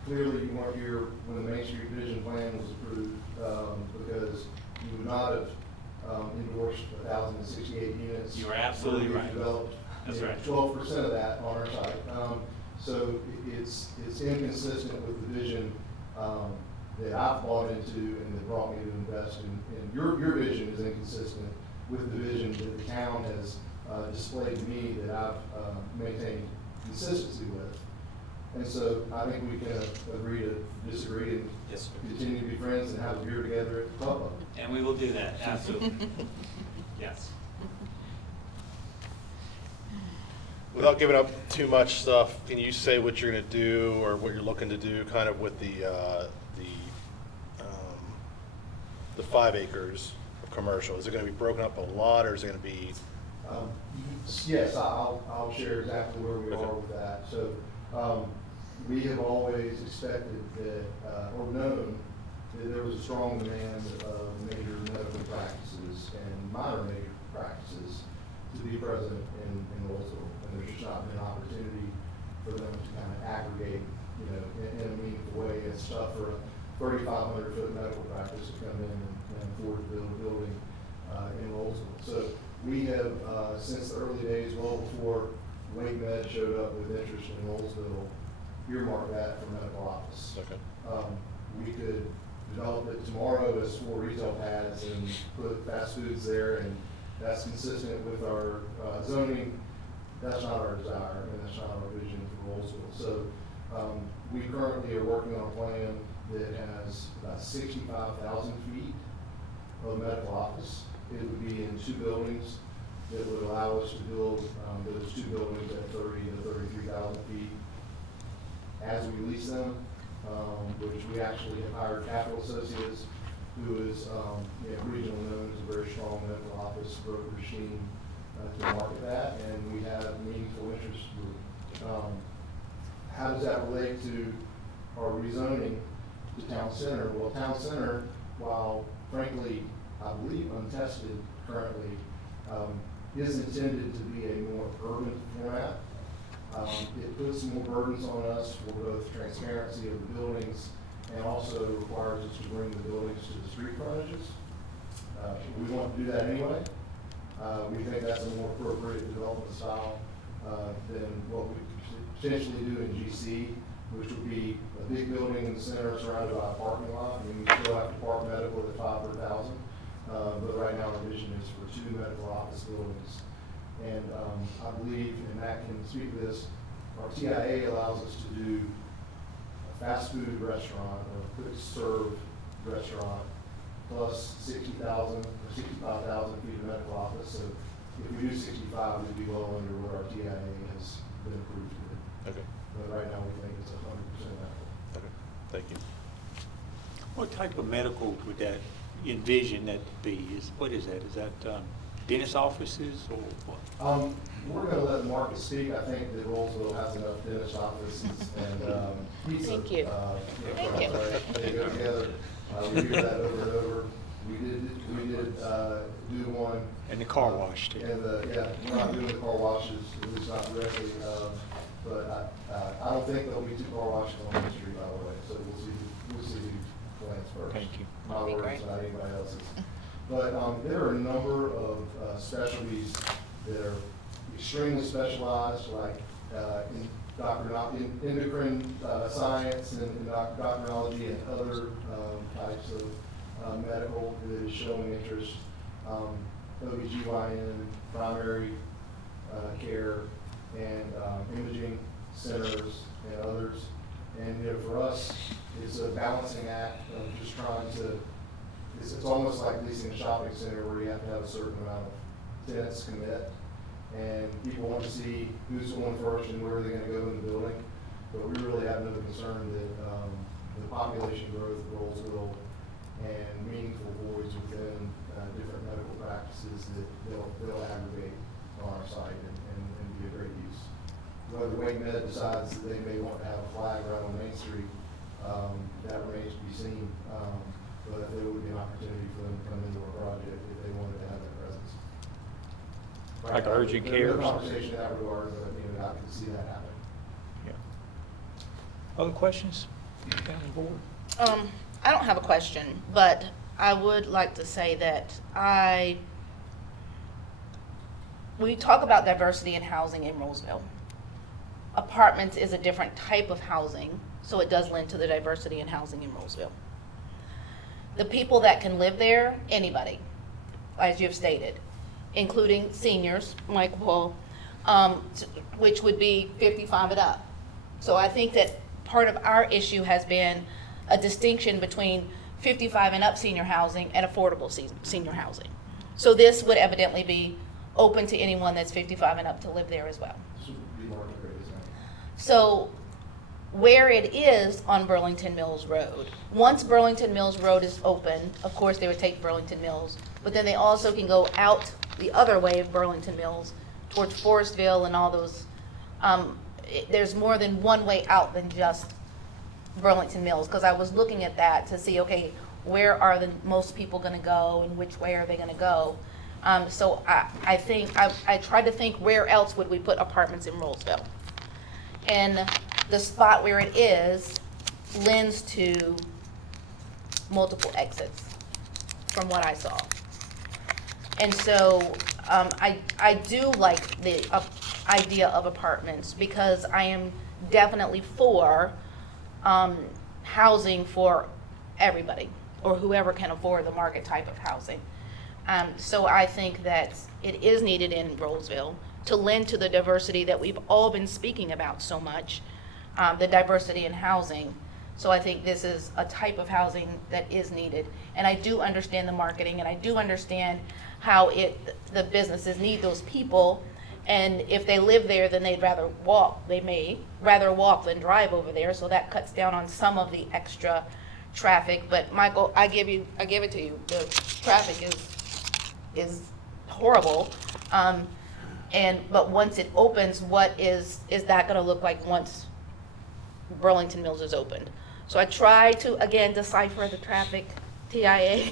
Clearly, you weren't here when the Main Street Vision Plan was approved, because you would not have endorsed 1,068 units. You are absolutely right. Developed. That's right. 12% of that on our site. So it's inconsistent with the vision that I've bought into and that brought me to invest in. And your vision is inconsistent with the vision that the town has displayed to me that I've maintained consistency with. And so I think we can agree to disagree and Yes, sir. continue to be friends and have a beer together at the club. And we will do that, absolutely. Yes. Without giving up too much stuff, can you say what you're gonna do or what you're looking to do kind of with the 5 acres of commercial? Is it gonna be broken up a lot or is it gonna be? Yes, I'll share exactly where we are with that. So we have always expected that, or known that there was a strong demand of major medical practices and minor major practices to be present in Rolesville. And there's just not been an opportunity for them to kind of aggregate, you know, in a meaningful way. It's tough for a 3,500-foot medical practice to come in and afford to build a building in Rolesville. So we have, since the early days, well before Wake Med showed up with interest in Rolesville, earmarked that for medical office. Okay. We could develop it tomorrow as 4 retail pads and put fast foods there, and that's consistent with our zoning. That's not our desire, and that's not our vision for Rolesville. So we currently are working on a plan that has about 65,000 feet of medical office. It would be in 2 buildings that would allow us to build those 2 buildings at 30 to 33,000 feet as we lease them, which we actually have hired Capital Associates, who is regionally known as a very strong medical office broker machine to market that, and we have meaningful interest group. How does that relate to our rezoning to town center? Well, town center, while frankly, I believe untested currently, is intended to be a more urban format. It puts more burdens on us for both transparency of the buildings and also requires us to bring the buildings to the street frontages. We want to do that anyway. We think that's a more appropriate development style than what we could potentially do in GC, which would be a big building in the center surrounded by a parking lot. I mean, we still have to park medical at 5 per thousand, but right now our vision is for 2 medical office buildings. And I believe, and Matt can speak to this, our TIA allows us to do a fast food restaurant or a quick serve restaurant plus 60,000 or 65,000 feet of medical office. So if we do 65, we'd be well under what our TIA has been approved to do. Okay. But right now we think it's 100% medical. Okay, thank you. What type of medical would that envision that to be? What is that? Is that dentist offices or what? We're going to let the market speak. I think that Rolesville has enough dentist offices and pizza. Thank you. Thank you. They go together. We hear that over and over. We did do one. And the car wash too. And yeah, we're not doing the car washes, at least not directly. But I don't think there'll be 2 car washes on Main Street, by the way. So we'll see who plans first. Thank you. My words, not anybody else's. But there are a number of specialties that are extremely specialized, like endocrine science and endocrinology and other types of medical that is showing interest. OBGYN, primary care, and imaging centers and others. And for us, it's a balancing act of just trying to. It's almost like leasing a shopping center where you have to have a certain amount of tenants commit. And people want to see who's going first and where they're going to go in the building. But we really have no concern that the population growth of Rolesville and meaningful voids within different medical practices that they'll aggregate on our site and be a great use. Whether Wake Med decides that they may want to have a flag right on Main Street, that remains to be seen. But there would be an opportunity for them to come into our project if they wanted to have that presence. Like urgent care or There's no something? conversation in that regard, but I can see that happening. Yeah. Other questions? Down the board? I don't have a question, but I would like to say that we talk about diversity in housing in Rolesville. Apartments is a different type of housing So it does lend to the diversity in housing in Rolesville. The people that can live there, anybody, as you've stated, including seniors, Michael Paul, which would be 55 and up. So I think that part of our issue has been a distinction between 55 and up senior housing and affordable senior housing. So this would evidently be open to anyone that's 55 and up to live there as well. This would be market rate, isn't it? So where it is on Burlington Mills Road, once Burlington Mills Road is open, of course they would take Burlington Mills, but then they also can go out the other way of Burlington Mills towards Forestville and all those. There's more than one way out than just Burlington Mills, because I was looking at that to see, okay, where are the most people gonna go and which way are they gonna go? So I think, I tried to think where else would we put apartments in Rolesville? And the spot where it is lends to multiple exits from what I saw. And so I do like the idea of apartments because I am definitely for housing for everybody or whoever can afford the market type of housing. So I think that it is needed in Rolesville to lend to the diversity that we've all been speaking about so much, the diversity in housing. So I think this is a type of housing that is needed. And I do understand the marketing, and I do understand how the businesses need those people. And if they live there, then they'd rather walk. They may rather walk than drive over there. So that cuts down on some of the extra traffic. But Michael, I give it to you. The traffic is horrible. But once it opens, what is that going to look like once Burlington Mills is opened? So I try to, again, decipher the traffic TIA.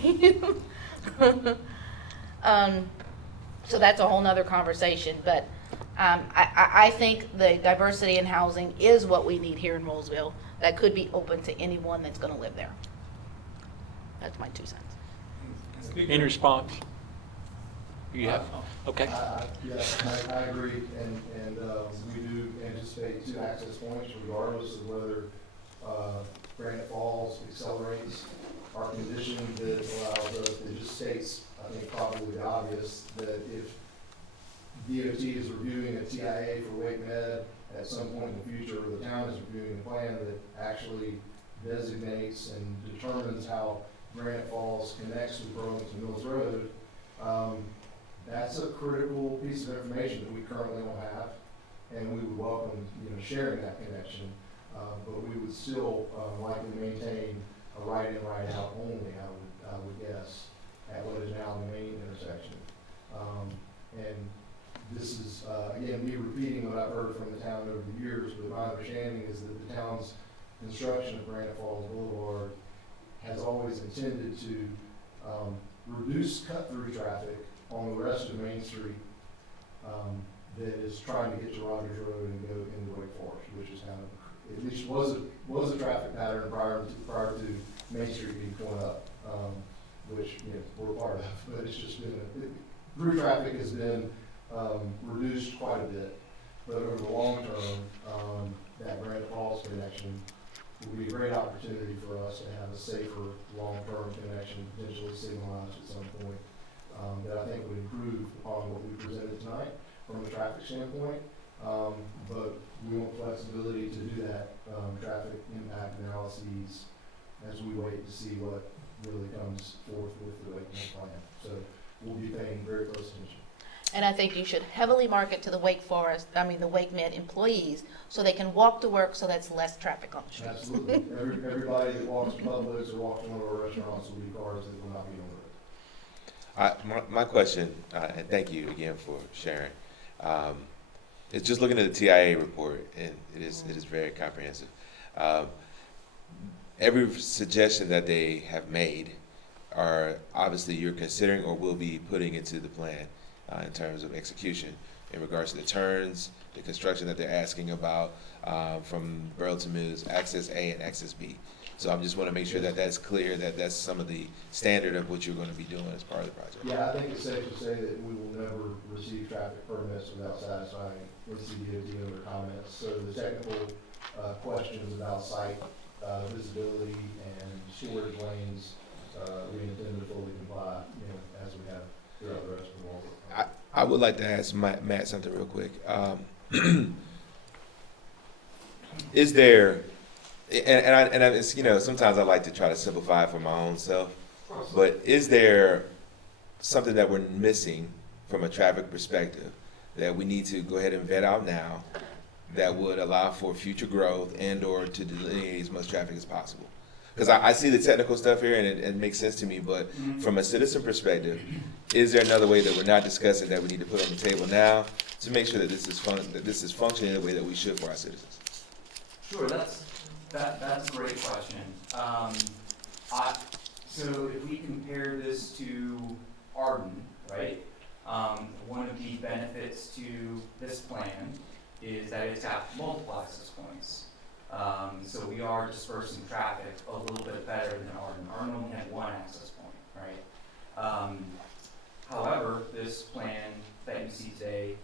So that's a whole nother conversation. But I think the diversity in housing is what we need here in Rolesville that could be open to anyone that's going to live there. That's my 2 cents. In response? You have, okay. Yes, I agree, and we do anticipate 2 access points regardless of whether Granite Falls accelerates our condition that allows us, it just states, I think probably the obvious, that if DOT is reviewing a TIA for Wake Med at some point in the future, or the town is reviewing a plan that actually designates and determines how Granite Falls connects with Burlington Mills Road, that's a critical piece of information that we currently don't have, and we would welcome, sharing that connection. But we would still likely maintain a right-in, right-out only, I would guess, at what is now the main intersection. And this is, again, me repeating what I've heard from the town over the years, but my understanding is that the town's construction of Granite Falls Boulevard has always intended to reduce cut-through traffic on the rest of Main Street that is trying to get to Rogers Road and go into Wake Forest, which is kind of, at least was a traffic pattern prior to Main Street being torn up, which we're a part of, but it's just been, through traffic has been reduced quite a bit. But over the long term, that Granite Falls connection will be a great opportunity for us to have a safer long-term connection, potentially signalized at some point, that I think would improve upon what we presented tonight from a traffic standpoint. But we want flexibility to do that traffic impact analyses as we wait to see what really comes forth with the Wake Med plan. So we'll be paying very close attention. And I think you should heavily market to the Wake Med employees so they can walk to work, so that's less traffic on the streets. Absolutely. Everybody that walks to Publix or walks to one of our restaurants will be cars that will not be on the road. My question, and thank you again for sharing, it's just looking at the TIA report, and it is very comprehensive. Every suggestion that they have made are obviously you're considering or will be putting into the plan in terms of execution in regards to the turns, the construction that they're asking about from Burlington Mills, Access A and Access B. So I just want to make sure that that's clear, that that's some of the standard of what you're going to be doing as part of the project. Yeah, I think it's safe to say that we will never receive traffic permits without satisfying NCDOT owner comments. So the technical questions about site visibility and storage lanes, we intend to fully comply, as we have throughout the rest of the world. I would like to ask Matt something real quick. Is there, it's, sometimes I like to try to simplify it for my own self, but is there something that we're missing from a traffic perspective that we need to go ahead and vet out now that would allow for future growth and/or to delineate as much traffic as possible? Because I see the technical stuff here and it makes sense to me, but from a citizen perspective, is there another way that we're not discussing that we need to put on the table now to make sure that this is functioning the way that we should for our citizens? Sure, that's a great question. So if we compare this to Arden, right? One of the benefits to this plan is that it's got multiple access points. So we are dispersing traffic a little bit better than Arden. Arden only had one access point, right? However, this plan that you see today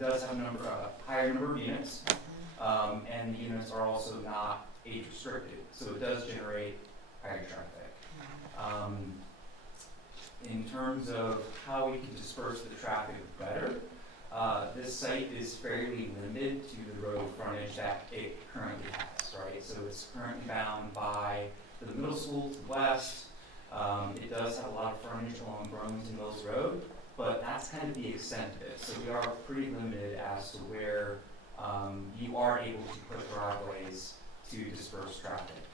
does have a higher number of units, and the units are also not age restricted, so it does generate higher traffic. In terms of how we can disperse the traffic better, this site is fairly limited to the road frontage that it currently has, right? So it's currently bound by the middle school to the west. It does have a lot of frontage along Burlington Mills Road, but that's kind of the extent of it. So we are pretty limited as to where you are able to put driveways to disperse traffic.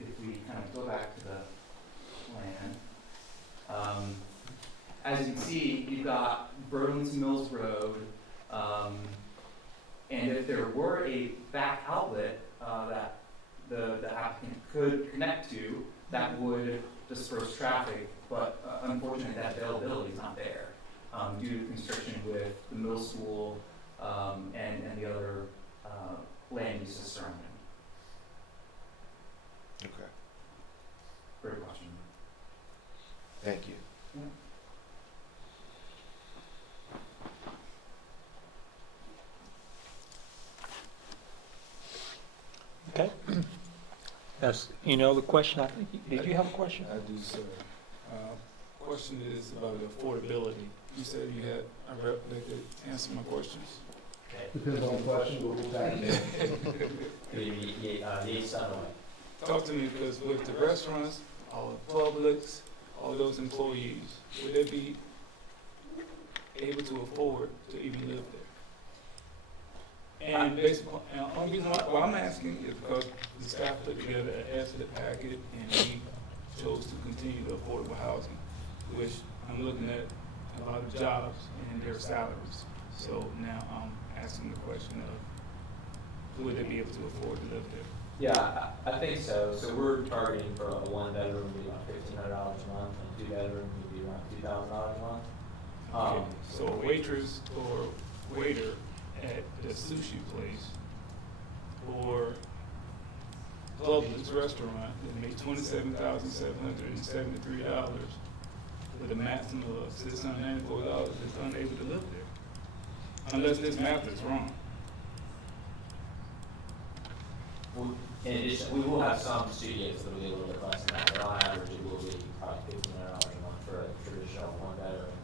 If we kind of go back to the plan, as you can see, you've got Burlington Mills Road, and if there were a back outlet that the applicant could connect to, that would disperse traffic, but unfortunately that availability is not there due to constriction with the middle school and the other land uses surrounding. Okay. Great question. Thank you. Yeah. Okay. That's, the question, I think, did you have a question? I do, sir. Question is about affordability. You said you had a rep that could answer my questions. Depends on the question, but we'll tackle it. Talk to me, because with the restaurants, all the Publix, all those employees, would they be able to afford to even live there? And basically, and the only reason why I'm asking is because the staff put together an estimate packet and we chose to continue the affordable housing, which I'm looking at a lot of jobs and their salaries. So now I'm asking the question of, would they be able to afford to live there? Yeah, I think so. So we're targeting for a one bedroom would be about $1,500 a month, and two bedroom would be around $2,000 a month. Okay, so a waitress or waiter at the sushi place or Publix restaurant that make $27,773 with a maximum of $694 is unable to live there, unless this math is wrong. In addition, we will have some studios that will be a little bit less than that, but on average it will be probably $1,500 a month for a traditional one bedroom.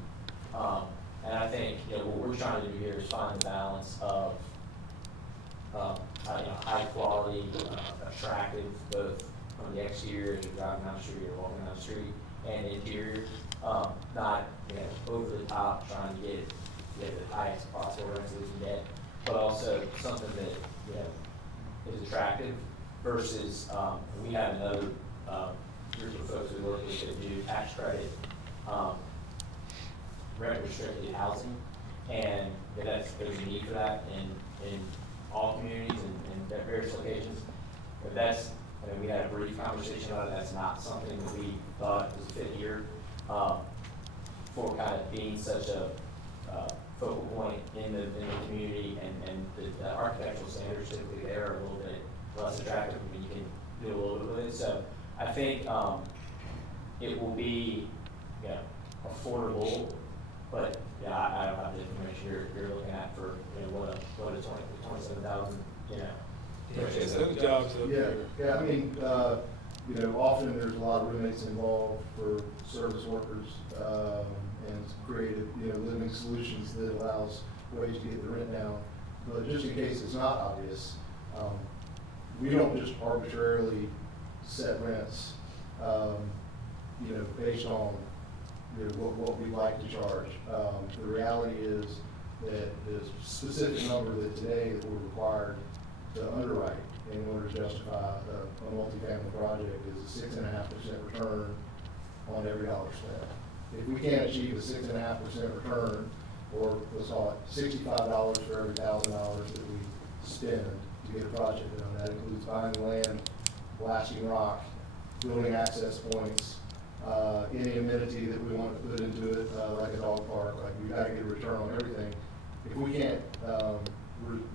And I think what we're trying to do here is find the balance of high quality, attractive, both from the exterior as you're driving down the street or walking down the street, and interior, not over the top trying to get the highest possible rents that we can get, but also something that is attractive versus we have another group of folks we work with that do tax credit rent restricted housing, and there's a need for that in all communities and at various locations. But we had a brief conversation about it. That's not something that we thought was fit here for kind of being such a focal point in the community, and the architectural standards typically there are a little bit less attractive, I mean, you can do a little bit with it. So I think, it will be, you know, affordable, but, yeah, I don't have the information you're looking at for, you know, what a 27,000, you know. It's the jobs up Yeah, there. yeah, I mean, you know, often there's a lot of roommates involved for service workers, and creative, you know, living solutions that allows ways to get the rent down. But just in case it's not obvious, we don't just arbitrarily set rents, you know, based on, you know, what we'd like to charge. The reality is that the specific number that today that we're required to underwrite in order to justify a multifamily project is a 6.5% return on every dollar spent. If we can't achieve a 6.5% return, or let's call it $65 for every $1,000 that we spend to get a project done, that includes buying land, blasting rock, building access points, any amenity that we want to put into it, like a dog park, like we gotta get a return on everything. If we can't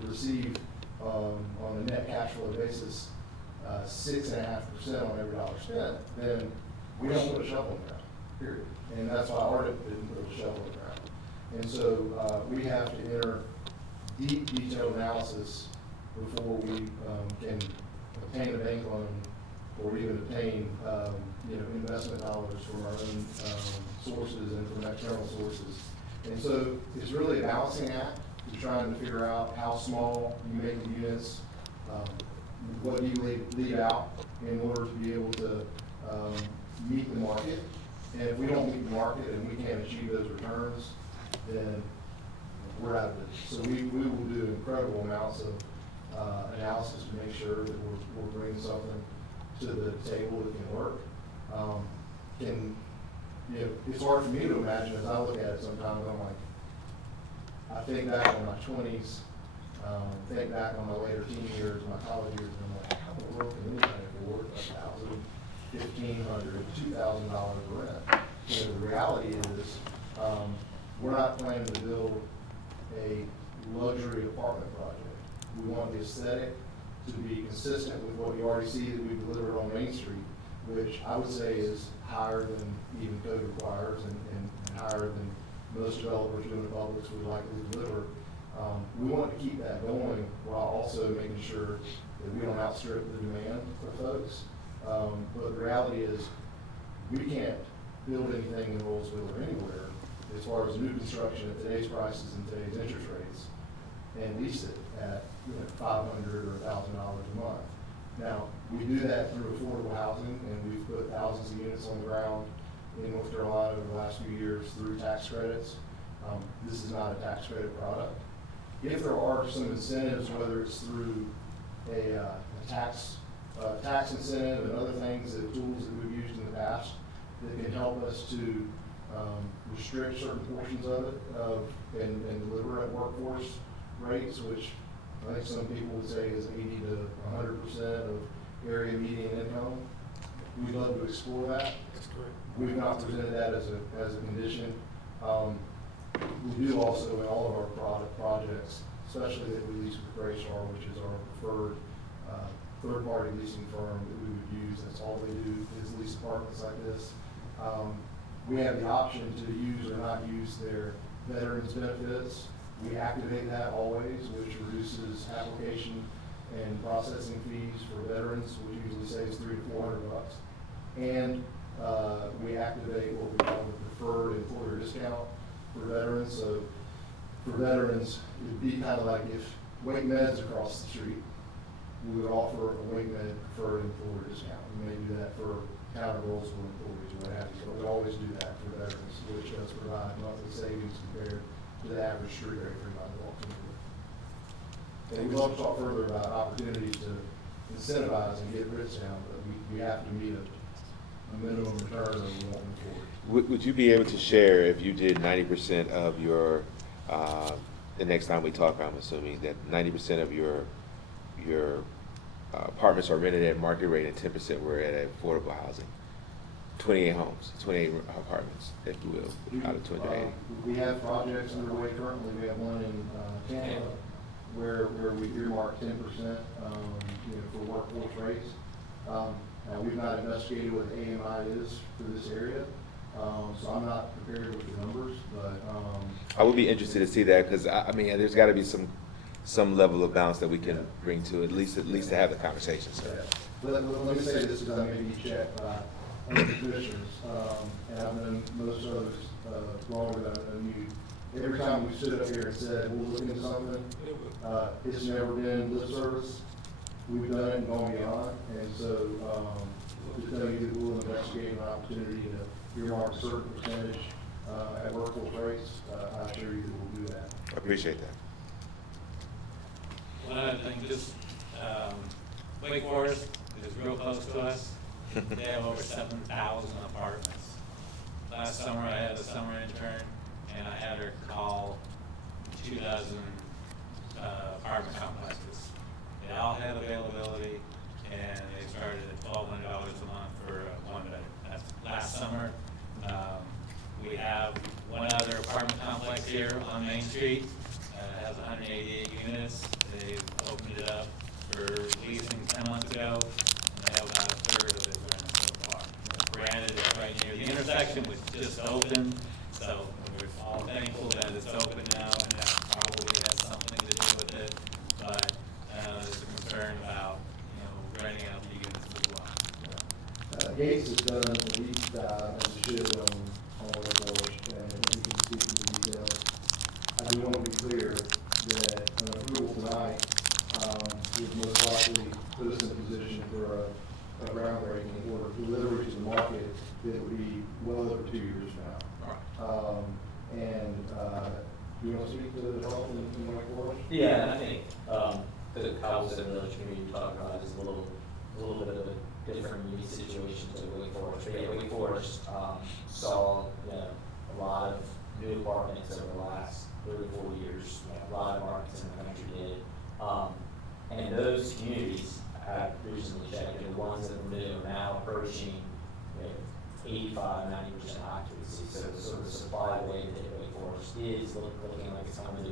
receive on a net cash flow basis 6.5% on every dollar spent, then we don't put a shovel in the ground, period. And that's why Ardent didn't put a shovel in the ground. And so we have to enter deep, detailed analysis before we can obtain a bank loan or even obtain you know, investment dollars from our own sources and from external sources. And so it's really a balancing act. You're trying to figure out how small you make the units, what do you leave out in order to be able to meet the market. And if we don't meet the market and we can't achieve those returns, then we're out of it. So we will do incredible amounts of analysis to make sure that we're bringing something to the table that can work. You know, it's hard for me to imagine as I look at it sometimes. I'm like, I think back on my 20s, think back on my later teen years, my college years, and I'm like, how in the world can anybody afford $1,000, $1,500, $2,000 rent? You know, the reality is, we're not planning to build a luxury apartment project. We want the aesthetic to be consistent with what you already see that we delivered on Main Street, which I would say is higher than even code requires and higher than most developers doing the publics would likely deliver. We want to keep that going while also making sure that we don't outstrip the demand for folks. But the reality is we can't build anything in Rolesville or anywhere as far as new construction at today's prices and today's interest rates and lease it at $500 or $1,000 a month. Now, we do that through affordable housing, and we've put thousands of units on the ground in North Carolina over the last few years through tax credits. This is not a tax credit product. If there are some incentives, whether it's through a tax incentive and other things, tools that we've used in the past that can help us to restrict certain portions of it and deliver at workforce rates, which I think some people would say is 80 to 100% of area median income. We'd love to explore that. That's correct. We've not presented that as a condition. We do also in all of our projects, especially that we lease with Graystar, which is our preferred third-party leasing firm that we would use. That's all they do is lease apartments like this. We have the option to use or not use their veterans benefits. We activate that always, which reduces application and processing fees for veterans, which usually saves $300 to $400. And we activate what we call the preferred employer discount for veterans. So for veterans, it'd be kind of like if Wake Med's across the street, we would offer a Wake Med preferred employer discount. We may do that for counter Rolesville employees or what have you, but we always do that for veterans, which does provide monthly savings compared to the average street rate for anybody that walks into it. And we'd love to talk further about opportunities to incentivize and get rents down, but we have to meet a minimum return or we won't move forward. Would you be able to share if you did 90% of your, the next time we talk, I'm assuming that 90% of your apartments are rented at market rate and 10% were at affordable housing? 28 homes, 28 apartments, if you will, out of 280. We have projects underway currently. We have one in Tampa where we earmark 10%, for workforce rates. Now, we've not investigated what the AMI is for this area, so I'm not prepared with the numbers, but, I would be interested to see that, because I mean, there's gotta be some level of balance that we can bring to at least to have the conversation, so. Let me say this, because I may be checked by other commissioners, and I've known most others longer than I know you. Every time we stood up here and said, we'll look into something, it's never been lip service. We've done it and gone beyond, and so, to tell you that we'll investigate an opportunity to earmark a certain percentage at workforce rates, I assure you that we'll do that. I appreciate that. One other thing, just, Wake Forest is real close to us. They have over 7,000 apartments. Last summer, I had a summer intern, and I had her call 2 dozen apartment complexes. They all had availability, and they started at $1,200 a month for one bed. That's last summer. We have one other apartment complex here on Main Street. It has 188 units. They opened it up for leasing 10 months ago, and they have about a third of it rented so far. Granted, it's right near the intersection, which just opened, so we're all thankful that it's open now, and that probably has something to do with it. But there's a concern about, renting out the units as well. Gates has done a deep dive, as it should, on Wake Forest, and you can see from the details. I do want to be clear that an approval tonight would most likely put us in a position for a groundbreaking or delivery to the market that would be well over 2 years from now. Do you want to speak to the development in Wake Forest? Yeah, and I think, the Cobblestone Village community you're talking about is a little bit of a different unique situation to Wake Forest. But yeah, Wake Forest, saw, a lot of new apartments over the last 3 or 4 years. A lot of markets in the country did. And those communities, I've recently checked, the ones that were new are now approaching, 85–90% occupancy. So the sort of supply wave that Wake Forest is looking like it's coming to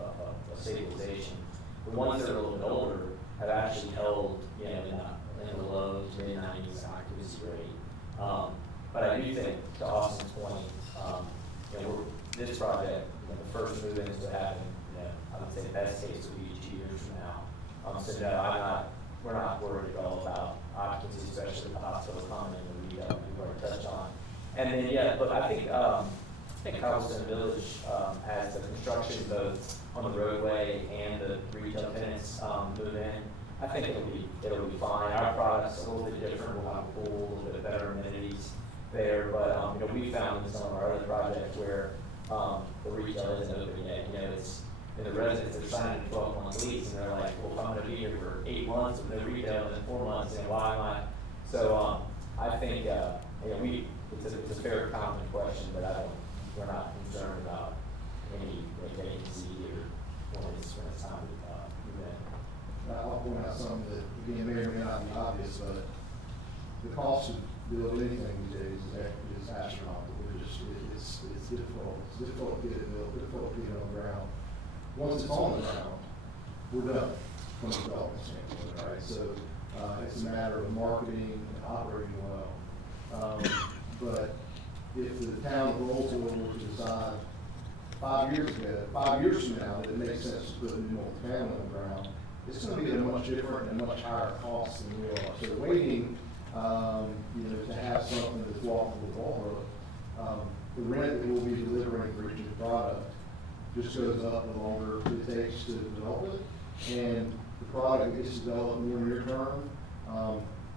a stabilization. The ones that are a little bit older have actually held, in the low to mid-90s occupancy rate. But I do think, to Austin's point, this project, the first move-ins to happen, I would say the best case would be 2 years from now. So no, we're not worried at all about occupancy, especially the hospital coming in, we've already touched on. And then, but I think Cobblestone Village has the construction both on the roadway and the retail tenants move in. I think it'll be fine. Our product's a little bit different. We'll have a pool, a little bit better amenities there. But we found in some of our other projects where the retail isn't open yet. And the residents are signing a 12-month lease, and they're like, well, if I'm going to be here for 8 months with no retail, and then 4 months, why am I? So I think it's a fair common question, but we're not concerned about any vacancy or when it's time to move in. I'll point out something that, again, may or may not be obvious, but the cost to build anything these days is astronomical. It's difficult. It's difficult to get it built, difficult to get it on the ground. Once it's on the ground, we're done from a development standpoint, right? So it's a matter of marketing and operating well. But if the town of Rolesville were to decide 5 years from now, that it makes sense to put a new multifamily on the ground, it's going to be at a much different and much higher cost than we are. So waiting, to have something that's walkable to Walbrook, the rent that we'll be delivering for each product just goes up the longer it takes to develop it, and the product that gets developed more near term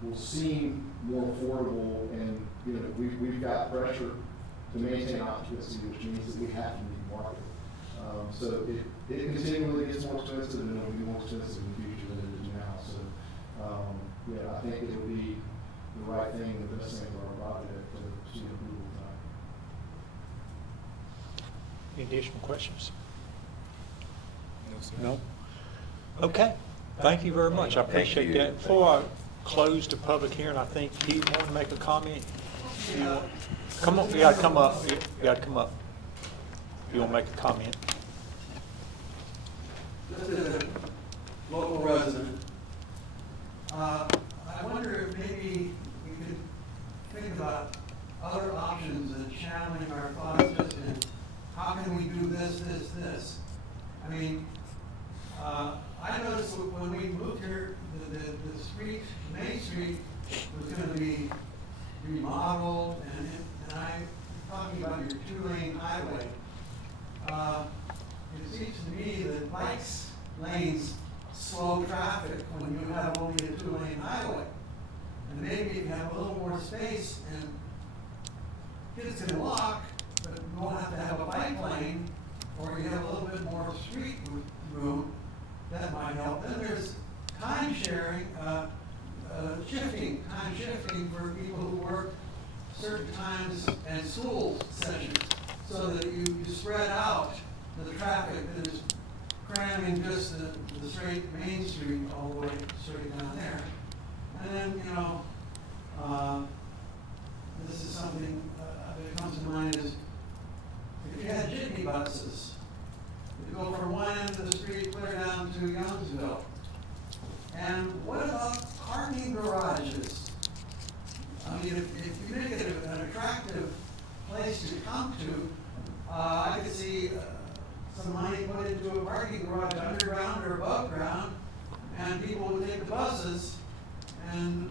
will seem more affordable, and we've got pressure to maintain occupancy, which means that we have to meet the market. So it continually gets more expensive, and it'll be more expensive in the future than it is now. So I think it will be the right thing, the best thing for our project to see approval tonight. Any additional questions? No? Okay, thank you very much, I appreciate that. Before I close the public hearing, I think you want to make a comment? Come on, you gotta come up, you gotta come up. You want to make a comment? Just I mean, I noticed when we moved here, the street, Main Street was gonna be remodeled, and talking about your two-lane highway, it seems to me that bikes lanes slow traffic when you have only a two-lane highway. And maybe if you have a little more space and kids can walk, but you won't have to have a bike lane, or you have a little bit more street room, that might help. Then there's time sharing, time shifting for people who work certain times and school sessions, so that you spread out the traffic that is cramming just the straight Main Street all the way straight down there. And then, this is something that comes to mind is, if you had jitney buses, you go from one end of the street clear down to Youngsville. And what about parking garages? I mean, if you make it an attractive place to come to, I could see some money put into a parking garage underground or above ground, and people would take the buses and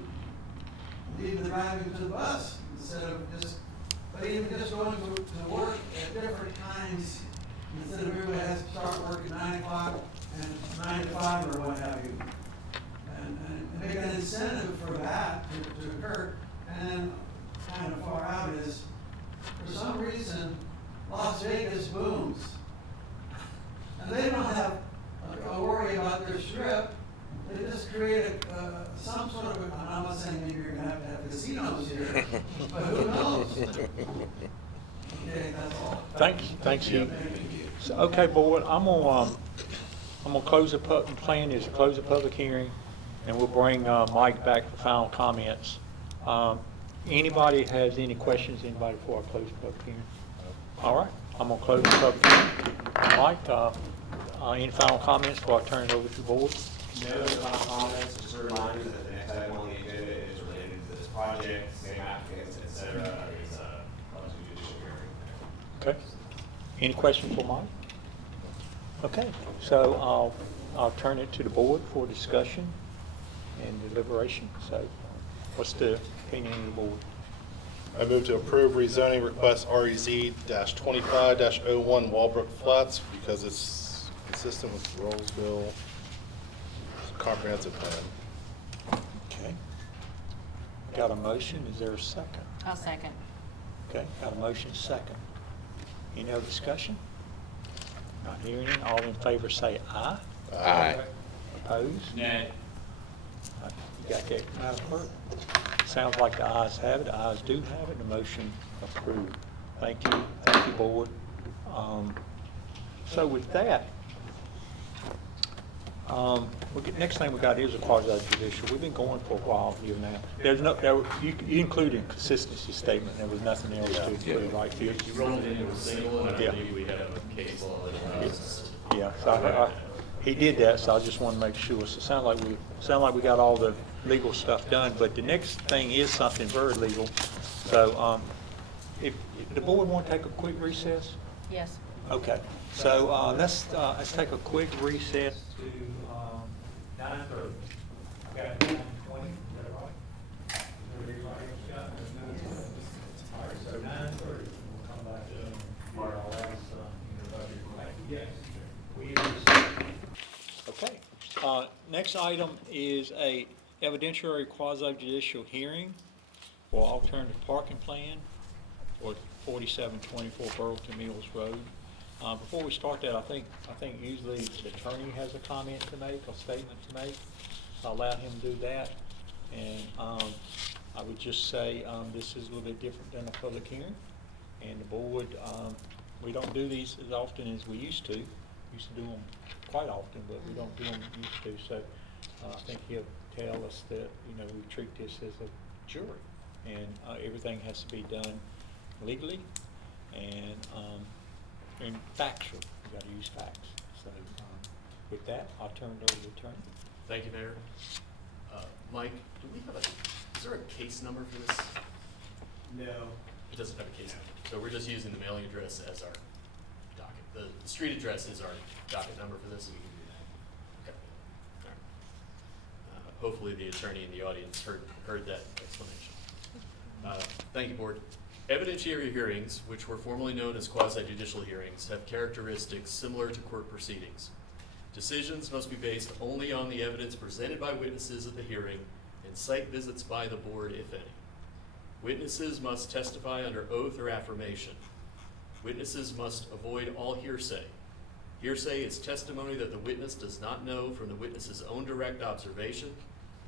leave the driving to the bus instead of but even just going to work at different times, instead of everybody has to start work at 9 o'clock and 9 to 5 or what have you. And make an incentive for that to occur. And then kind of far out is, for some reason, Las Vegas booms. And they don't have a worry about their strip. They just create some sort of, I'm not saying maybe you're going to have casinos here, but who knows? Okay, that's all. Thank you. So, okay, board, I'm gonna close the plan is to close the public hearing, and we'll bring Mike back for final comments. Anybody has any questions? Anybody before I close the public hearing? All right, I'm gonna close the public hearing. Mike, any final comments before I turn it over to the board? No final comments, just a reminder that the next item on the agenda is related to this project, same applicants, et cetera. It's a judicial hearing. Okay. Any questions for Mike? Okay, so I'll turn it to the board for discussion and deliberation. So what's the opinion of the board? I move to approve rezoning request REZ-25-01 Walbrook Flats because it's consistent with Rolesville comprehensive plan. Okay. Got a motion, is there a second? I'll second. Okay, got a motion, second. Any other discussion? Not hearing any, all in favor say aye. Aye. Opposed? Nay. You got that, Madam Clerk? Sounds like the ayes have it, the ayes do have it, the motion approved. Thank you, board. So with that, next thing we got is a quasi-judicial. We've been going for a while here now. There's you included consistency statement, there was nothing else to include, right, Phil? You rolled it into a single, and I Yeah. believe we have a case law that allows. Yeah, so he did that, so I just want to make sure. So it sound like we got all the legal stuff done, but the next thing is something very legal. So if the board want to take a quick recess? Yes. Okay, so let's take a quick recess to 9:30. Got 9:20, is that right? All right, so 9:30, we'll come back to our last budget. Okay, next item is a evidentiary quasi-judicial hearing for alternative parking plan for 4724 Burlington Mills Road. Before we start that, I think usually the attorney has a comment to make, a statement to make. So I'll allow him to do that. And I would just say this is a little bit different than a public hearing. And the board, we don't do these as often as we used to. We used to do them quite often, but we don't do them used to. So I think he'll tell us that, we treat this as a jury. And everything has to be done legally and factual. You got to use facts. So with that, I'll turn it over to the attorney. Thank you, Mayor. Mike, is there a case number for this? No. It doesn't have a case number. So we're just using the mailing address as our docket. the street address is our docket number for this? Okay. All right. Hopefully the attorney in the audience heard that explanation. Thank you, Board. Evidentiary hearings, which were formerly known as quasi-judicial hearings, have characteristics similar to court proceedings. Decisions must be based only on the evidence presented by witnesses at the hearing and site visits by the Board, if any. Witnesses must testify under oath or affirmation. Witnesses must avoid all hearsay. Hearsay is testimony that the witness does not know from the witness's own direct observation,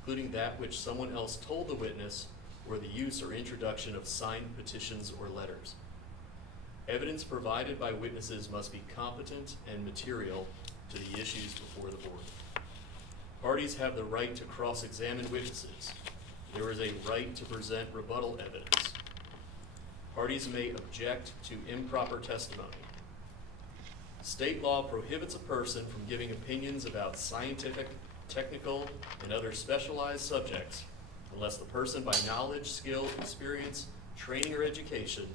including that which someone else told the witness, or the use or introduction of signed petitions or letters. Evidence provided by witnesses must be competent and material to the issues before the Board. Parties have the right to cross-examine witnesses. There is a right to present rebuttal evidence. Parties may object to improper testimony. State law prohibits a person from giving opinions about scientific, technical, and other specialized subjects unless the person by knowledge, skill, experience, training, or education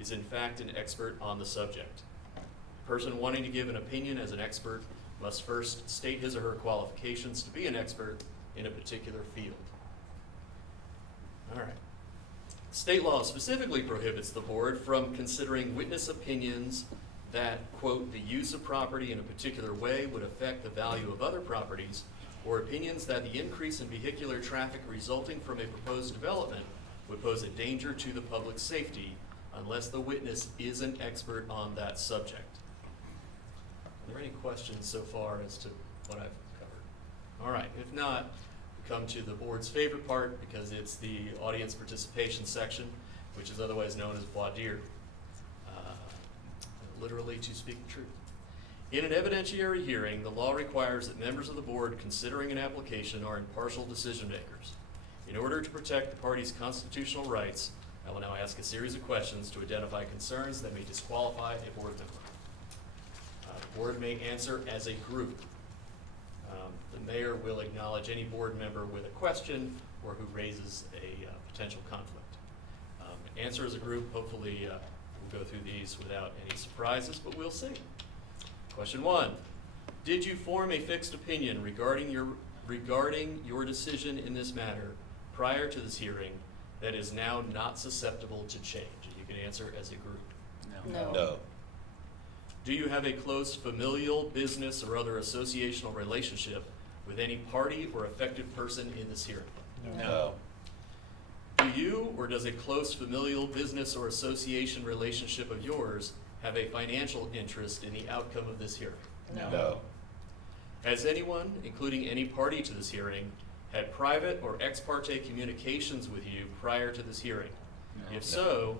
is in fact an expert on the subject. The person wanting to give an opinion as an expert must first state his or her qualifications to be an expert in a particular field. All right. State law specifically prohibits the Board from considering witness opinions that, quote, the use of property in a particular way would affect the value of other properties, or opinions that the increase in vehicular traffic resulting from a proposed development would pose a danger to the public safety unless the witness is an expert on that subject. Are there any questions so far as to what I've covered? All right, if not, we come to the Board's favorite part because it's the audience participation section, which is otherwise known as voir dire, literally to speak the truth. In an evidentiary hearing, the law requires that members of the Board considering an application are impartial decision makers. In order to protect the party's constitutional rights, I will now ask a series of questions to identify concerns that may disqualify a Board member. The Board may answer as a group. The mayor will acknowledge any Board member with a question or who raises a potential conflict. Answer as a group. Hopefully we'll go through these without any surprises, but we'll see. Question 1, did you form a fixed opinion regarding your decision in this matter prior to this hearing that is now not susceptible to change? And you can answer as a group. No. No. Do you have a close familial, business, or other associational relationship with any party or affected person in this hearing? No. Do you, or does a close familial, business, or association relationship of yours have a financial interest in the outcome of this hearing? No. Has anyone, including any party to this hearing, had private or ex parte communications with you prior to this hearing? No. If so,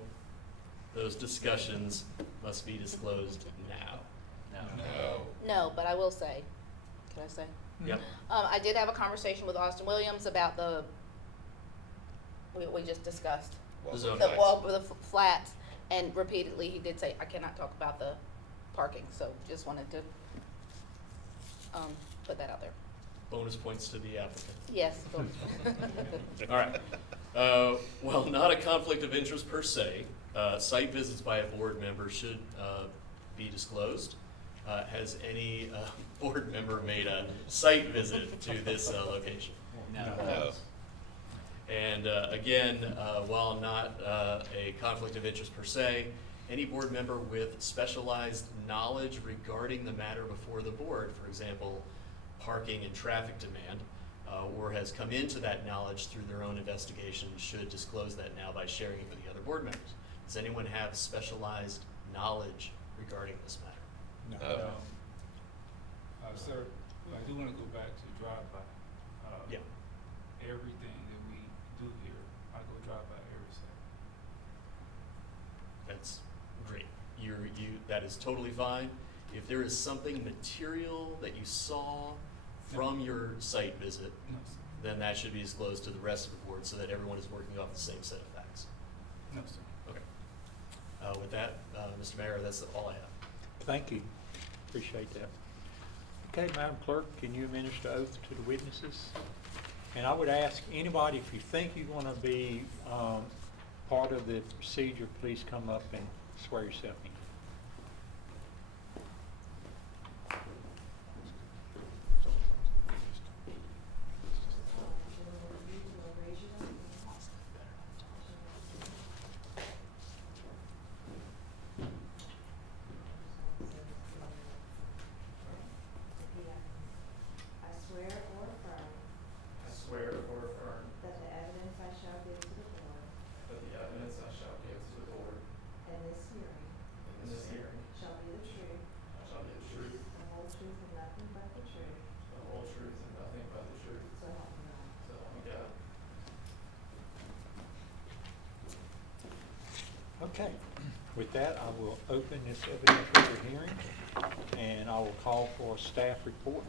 those discussions must be disclosed now. No. No, but I will say, can I say? Yep. I did have a conversation with Austin Williams about we just discussed. The zone The tax. flats, and repeatedly he did say, I cannot talk about the parking, so just wanted to put that out there. Bonus points to the applicant. Yes. All right. Well, not a conflict of interest per se. Site visits by a Board member should be disclosed. Has any Board member made a site visit to this location? No. And again, while not a conflict of interest per se, any Board member with specialized knowledge regarding the matter before the Board, for example, parking and traffic demand, or has come into that knowledge through their own investigation, should disclose that now by sharing it with the other Board members. Does anyone have specialized knowledge regarding this matter? No. Sir, I do want to go back to drive-by. Yeah. Everything that we do here, I go drive-by every Saturday. That's great. That is totally fine. If there is something material that you saw from your site visit, No, sir. then that should be disclosed to the rest of the Board so that everyone is working off the same set of facts. No, sir. Okay. With that, Mr. Mayor, that's all I have. Thank you. Appreciate that. Okay, Madam Clerk, can you administer oath to the witnesses? And I would ask anybody, if you think you want to be part of the procedure, please come up and swear yourself in. with that, I will open this evidentiary hearing, and I will call for a staff report.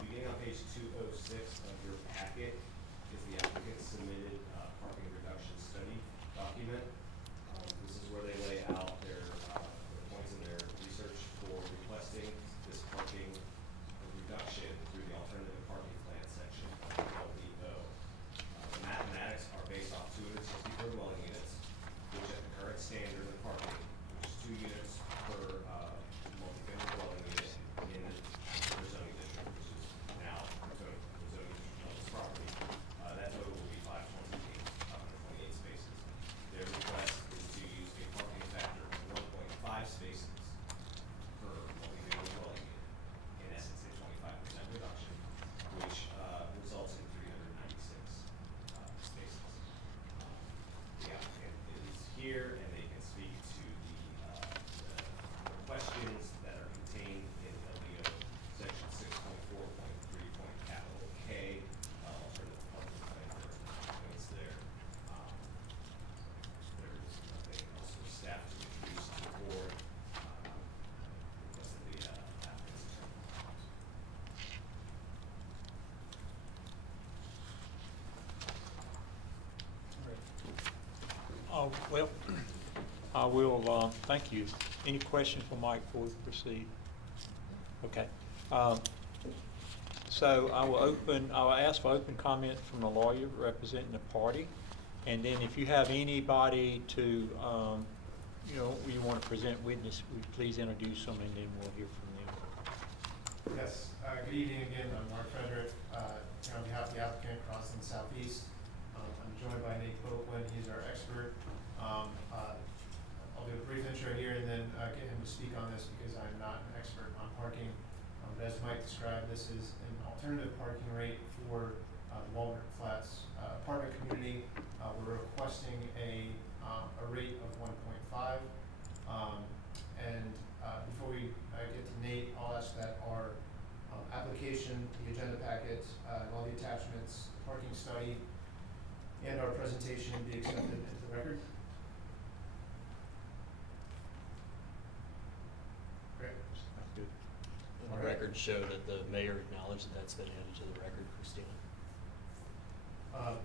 Beginning on page 206 of your packet is the applicant submitted parking reduction study document. This is where they lay out their points in their research for requesting this parking reduction through the alternative parking plan section of the LDO. The mathematics are based off 264 dwelling units, which at the current standard of parking, which is 2 units per multifamily dwelling unit in the zoning district, which is now the zoning district of this property, that total will be 528 spaces. Their request is to use a parking factor of 1.5 spaces per multifamily dwelling unit. In essence, a 25% reduction, which results in 396 spaces. The applicant is here, and they can speak to the questions that are contained in LDO section 6.4.3. Alternative parking factor points there. There's nothing else for staff to introduce to the board. Rest of the applicant's Well, I will, thank you. Any questions for Mike before we proceed? Okay. So I will ask for open comment from the lawyer representing the party. And then if you have anybody to, you want to present witness, would you please introduce them, and then we'll hear from them. Yes, good evening again. I'm Mark Frederick, here on behalf of the applicant, Crossing Southeast. I'm joined by Nate Copeland. He's our expert. I'll do a brief intro here and then get him to speak on this because I'm not an expert on parking. But as Mike described, this is an alternative parking rate for the Walnut Flats apartment community. We're requesting a rate of 1.5. And before we get to Nate, I'll ask that our application, the agenda packet, and all the attachments, parking study, and our presentation be accepted into the record. Great. Good. And the records show that the mayor acknowledged that that's been added to the record, Christina.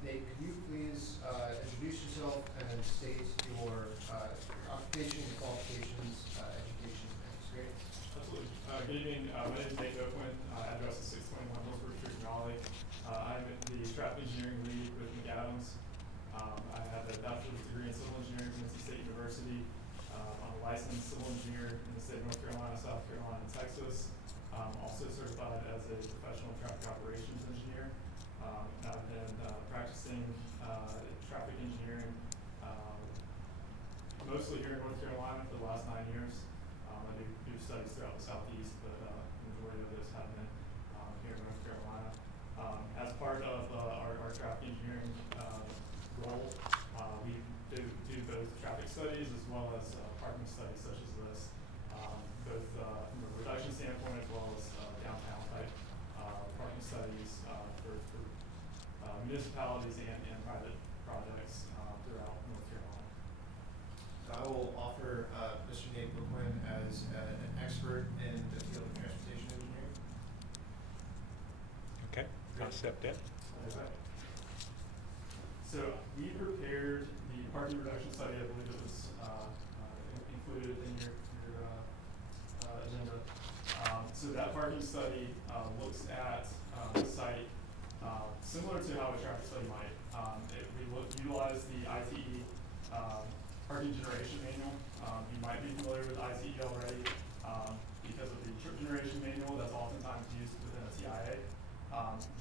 Nate, could you please introduce yourself and then state your occupation, qualifications, education, and experience? Absolutely. Good evening. My name is Nate Copeland. Address is 621 Hillsborough Street in Raleigh. I'm the traffic engineering lead with McAdams. I have a bachelor's degree in civil engineering from NC State University. I'm a licensed civil engineer in the state of North Carolina, South Carolina, and Texas. I'm also certified as a professional traffic operations engineer. I've been practicing traffic engineering mostly here in North Carolina for the last 9 years. I do studies throughout the Southeast, but the majority of those have been here in North Carolina. As part of our traffic engineering role, we do both traffic studies as well as parking studies such as this, both from a reduction standpoint as well as downtown type parking studies for municipalities and private projects throughout North Carolina. I will offer Mr. Nate Copeland as an expert in the field of transportation engineering. Okay, I'll accept that. Okay. So we prepared the parking reduction study. I believe it was included in your agenda. So that parking study looks at the site similar to how a traffic study might. We utilize the ITE parking generation manual. You might be familiar with ITE already because of the trip generation manual that's oftentimes used within a TIA.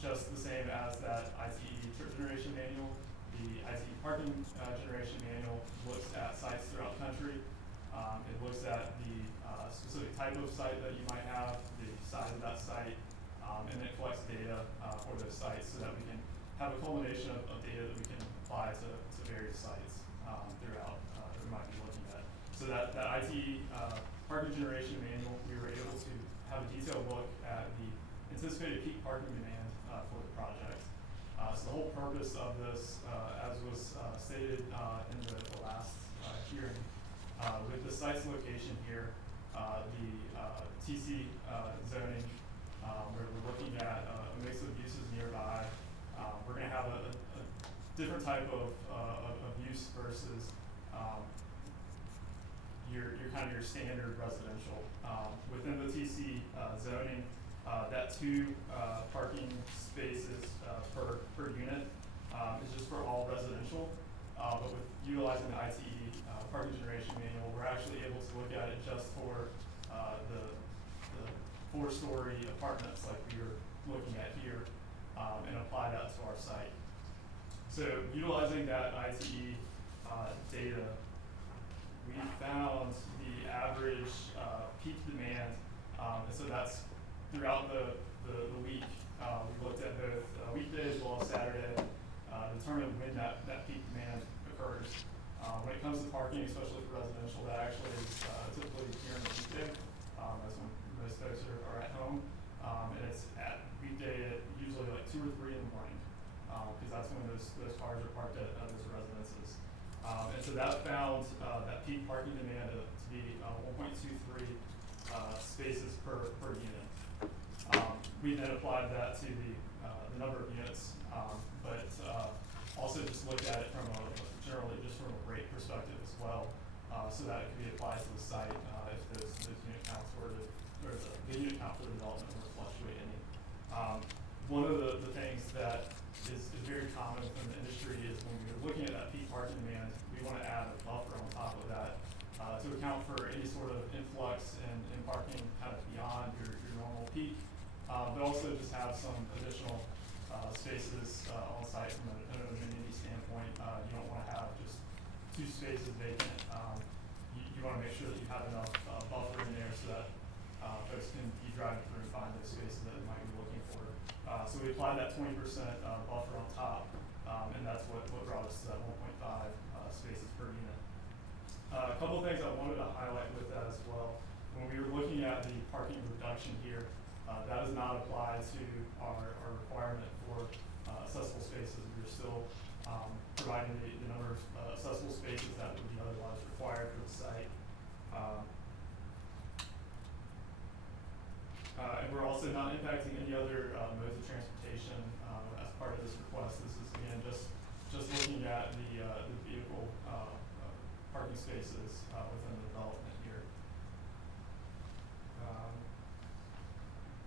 Just the same as that ITE trip generation manual, the ITE parking generation manual looks at sites throughout the country. It looks at the specific type of site that you might have, the size of that site, and it collects data for those sites so that we can have a culmination of data that we can apply to various sites throughout that we might be looking at. So that ITE parking generation manual, we were able to have a detailed look at the anticipated peak parking demand for the project. So the whole purpose of this, as was stated in the last hearing. With the site's location here, the TC zoning, where we're looking at a mix of uses nearby, we're gonna have a different type of use versus your kind of your standard residential. Within the TC zoning, that 2 parking spaces per unit is just for all residential. But with utilizing the ITE parking generation manual, we're actually able to look at it just for the 4-story apartments like we were looking at here, and apply that to our site. So utilizing that ITE data, we found the average peak demand, and so that's throughout the week. We looked at both weekdays as well as Saturday, determined when that peak demand occurs. When it comes to parking, especially for residential, that actually is typically here in the weekday, as when most folks are at home. And it's at weekday at usually like 2 or 3 in the morning, because that's when those cars are parked at those residences. And so that found that peak parking demand to be 1.23 spaces per unit. We then applied that to the number of units, but also just looked at it from generally just from a rate perspective as well, so that it could be applied to the site if those unit counts were to, or the unit count for the development were to fluctuate any. One of the things that is very common within the industry is when we're looking at that peak parking demand, we want to add a buffer on top of that to account for any sort of influx in parking kind of beyond your normal peak, but also just have some additional spaces on site from an amenity standpoint. You don't want to have just 2 spaces vacant. You want to make sure that you have enough buffer in there so that folks can be driving through and find those spaces that they might be looking for. So we applied that 20% buffer on top, and that's what brought us to that 1.5 spaces per unit. A couple of things I wanted to highlight with that as well. When we were looking at the parking reduction here, that does not apply to our requirement for accessible spaces. We're still providing the number of accessible spaces that would be otherwise required for the site. And we're also not impacting any other modes of transportation as part of this request. This is again just looking at the vehicle parking spaces within the development here.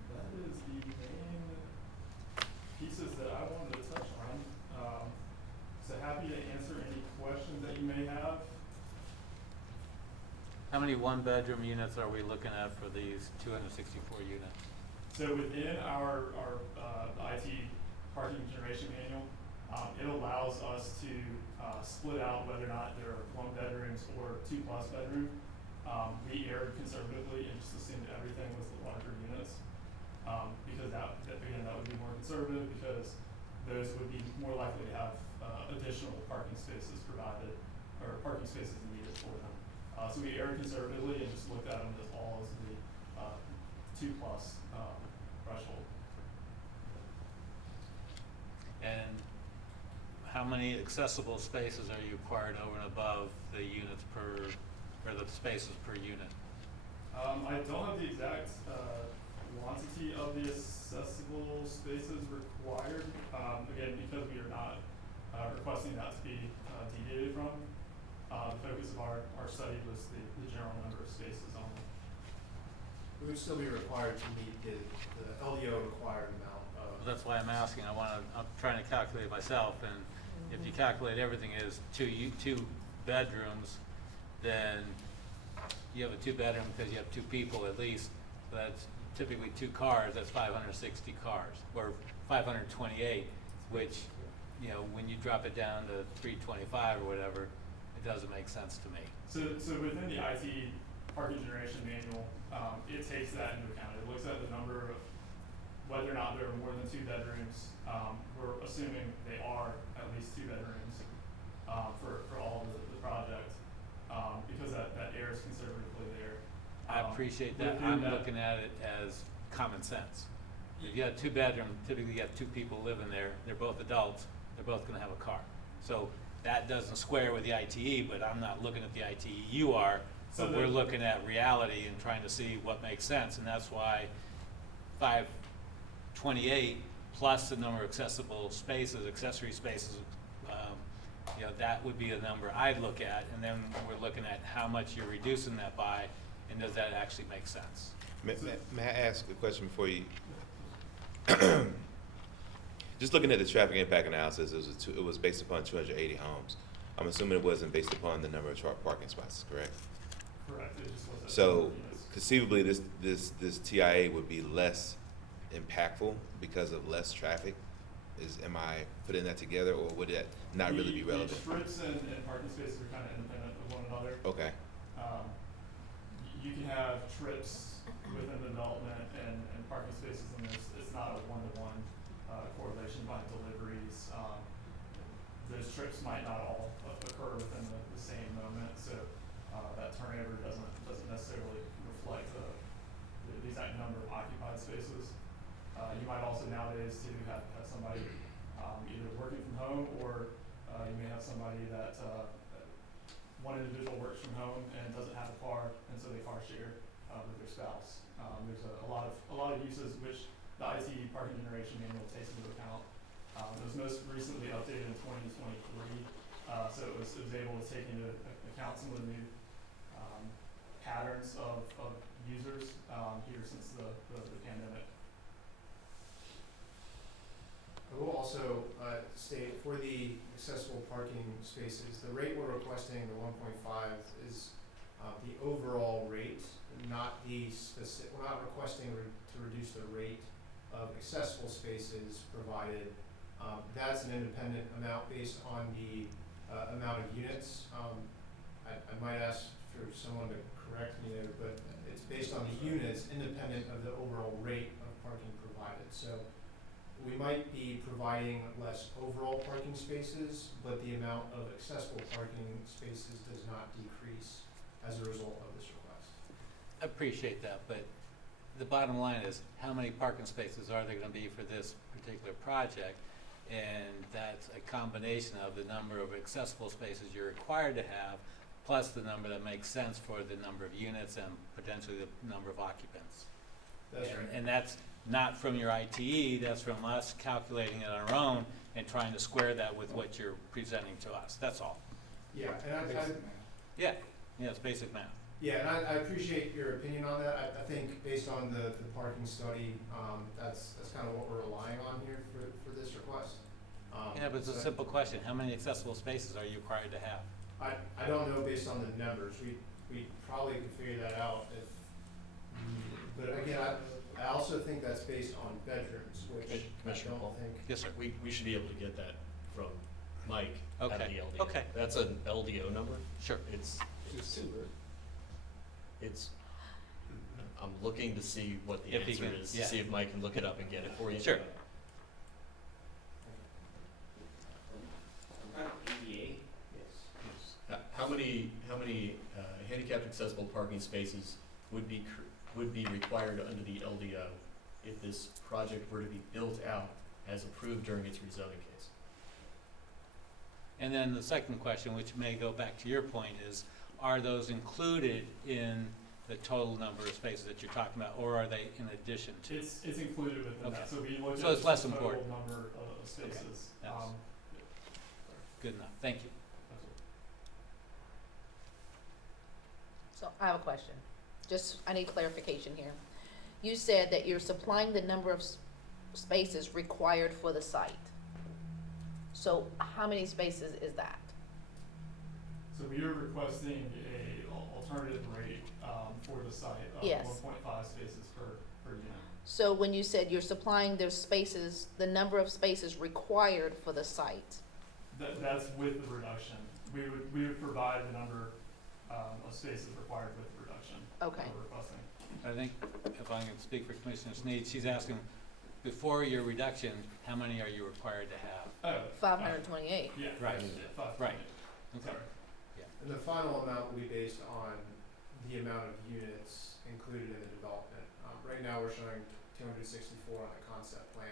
That is the main pieces that I wanted to touch on. So happy to answer any questions that you may have. How many 1-bedroom units are we looking at for these 264 units? So within our IT parking generation manual, it allows us to split out whether or not there are 1 bedrooms or 2+ bedroom. We erred conservatively and just assumed everything was the larger units, because that would be more conservative, because those would be more likely to have additional parking spaces provided, or parking spaces needed for them. So we erred conservatively and just looked at them as all as the 2+ threshold. And how many accessible spaces are you required over and above the units per, or the spaces per unit? I don't have the exact quantity of the accessible spaces required. Again, because we are not requesting that to be deviated from. The focus of our study was the general number of spaces only. We would still be required to meet the LDO required amount of. Well, that's why I'm asking. I'm trying to calculate myself, and if you calculate everything as 2 bedrooms, then you have a 2-bedroom because you have 2 people at least. That's typically 2 cars. That's 560 cars, or 528, which, you know, when you drop it down to 325 or whatever, it doesn't make sense to me. So within the IT parking generation manual, it takes that into account. It looks at the number of whether or not there are more than 2 bedrooms. We're assuming they are at least 2 bedrooms for all of the project, because that errs conservatively there. I appreciate that. I'm looking at it as common sense. If you have 2 bedroom, typically you have 2 people living there. They're both adults. They're both going to have a car. So that doesn't square with the ITE, but I'm not looking at the ITE, you are. So But we're looking at reality and trying to see what makes sense, and that's why 528 plus the number of accessible spaces, accessory spaces, you know, that would be a number I'd look at, and then we're looking at how much you're reducing that by, and does that actually make sense? May I ask a question before you? Just looking at the traffic impact analysis, it was based upon 280 homes. I'm assuming it wasn't based upon the number of parking spots, correct? Correct, it just wasn't. So conceivably, this TIA would be less impactful because of less traffic? Am I putting that together, or would that not really be relevant? The strips and parking spaces are kind of independent of one another. Okay. You can have trips within the development and parking spaces, and it's not a one-to-one correlation by deliveries. Those trips might not all occur within the same moment, so that turnover doesn't necessarily reflect the exact number of occupied spaces. You might also nowadays too have somebody either working from home, or you may have somebody that one individual works from home and doesn't have a car, and so they car share with their spouse. There's a lot of uses which the IT parking generation manual takes into account. It was most recently updated in 2023, so it was able to take into account some of the new patterns of users here since the pandemic. I will also state for the accessible parking spaces, the rate we're requesting, the 1.5, is the overall rate, not the specific. We're not requesting to reduce the rate of accessible spaces provided. That's an independent amount based on the amount of units. I might ask for someone to correct me there, but it's based on the units, independent of the overall rate of parking provided. So we might be providing less overall parking spaces, but the amount of accessible parking spaces does not decrease as a result of this request. I appreciate that, but the bottom line is, how many parking spaces are there gonna be for this particular project? And that's a combination of the number of accessible spaces you're required to have, plus the number that makes sense for the number of units and potentially the number of occupants. That's right. And that's not from your ITE, that's from us calculating it on our own and trying to square that with what you're presenting to us, that's all. Yeah, and Yeah, it's basic math. yeah, and I appreciate your opinion on that. I think based on the parking study, that's kind of what we're relying on here for this request. Yeah, but it's a simple question, how many accessible spaces are you required to have? I don't know based on the numbers. We probably could figure that out if needed. But again, I also think that's based on bedrooms, which I Commissioner don't Paul. think. Yes, sir. We should be able to get that from Mike at the Okay, LDO. okay. That's an LDO number. Sure. It's, I'm looking to see what the If he answer can- is, yeah. to see if Mike can look it up and get it for you. Sure. How many handicapped accessible parking spaces would be required under the LDO if this project were to be built out as approved during its rezoning case? And then the second question, which may go back to your point, is are those included in the total number of spaces that you're talking about, or are they in addition to? It's included within Okay. that, so we look So at it's less the total important. number of spaces. Okay. Yes. Good enough, thank you. So I have a question. I need clarification here. You said that you're supplying the number of spaces required for the site. So how many spaces is that? So we are requesting a alternative rate for the site of Yes. 1.5 spaces per unit. So when you said you're supplying their spaces, the number of spaces required for the site, That's with the reduction. We would provide the number of spaces required with the reduction. Okay. That we're requesting. I think, if I can speak for Commissioner Sneed, she's asking, before your reduction, how many are you required to have? 528. Yeah. Right. Yeah, Right. Sorry. And the final amount will be based on the amount of units included in the development. Right now, we're showing 264 on the concept plan.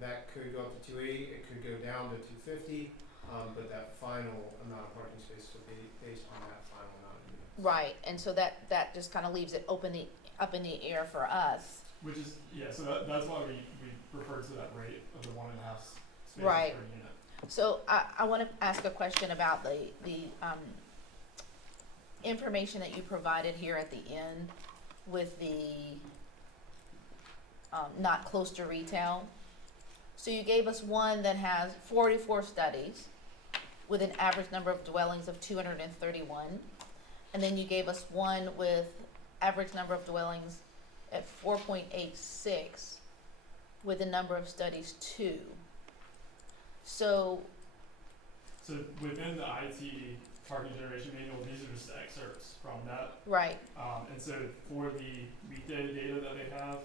That could go up to 280, it could go down to 250. But that final amount of parking spaces will be based on that final amount of units. Right, and so that just kind of leaves it up in the air for us. Which is, yeah, so that's why we refer to that rate of the 1.5 spaces Right. per unit. So I want to ask a question about the information that you provided here at the end with the not close to retail. So you gave us one that has 44 studies with an average number of dwellings of 231. And then you gave us one with average number of dwellings at 4.86 with a number of studies 2. So within the IT parking generation manual, these are just excerpts from that. right. And so for the weekday data that they have,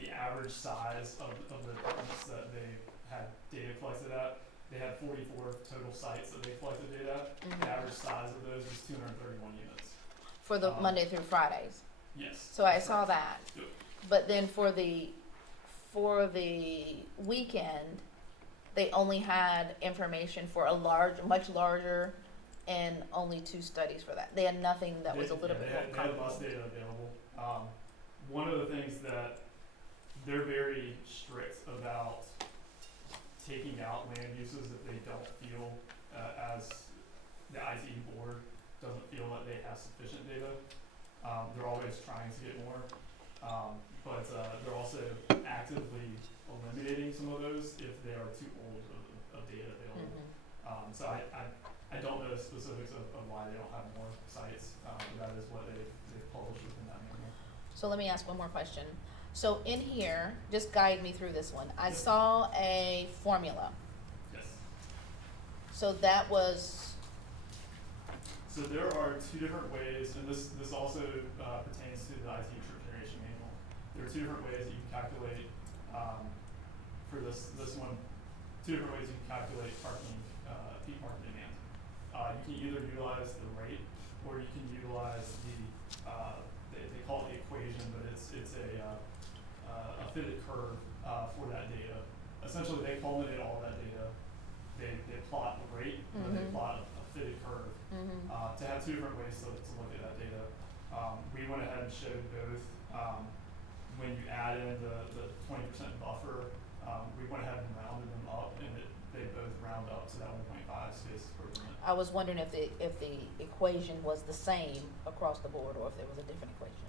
the average size of the apartments that they had data collected at, they had 44 total sites that they collected data at. The average size of those was 231 units. For the Monday through Fridays. Yes. So I saw that. Yep. But then for the weekend, they only had information for much larger, and only 2 studies for that. They had nothing that was a little bit more They had less data available. One of the things that they're very strict about taking out land uses if they don't feel, as the IT board doesn't feel that they have sufficient data. They're always trying to get more, but they're also actively eliminating some of those if they are too old of data available. So I don't know the specifics of why they don't have more sites. That is what they've published within that manual. So let me ask one more question. So in here, just guide me through this one. I saw a formula. Yes. So that was, So there are 2 different ways, and this also pertains to the IT generation manual. There are 2 different ways that you can calculate, for this one, 2 different ways you can calculate peak parking demand. You can either utilize the rate, or you can utilize they call it the equation, but it's a fitted curve for that data. Essentially, they culminate all that data. They plot the rate, and then they plot a fitted curve. To have 2 different ways to look at that data. We went ahead and showed both. When you add in the 20% buffer, we went ahead and rounded them up, and they both round up to that 1.5 spaces per unit. I was wondering if the equation was the same across the board, or if there was a different equation.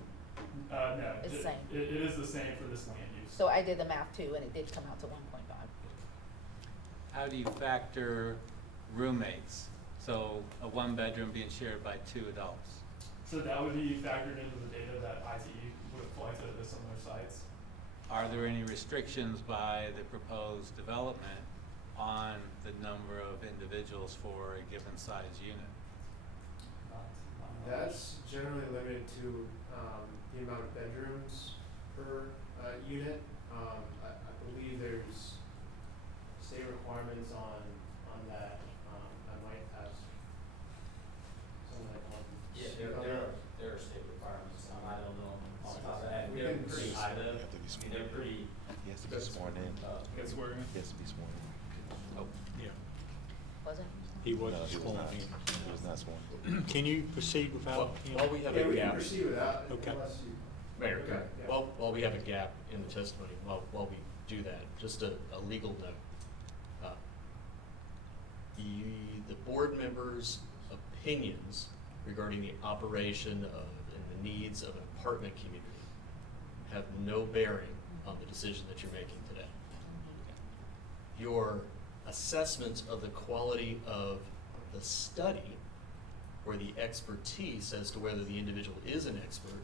No, It's the same. It is the same for this land use. So I did the math too, and it did come out to 1.5. How do you factor roommates? So a 1-bedroom being shared by 2 adults? So that would be factored into the data that IT would have collected at the similar sites. Are there any restrictions by the proposed development on the number of individuals for a given size unit? That's generally limited to the amount of bedrooms per unit. I believe there's state requirements on that. I might have some of that on. Yeah, there are state requirements. I don't know off the top of that. We They're can pretty see. high though. I mean, they're pretty. He has to be sworn in. Get sworn in? He has to be sworn in. Oh, yeah. Was it? He No, wasn't he was sworn not. in. He was not sworn in. Can you proceed without him? While we have Yeah, a we can gap, proceed without, Okay. unless you. Mayor, Okay, yeah. while we have a gap in the testimony, while we do that, just a legal note. The board members' opinions regarding the operation of and the needs of an apartment community have no bearing on the decision that you're making today. Your assessment of the quality of the study or the expertise as to whether the individual is an expert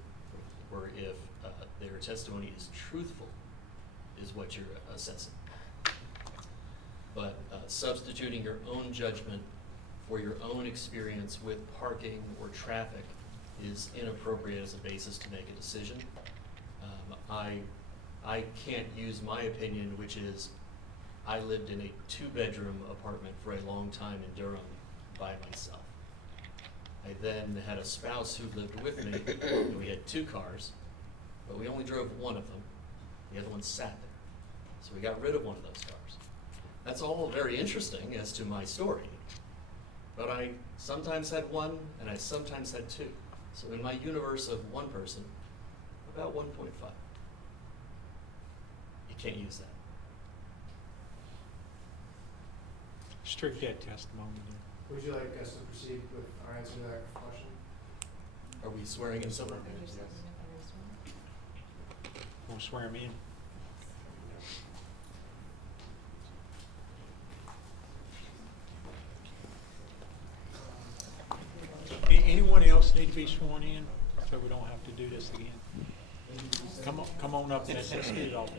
or if their testimony is truthful is what you're assessing. But substituting your own judgment for your own experience with parking or traffic is inappropriate as a basis to make a decision. I can't use my opinion, which is I lived in a 2-bedroom apartment for a long time in Durham by myself. I then had a spouse who lived with me, and we had 2 cars, but we only drove one of them. The other one sat there. So we got rid of one of those cars. That's all very interesting as to my story. But I sometimes had one, and I sometimes had two. So in my universe of one person, about 1.5. You can't use that. Strict that testimony. Would you like us to proceed with our answer to that question? Are we swearing in someone? We'll swear him in. Anyone else need to be sworn in, so we don't have to do this again? Come on up, let's get it all done.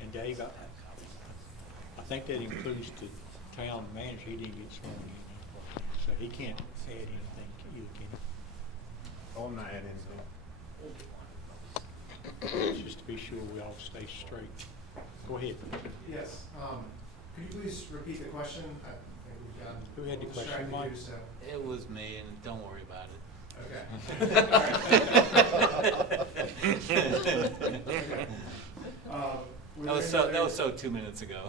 And Dave, I think that includes the town manager. He didn't get sworn in, so he can't add anything either, can he? Oh, I'm not adding anything. Just to be sure we all stay straight. Go ahead. Yes, could you please repeat the question? I think we've gotten Who had the a little question, distracted Mike? here, so. It was me, and don't worry about it. Okay. That was so 2 minutes ago.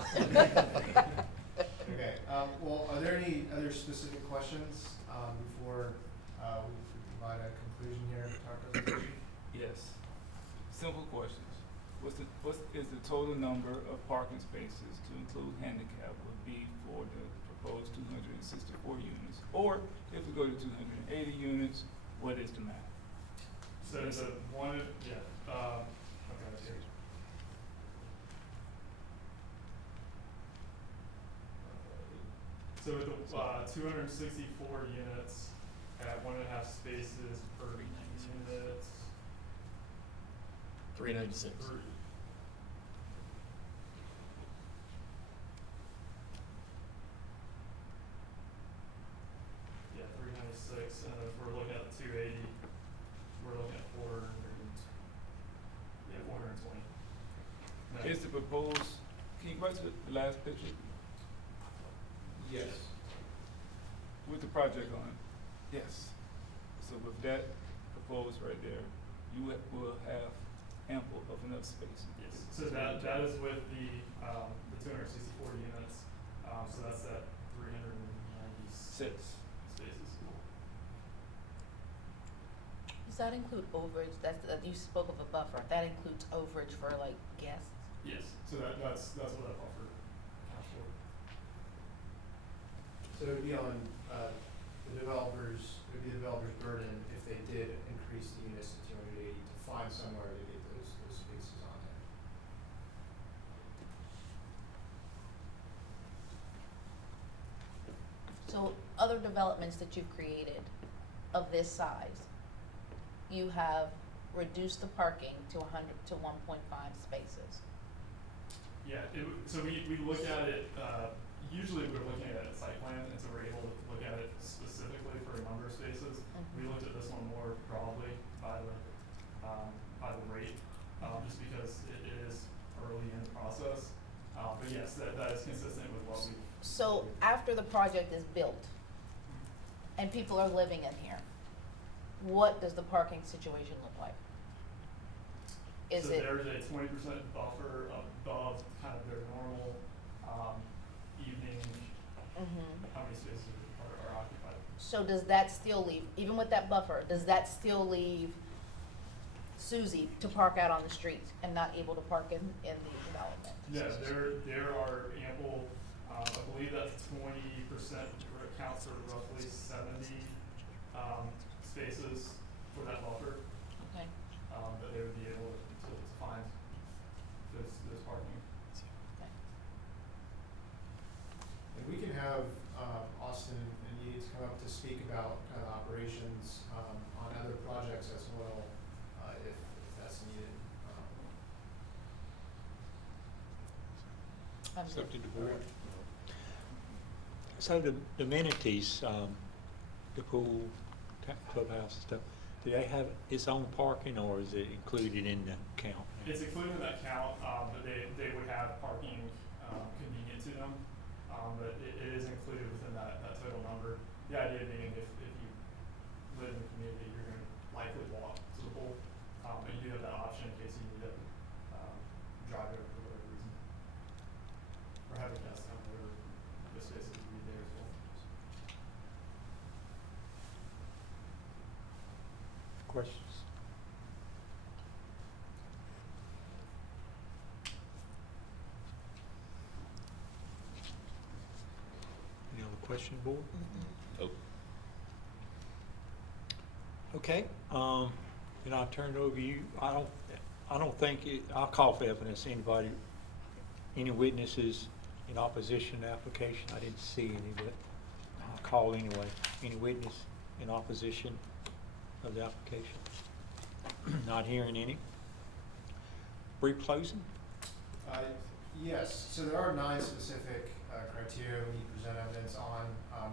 Okay, well, are there any other specific questions, before, we provide a conclusion here to our presentation? Yes. Simple questions. What is the total number of parking spaces to include handicap would be for the proposed 264 units? Or if we go to 280 units, what is the math? So the one, yeah, okay, here. So with the 264 units at 1.5 spaces per unit. 396. Yeah, 396, and if we're looking at 280, we're looking at 420. No. Is the proposed, can you go back to the last picture Yes. with the project on it? Yes. So with that proposed right there, you will have ample of enough space. Yes, so that is with the 264 units, so that's at 396 spaces. Does that include overage? That you spoke of a buffer. That includes overage for like guests? Yes, so that's what that buffer accounts for. So it would be on, the developers, it would be the developer's burden if they did increase the units to 280 to find somewhere to get those spaces on there. So other developments that you've created of this size, you have reduced the parking to 100 to 1.5 spaces. Yeah, so we look at it, usually we're looking at a site plan, and so we're able to look at it specifically for a number of spaces. We looked at this one more broadly by the rate, just because it is early in the process. But yes, that is consistent with what we. So after the project is built and people are living in here, what does the parking situation look like? Is So it? there's a 20% buffer above kind of their normal, evening, how many spaces are occupied. So does that still leave, even with that buffer, does that still leave Susie to park out on the street and not able to park in the development? Yeah, there are ample, I believe that's 20% accounts for roughly 70 spaces for that buffer. Okay. That they would be able to find this parking. Okay. And we can have, Austin and Yates come up to speak about kind of operations, on other projects as well, if that's needed. It's up to the board. So the amenities, the pool clubhouse and stuff, do they have its own parking or is it included in the count? It's included in that count, but they would have parking convenient to them, but it is included within that total number. The idea being if you live in the community, you're going to likely walk to the pool, but you do have that option in case you need to drive over for whatever reason. Or have a guest come over, the spaces would be there as well. Questions? Any other question, board? Oh, Okay, and I'll turn it over to you. I don't think I'll call for evidence. Anybody, any witnesses in opposition to the application? I didn't see any, but I'll call anyway. Any witness in opposition of the application? Not hearing any. Brief closing? Yes, so there are 9 specific criteria we need to present evidence on.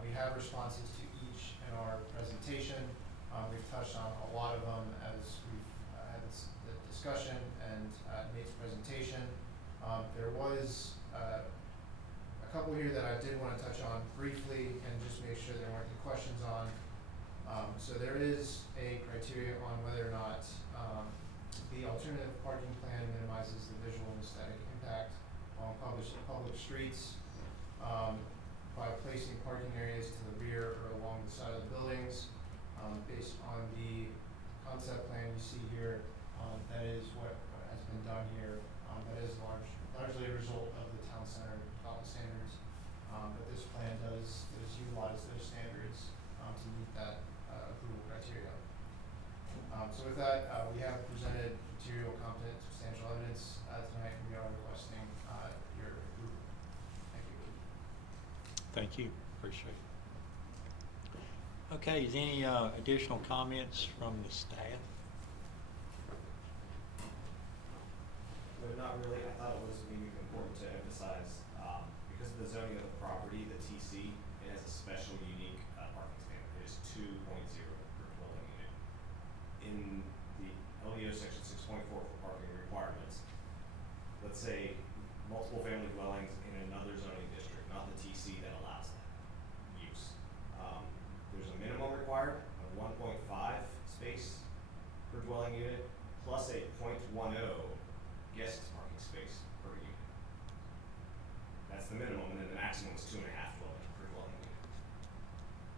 We have responses to each in our presentation. We've touched on a lot of them as we've had the discussion and Nate's presentation. There was a couple here that I did want to touch on briefly and just make sure there weren't any questions on. So there is a criteria on whether or not the alternative parking plan minimizes the visual and aesthetic impact on public streets by placing parking areas to the rear or along the side of the buildings. Based on the concept plan you see here, that is what has been done here. That is largely a result of the town center development standards, but this plan does utilize those standards to meet that approval criteria. So with that, we have presented material, competent, substantial evidence tonight, and we are requesting your approval. Thank you. Thank you, appreciate it. Okay, is any additional comments from the staff? No, not really. I thought it was maybe important to emphasize, because of the zoning of the property, the TC, it has a special unique parking standard. It is 2.0 per dwelling unit. In the LDO section 6.4 for parking requirements, let's say multiple family dwellings in another zoning district, not the TC that allows that use. There's a minimum required of 1.5 space per dwelling unit, plus a 0.10 guest parking space per unit. That's the minimum, and then the maximum is 2.5 per dwelling unit.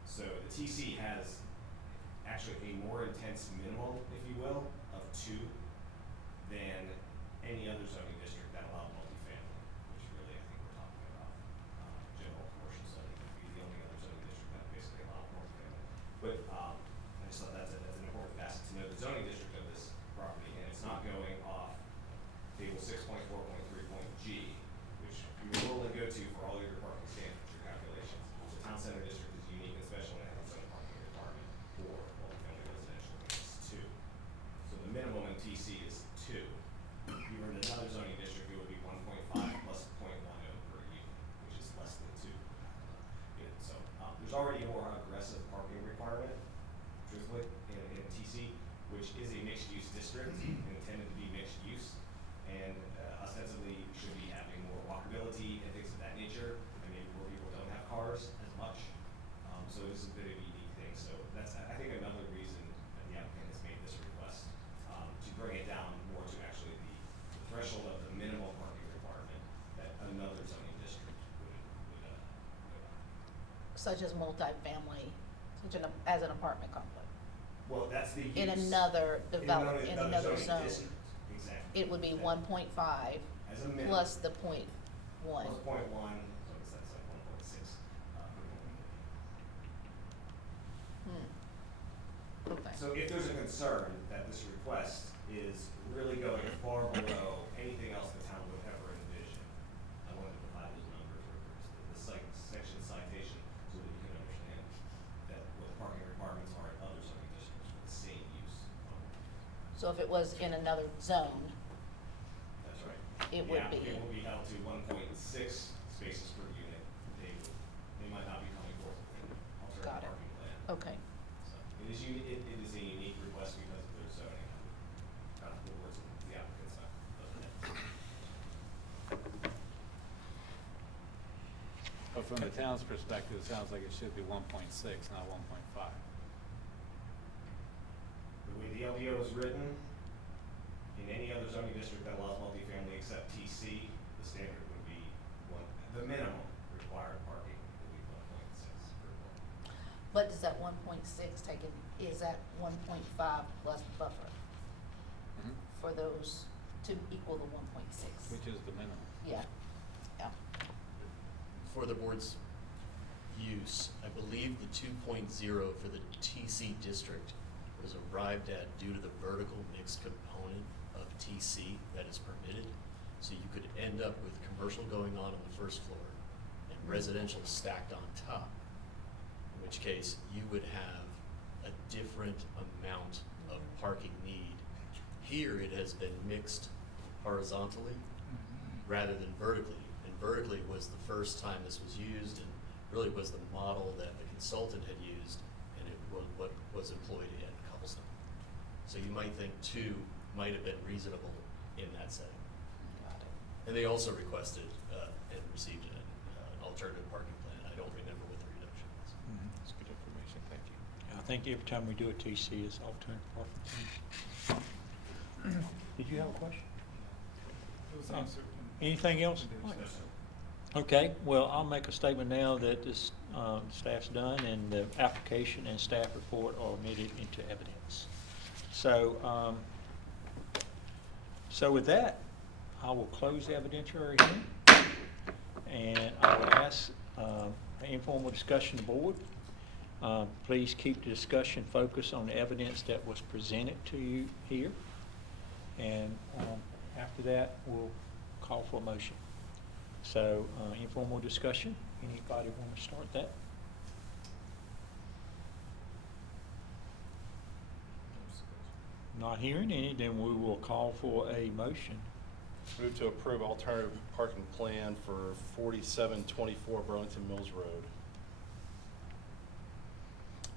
So the TC has actually a more intense minimum, if you will, of 2 than any other zoning district that allows multifamily, which really I think we're talking about. General commercial zoning would be the only other zoning district that basically allows multifamily. But I just thought that's an important facet to know. The zoning district of this property, and it's not going off table 6.4.3.g, which you will only go to for all your parking standards, your calculations. The town center district is unique and special and has its own parking requirement for multifamily residential, and it's 2. So the minimum in TC is 2. If you were in another zoning district, it would be 1.5 plus 0.10 per unit, which is less than 2. So there's already a more aggressive parking requirement, truthfully, in TC, which is a mixed-use district, intended to be mixed use, and ostensibly should be having more walkability and things of that nature, and maybe where people don't have cars as much. So it is a bit of a unique thing. So that's, I think, another reason that the applicant has made this request, to bring it down more to actually the threshold of the minimal parking requirement that another zoning district would go by. Such as multifamily, as an apartment complex. Well, that's the use. In another development, in another zone. District. Exactly. It would be 1.5 As a minimum. plus the 0.1. Plus 0.1, so it's that's like 1.6. Okay. So if there's a concern that this request is really going far below anything else the town would ever envision, I wanted to provide those numbers or the section citation so that you can understand that what parking requirements are in other zoning districts for the same use. So if it was in another zone, That's right. It would be. It will be held to 1.6 spaces per unit. They might not be coming forth with an alternative Got it. parking plan. Okay. So it is unique But from the town's perspective, it sounds like it should be 1.6, not 1.5. The way the LDO is written, in any other zoning district that allows multifamily except TC, the standard would be the minimum required parking would be 1.6 per block. But does that 1.6 take in, is that 1.5 plus buffer Mhm. for those to equal the 1.6? Which is the minimum. Yeah, yeah. For the board's use, I believe the 2.0 for the TC district was arrived at due to the vertical mixed component of TC that is permitted. So you could end up with commercial going on the first floor and residential stacked on top, in which case you would have a different amount of parking need. Here it has been mixed horizontally rather than vertically. And vertically was the first time this was used and really was the model that the consultant had used, and it was what was employed in Cobblestone. So you might think 2 might have been reasonable in that setting. Got it. And they also requested and received an alternative parking plan. I don't remember what the reduction was. That's good information, thank you. I think every time we do a TC, it's alternative parking. Did you have a question? It was answered. Anything else? Okay, well, I'll make a statement now that this staff's done and the application and staff report are omitted into evidence. So, so with that, I will close the evidentiary hearing, and I will ask informal discussion of the board. Please keep the discussion focused on the evidence that was presented to you here, and after that, we'll call for a motion. So, informal discussion. Anybody want to start that? Not hearing any, then we will call for a motion. Move to approve alternative parking plan for 4724 Burlington Mills Road.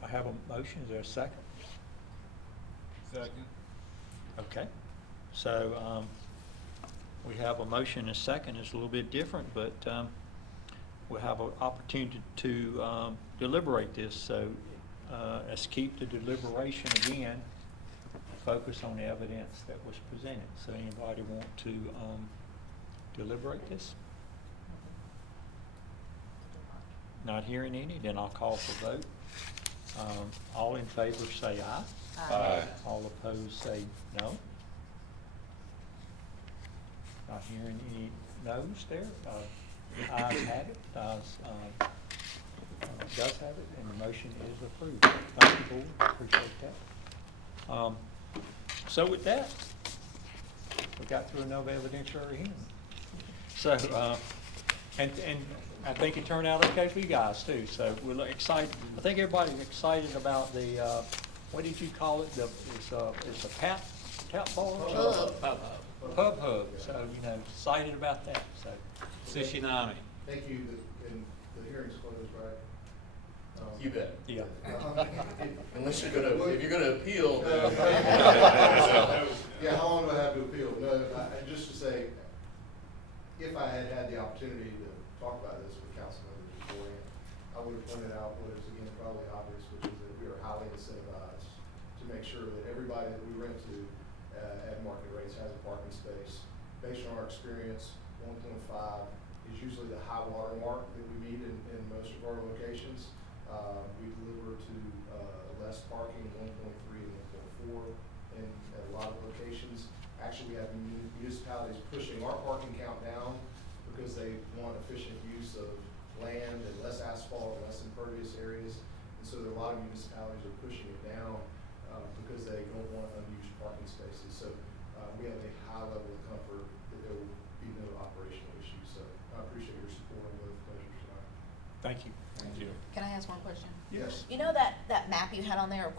I have a motion. Is there a second? Second. Okay. So, we have a motion and a second. It's a little bit different, but we'll have an opportunity to deliberate this. So let's keep the deliberation again, focus on the evidence that was presented. So anybody want to deliberate this? Not hearing any, then I'll call for vote. All in favor say aye. Aye. All opposed say no. Not hearing any no's there. Ayes have it. Does have it, and the motion is approved. Thank you, board. Appreciate that. So with that, we got through another evidentiary hearing. So, and I think it turned out okay for you guys too. So we're excited. I think everybody's excited about the what did you call it? It's a tap bar. Pub hub, so, excited about that, so. Tsunami. Thank you, and the hearing's closed, right? You bet. Yeah. Unless you're gonna, if you're gonna appeal, then. Yeah, how long do I have to appeal? No, just to say, if I had had the opportunity to talk about this with council members beforehand, I would have pointed out what is again probably obvious, which is that we are highly incentivized to make sure that everybody that we rent to at market rates has a parking space. Based on our experience, 1.5 is usually the high water mark that we meet in most of our locations. We deliver to less parking, 1.3 and 1.4 at a lot of locations. Actually, we have municipalities pushing our parking count down because they want efficient use of land and less asphalt, less impervious areas. And so there are a lot of municipalities are pushing it down because they don't want unused parking spaces. So we have a high level of comfort that there will be no operational issues. So I appreciate your support on both measures tonight. Thank you. Thank you. Can I ask one question? Yes. You know that map you had on there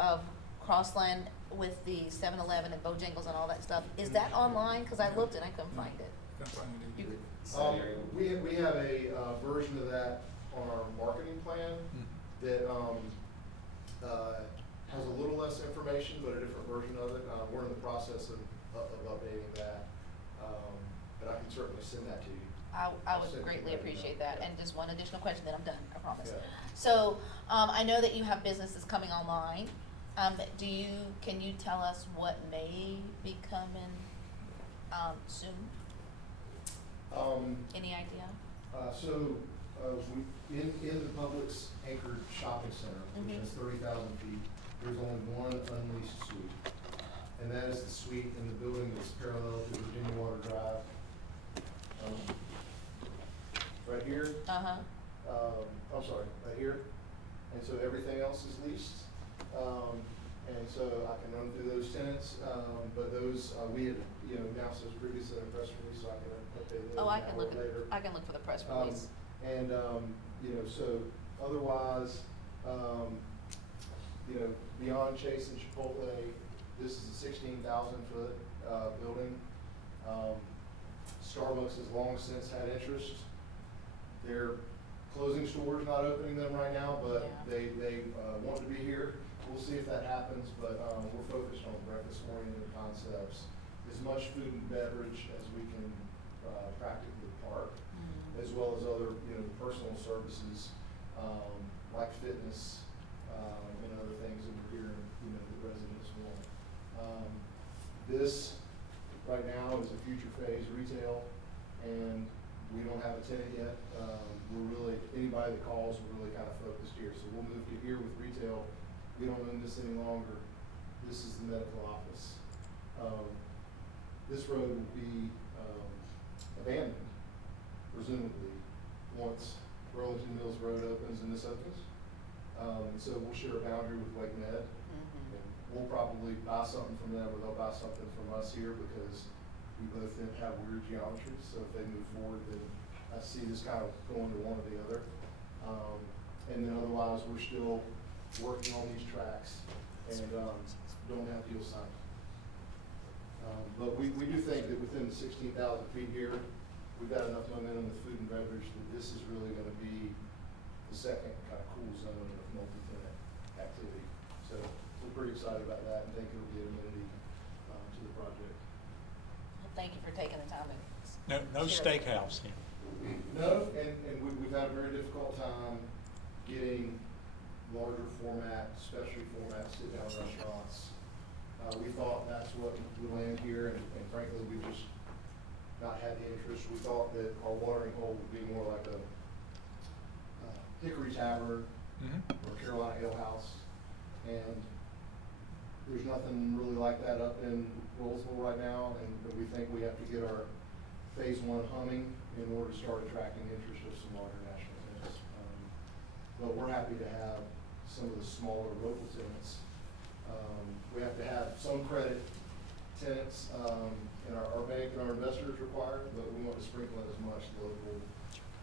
of Crossland with the 7-Eleven and Bojangles and all that stuff? Is that online? Because I looked and I couldn't find it. Can't find it either. We have a version of that on our marketing plan that has a little less information, but a different version of it. We're in the process of updating that, but I can certainly send that to you. I would greatly appreciate that. And just one additional question, then I'm done, I promise. So, I know that you have businesses coming online. Can you tell us what may be coming, soon? Any idea? In the Publix anchored shopping center, which has 30,000 feet, there's only one unleased suite. And that is the suite in the building that's parallel to Virginia Water Drive. Right here. I'm sorry, right here. And so everything else is leased. And so I can run through those tenants, but those, we had, announced those previously in a press release, so I can update those I now can or look later. I can look for the press release. So otherwise, beyond Chase and Chipotle, this is a 16,000 foot building. Starbucks has long since had interest. They're closing stores, not opening them right now, but they want to be here. We'll see if that happens, but we're focused on breakfast-oriented concepts. As much food and beverage as we can practically park, as well as other, personal services like fitness and other things that we're hearing, the residents want. This right now is a future phase retail, and we don't have a tenant yet. Anybody that calls, we're really kind of focused here. So we'll move to here with retail. We don't own this any longer. This is the medical office. This road will be abandoned, presumably, once Burlington Mills Road opens and this opens. So we'll share a boundary with Wake Med. And we'll probably buy something from them, or they'll buy something from us here, because we both have weird geometries. So if they move forward, then I see this kind of going to one or the other. And then otherwise, we're still working on these tracks and don't have deals signed. But we do think that within the 16,000 feet here, we've got enough momentum with food and beverage that this is really going to be the second kind of cool zone of multi-tenant activity. So we're pretty excited about that and think it'll be an amenity to the project. Well, thank you for taking the time to. No steakhouse here. No, and we've had a very difficult time getting larger format, specialty format, sit-down restaurants. We thought that's what would land here, and frankly, we just not had the interest. We thought that our watering hole would be more like a Hickory Tavern or Carolina Ale House, and there's nothing really like that up in Rolesville right now, and we think we have to get our phase one humming in order to start attracting the interest of some larger national tenants. But we're happy to have some of the smaller local tenants. We have to have some credit tenants in our bank and our investors required, but we want to sprinkle in as much local,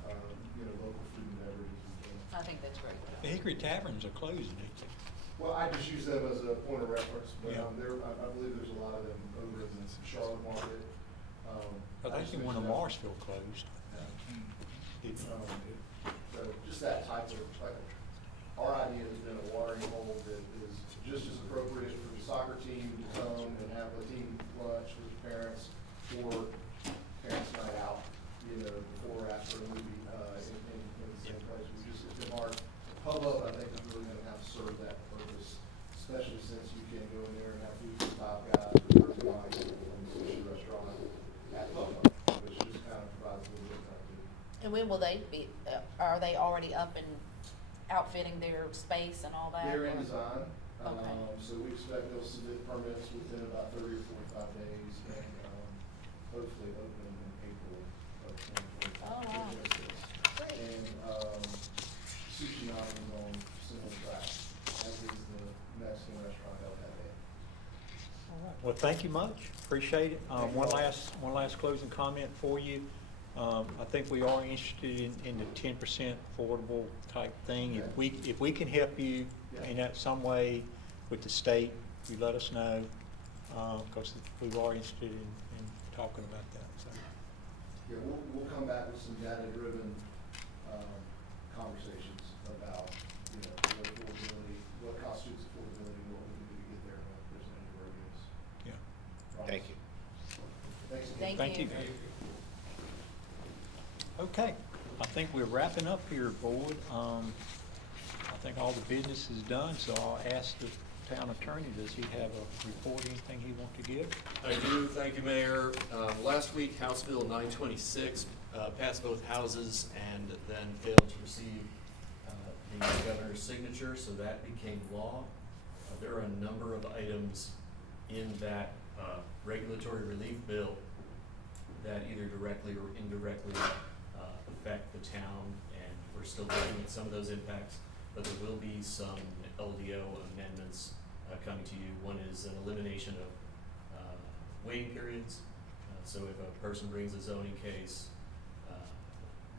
local food and beverage as we can. I think that's great. The Hickory Taverns are closing, ain't they? Well, I just use them as a point of reference, but Yeah. I believe there's a lot of them over in the Charlotte market. I think one of Marshville closed. So just that type of, our idea has been a watering hole that is just as appropriate for the soccer team to come and have a team lunch with parents, or parents' night out, before or after a movie, in the same place. It's been hard. Pub-up, I think, is really gonna have to serve that purpose, especially since you can go in there and have food for Five Guys or Thursday night from the sushi restaurant at Pub-up, which just kind of provides a little bit of connectivity. And when will they be, are they already up and outfitting their space and all that? They're in design, Okay. so we expect they'll submit permits within about 30 or 45 days, and hopefully open in April of 2025. Oh, wow. And Sushi Nine is on similar track, as is the Mexican restaurant El Cafe. All right. Well, thank you much. Appreciate it. One last closing comment for you. I think we are interested in the 10% affordable type thing. If we can help you in that some way with the state, you let us know, because we are interested in talking about that. So. Yeah, we'll come back with some data-driven conversations about, what affordability, what constitutes affordability, and what we can do to get there, and what percentage of our units. Yeah. Thank you. Thanks again. Thank you. think we're wrapping up here, board. I think all the business is done, so I'll ask the town attorney, does he have a report, anything he wants to give? I do, thank you, Mayor. Last week, House Bill 926 passed both houses and then failed to receive the governor's signature, so that became law. There are a number of items in that regulatory relief bill that either directly or indirectly affect the town, and we're still looking at some of those impacts, but there will be some LDO amendments coming to you. One is an elimination of waiting periods. So if a person brings a zoning case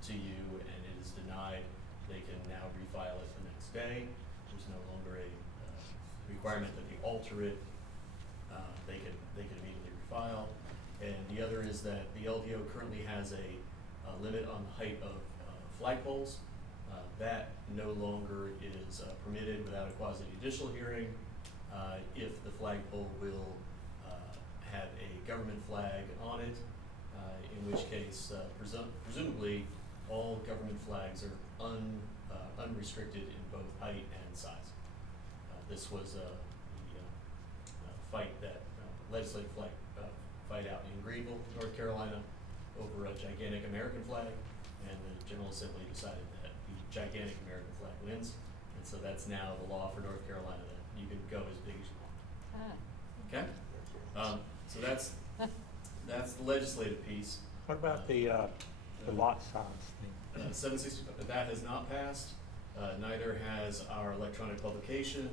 to you and it is denied, they can now refile it the next day. There's no longer a requirement that they alter it. They can immediately refile. And the other is that the LDO currently has a limit on the height of flagpoles. That no longer is permitted without a quasi-judicial hearing if the flagpole will have a government flag on it, in which case presumably all government flags are unrestricted in both height and size. This was the fight that legislative fight out in Greenville, North Carolina, over a gigantic American flag, and the General Assembly decided that the gigantic American flag wins, and so that's now the law for North Carolina, that you can go as big as you want. Okay? So that's the legislative piece. What about the lot size thing? 760, that has not passed. Neither has our electronic publication,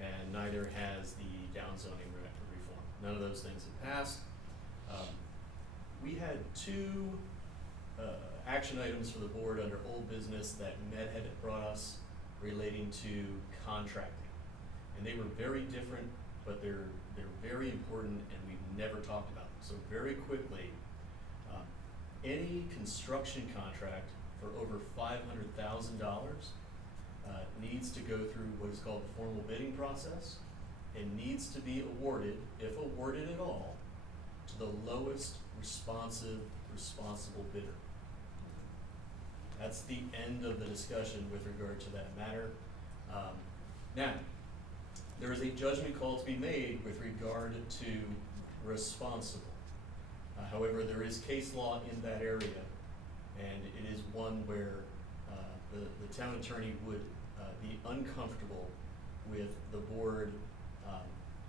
and neither has the downzoning reform. None of those things have passed. We had two action items for the board under old business that Med had brought us relating to contracting. And they were very different, but they're very important, and we've never talked about them. So very quickly, any construction contract for over $500,000 needs to go through what is called the formal bidding process, and needs to be awarded, if awarded at all, to the lowest responsible bidder. That's the end of the discussion with regard to that matter. Now, there is a judgment call to be made with regard to responsible. However, there is case law in that area, and it is one where the town attorney would be uncomfortable with the board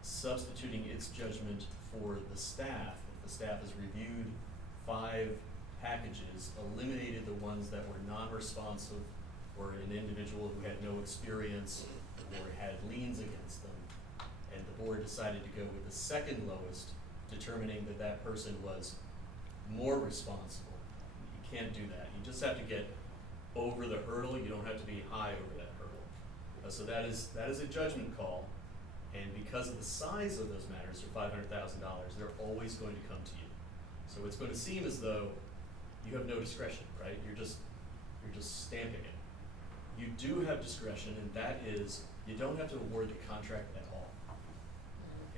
substituting its judgment for the staff. If the staff has reviewed 5 packages, eliminated the ones that were non-responsive, or an individual who had no experience or had liens against them, and the board decided to go with the second lowest, determining that that person was more responsible. You can't do that. You just have to get over the hurdle. You don't have to be high over that hurdle. So that is a judgment call, and because of the size of those matters, for $500,000, they're always going to come to you. So it's going to seem as though you have no discretion, right? You're just stamping it. You do have discretion, and that is, you don't have to award the contract at all.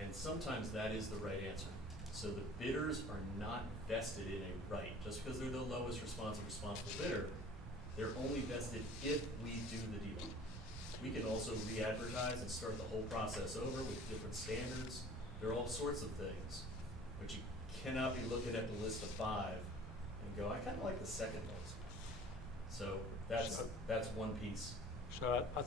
And sometimes that is the right answer. So the bidders are not vested in a right. Just because they're the lowest responsible bidder, they're only vested if we do the deal. We can also re-advertise and start the whole process over with different standards. There are all sorts of things, but you cannot be looking at the list of 5 and go, I kind of like the second lowest. So that's one piece. So I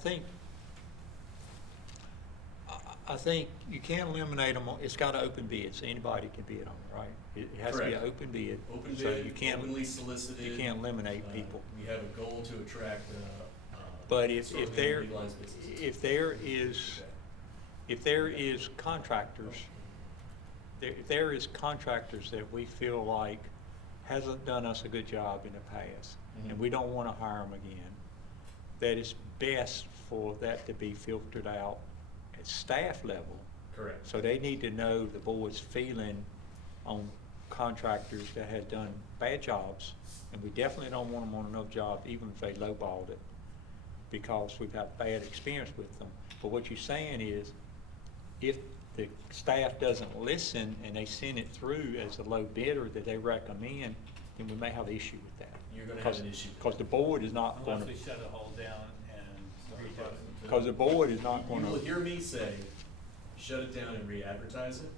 think you can't eliminate them. It's got to open bids. Anybody can bid on it, right? It has to be an Correct. open bid. Open So bid, you can't, openly solicited. you can't eliminate people. We have a goal to attract. But if there legalized businesses. if there is contractors, if there is contractors that we feel like hasn't done us a good job in the past, and we don't want to hire them again, that it's best for that to be filtered out at staff level. Correct. So they need to know the board's feeling on contractors that have done bad jobs, and we definitely don't want them on another job, even if they lowballed it, because we've had bad experience with them. But what you're saying is, if the staff doesn't listen and they send it through as a low bidder that they recommend, then we may have an issue with that. you're gonna have an issue. Because the board is not Unless gonna, we shut it all down and redo it. because the board is not You gonna. will hear me say, shut it down and re-advertise it,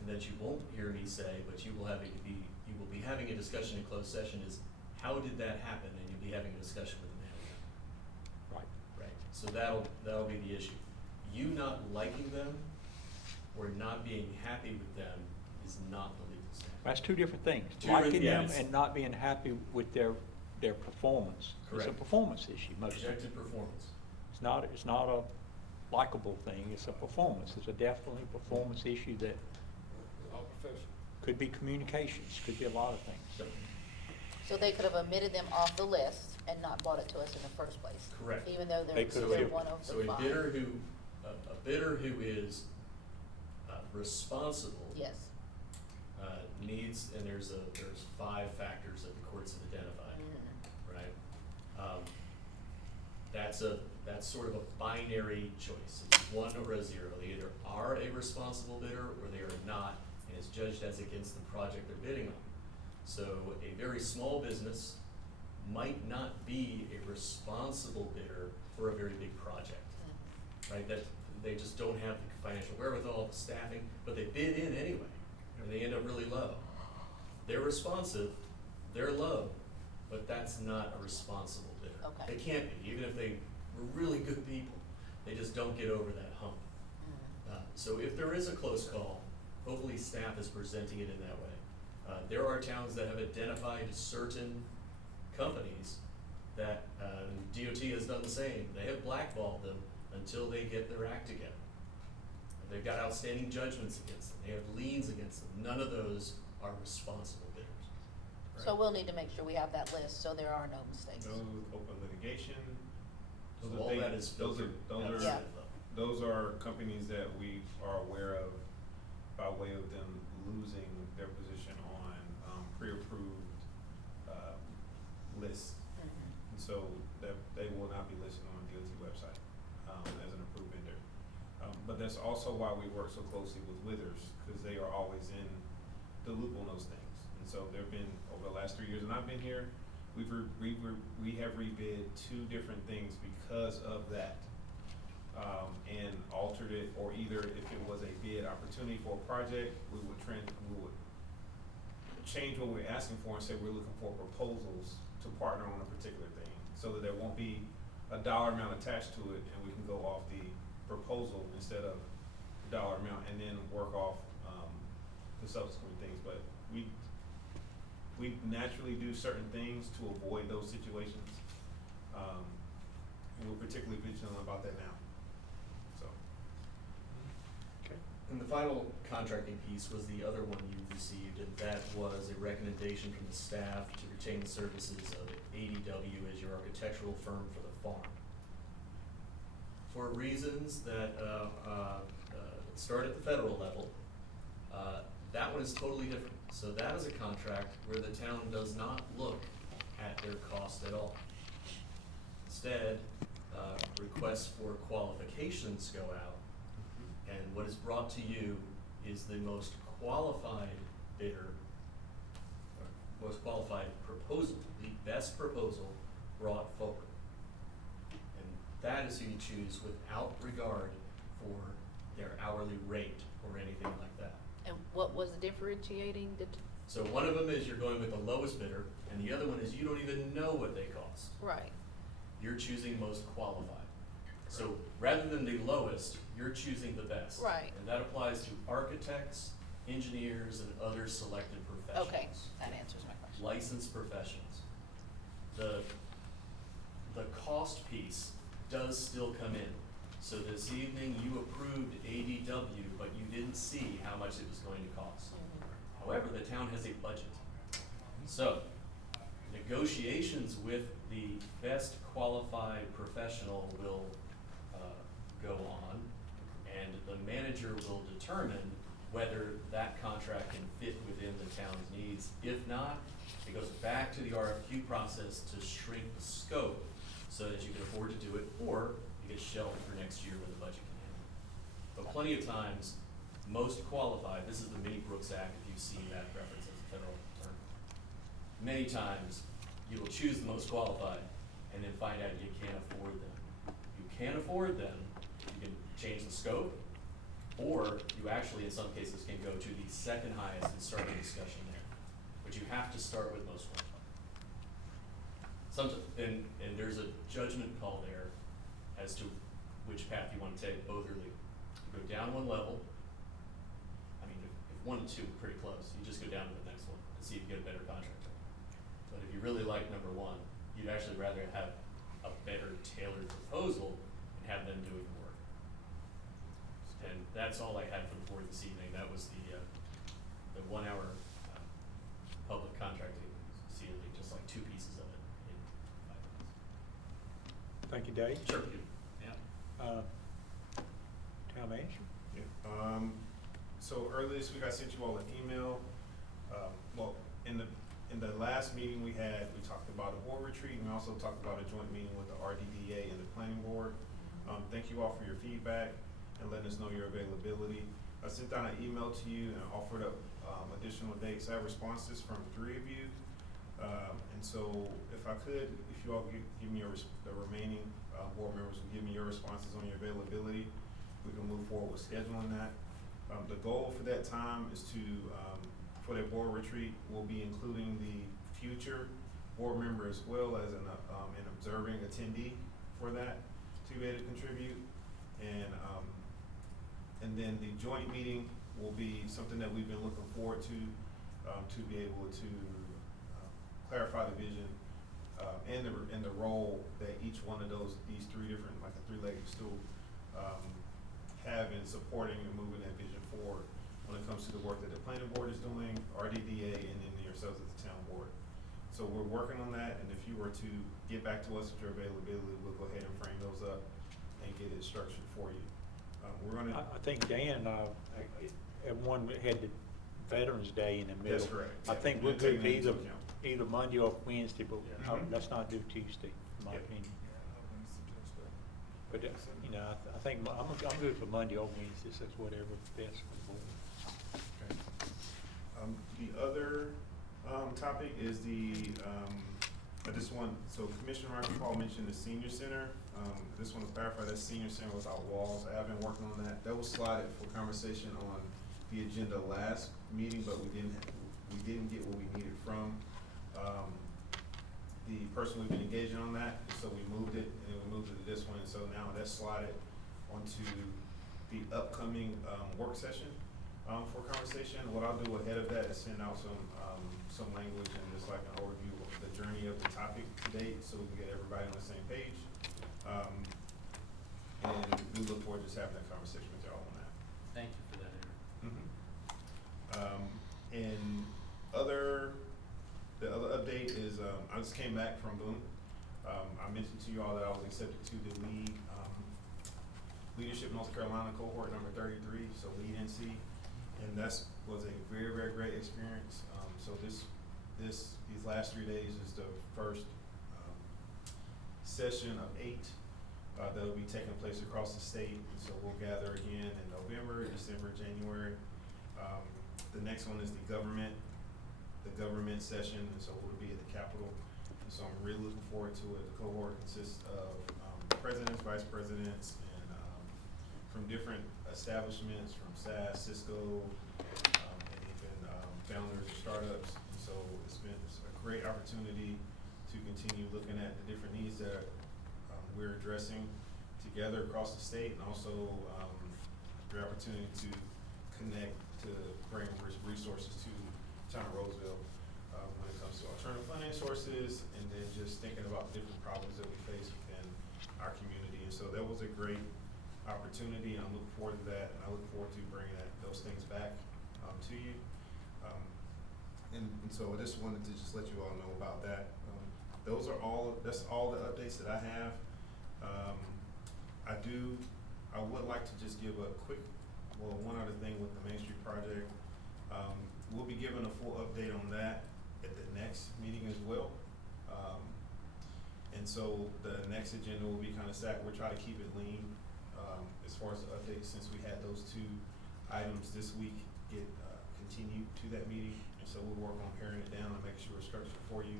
and that you won't hear me say, but you will be having a discussion in closed session is, how did that happen? And you'll be having a discussion with the manager. Right. Right, so that'll be the issue. You not liking them or not being happy with them is not the legal standard. That's two different things. Two different- Liking them yes. and not being happy with their performance. It's a Correct. performance issue mostly. Projected performance. It's not a likable thing, it's a performance. It's a definitely performance issue that could be communications, could be a lot of things. So they could have omitted them off the list and not brought it to us in the first place? Correct. Even though They they're, could they're have. one of So the a five? bidder who is responsible. Yes. Needs, and there's 5 factors that the courts have identified, Mhm. right? That's sort of a binary choice. It's 1 or a 0. They either are a responsible bidder or they are not, and it's judged as against the project they're bidding on. So a very small business might not be a responsible bidder for a very big project, right? That they just don't have the financial wherewithal, the staffing, but they bid in anyway, and they end up really low. They're responsive, they're low, but that's not a responsible bidder. Okay. They can't be, even if they were really good people, they just don't get over that hump. So if there is a close call, hopefully staff is presenting it in that way. There are towns that have identified certain companies that, DOT has done the same. They have blackballed them until they get their act together. They've got outstanding judgments against them. They have liens against them. None of those are responsible bidders. So we'll need to make sure we have that list, so there are no mistakes. No open litigation. So Those are all things- that is filtered those at are, the Yeah. state level. those are companies that we are aware of by way of them losing their position on, pre-approved, lists. Mhm. And so that they will not be listed on the DOT website, as an approved vendor. But that's also why we work so closely with Withers, because they are always in the loop on those things. And so there've been, over the last 3 years, and I've been here, we have rebid 2 different things because of that. And altered it, or either if it was a bid opportunity for a project, we would change what we're asking for and say we're looking for proposals to partner on a particular thing, so that there won't be a dollar amount attached to it, and we can go off the proposal instead of the dollar amount, and then work off, the subsequent things. But we naturally do certain things to avoid those situations. And we're particularly vigilant about that now, so. And the final contracting piece was the other one you received, and that was a recommendation from the staff to retain the services of ADW as your architectural firm for the farm. For reasons that start at the federal level, that one is totally different. So that is a contract where the town does not look at their cost at all. Instead, requests for qualifications go out, and what is brought to you is the most qualified bidder, or most qualified proposal, the best proposal brought forward. And that is who you choose without regard for their hourly rate or anything like that. And what was differentiating the, So one of them is you're going with the lowest bidder, and the other one is you don't even know what they cost. right, You're choosing most qualified. So rather than the lowest, you're choosing the best. Right. And that applies to architects, engineers, and other selected professionals. okay, that answers my question. Licensed professionals. The cost piece does still come in. So this evening, you approved ADW, but you didn't see how much it was going to cost. However, the town has a budget. So negotiations with the best qualified professional will go on, and the manager will determine whether that contract can fit within the town's needs. If not, it goes back to the RFQ process to shrink the scope so that you can afford to do it, or it gets shelved for next year when the budget can handle it. But plenty of times, most qualified, this is the Mini Brooks Act, if you've seen that reference as a federal term. Many times, you will choose the most qualified and then find out you can't afford them. If you can't afford them, you can change the scope, or you actually, in some cases, can go to the second highest and start a discussion there. But you have to start with most qualified. And there's a judgment call there as to which path you want to take, both are legal. You go down one level. I mean, if 1 and 2 are pretty close, you just go down to the next one and see if you get a better contractor. But if you really like number 1, you'd actually rather have a better tailored proposal and have them doing the work. And that's all I had for the board this evening. That was the 1 hour public contracting CLE, just like 2 pieces of it in 5 minutes. Thank you, Dave. Sure. Yeah. Town manager? Yeah. So earlier this week I sent you all an email. Well, in the last meeting we had, we talked about a board retreat and we also talked about a joint meeting with the RDDA and the planning board. Thank you all for your feedback and letting us know your availability. I sent down an email to you and offered up additional dates. I have responses from 3 of you. And so if I could, if you all give me the remaining board members will give me your responses on your availability, we can move forward with scheduling that. The goal for that time is to, for that board retreat, we'll be including the future board member as well as an observing attendee for that to be able to contribute. And then the joint meeting will be something that we've been looking forward to be able to clarify the vision and the role that each one of these 3 different, like a 3-legged stool, have in supporting and moving that vision forward when it comes to the work that the planning board is doing, RDDA, and then yourselves as the town board. So we're working on that, and if you were to get back to us with your availability, we'll go ahead and frame those up and get it structured for you. We're gonna. I think Dan, everyone had the Veterans Day in the middle. That's correct. I think Yeah, we're good take that into either, account. either Monday or Wednesday, but Yeah. let's not do Tuesday, in my Yeah. opinion. But, you know, I think I'm good for Monday or Wednesday, so it's whatever best for the board. Okay. The other topic is so Commissioner Michael Paul mentioned the senior center. I just want to clarify that senior center without walls. I have been working on that. That was slotted for conversation on the agenda last meeting, but we didn't get what we needed from the person we've been engaging on that. So we moved it and we moved it to this one. And so now that's slotted onto the upcoming work session for conversation. What I'll do ahead of that is send out some language and just like an overview of the journey of the topic to date, so we can get everybody on the same page. And we look forward to just having that conversation with y'all on that. Thank you for that, Aaron. And the other update is I just came back from Boone. I mentioned to you all that I was accepted to the Leadership North Carolina cohort number 33, so lead NC, and was a very, very great experience. So these last 3 days is the first session of 8 that will be taking place across the state. So we'll gather again in November, December, January. The next one is the government session, and so we'll be at the Capitol. And so I'm really looking forward to it. The cohort consists of presidents, vice presidents, and from different establishments, from SAS, Cisco, and even founders of startups. And so it's a great opportunity to continue looking at the different needs that we're addressing together across the state, and also the opportunity to connect, to bring resources to town of Rolesville when it comes to alternative funding sources, and then just thinking about different problems that we face within our community. And so that was a great opportunity, and I look forward to that, and I look forward to bringing those things back to you. And so I just wanted to just let you all know about that. That's all the updates that I have. I would like to just give one other thing with the Main Street project. We'll be giving a full update on that at the next meeting as well. And so the next agenda will be kind of set. We'll try to keep it lean as far as the updates, since we had those 2 items this week get continued to that meeting. And so we'll work on paring it down and make sure it's structured for you.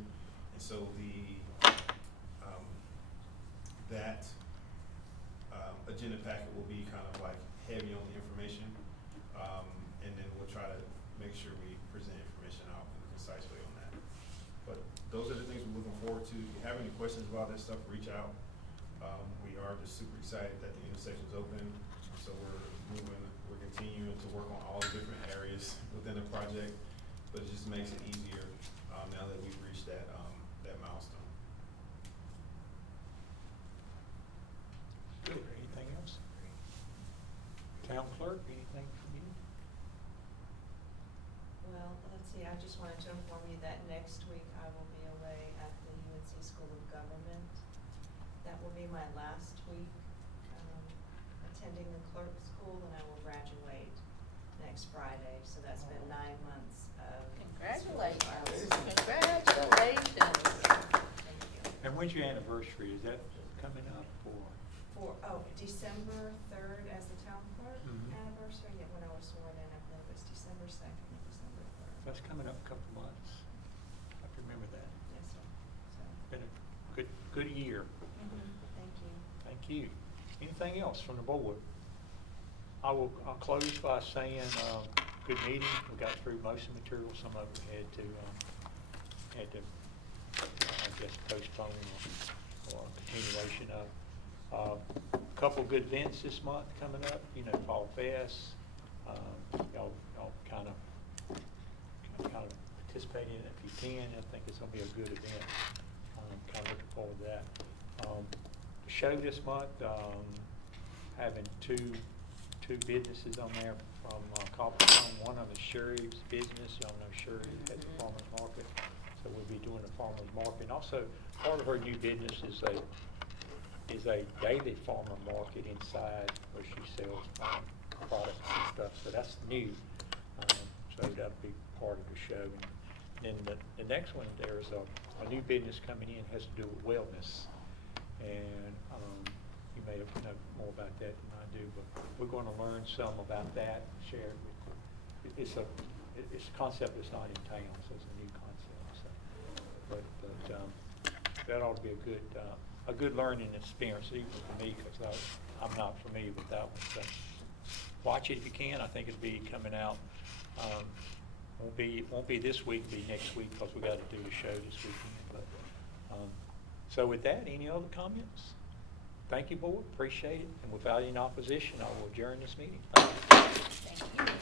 And so that agenda packet will be kind of like heavy on the information. And then we'll try to make sure we present information out in a concise way on that. But those are the things we're looking forward to. If you have any questions about that stuff, reach out. We are just super excited that the intersection's open. So we're continuing to work on all the different areas within the project, but it just makes it easier now that we've reached that milestone. Good. Anything else? Town clerk, anything from you? Well, let's see, I just wanted to inform you that next week I will be away at the UNC School of Government. That will be my last week attending the clerk school, and I will graduate next Friday. So that's been 9 months of Congratulations. Congratulations. Thank you. And when's your anniversary? Is that coming up or? December 3rd as the town clerk Mhm. anniversary. Yeah, when I was sworn in, I believe it was December 2nd and December 3rd. That's coming up a couple of months. I can remember that. Yes, sir. So, Been a good year. thank you. Thank you. Anything else from the board? I'll close by saying, good meeting. We got through most of the material. Some of it we had to, I guess, postpone or continuation of. Couple good events this month coming up. You know, Fall Fest. Y'all kind of participate in it if you can. I think it's gonna be a good event. Kind of looking forward to that. The show this month, having two businesses on there from Copperstone. One of them is Sherry's business. Y'all know Sherry at the farmer's market. So we'll be doing the farmer's market. And also, part of her new business is a daily farmer market inside where she sells products and stuff. So that's new. So that'll be part of the show. And then the next one, there's a new business coming in, has to do with wellness. And you may know more about that than I do, but we're going to learn some about that, share it with you. It's a concept that's not in town, so it's a new concept. So, but that ought to be a good learning experience, even for me, because I'm not familiar with that one. So watch it if you can. I think it'll be coming out. Won't be this week, be next week, because we got to do the show this weekend. But so with that, any other comments? Thank you, board. Appreciate it. And without any opposition, I will adjourn this meeting. Thank you. Thank you.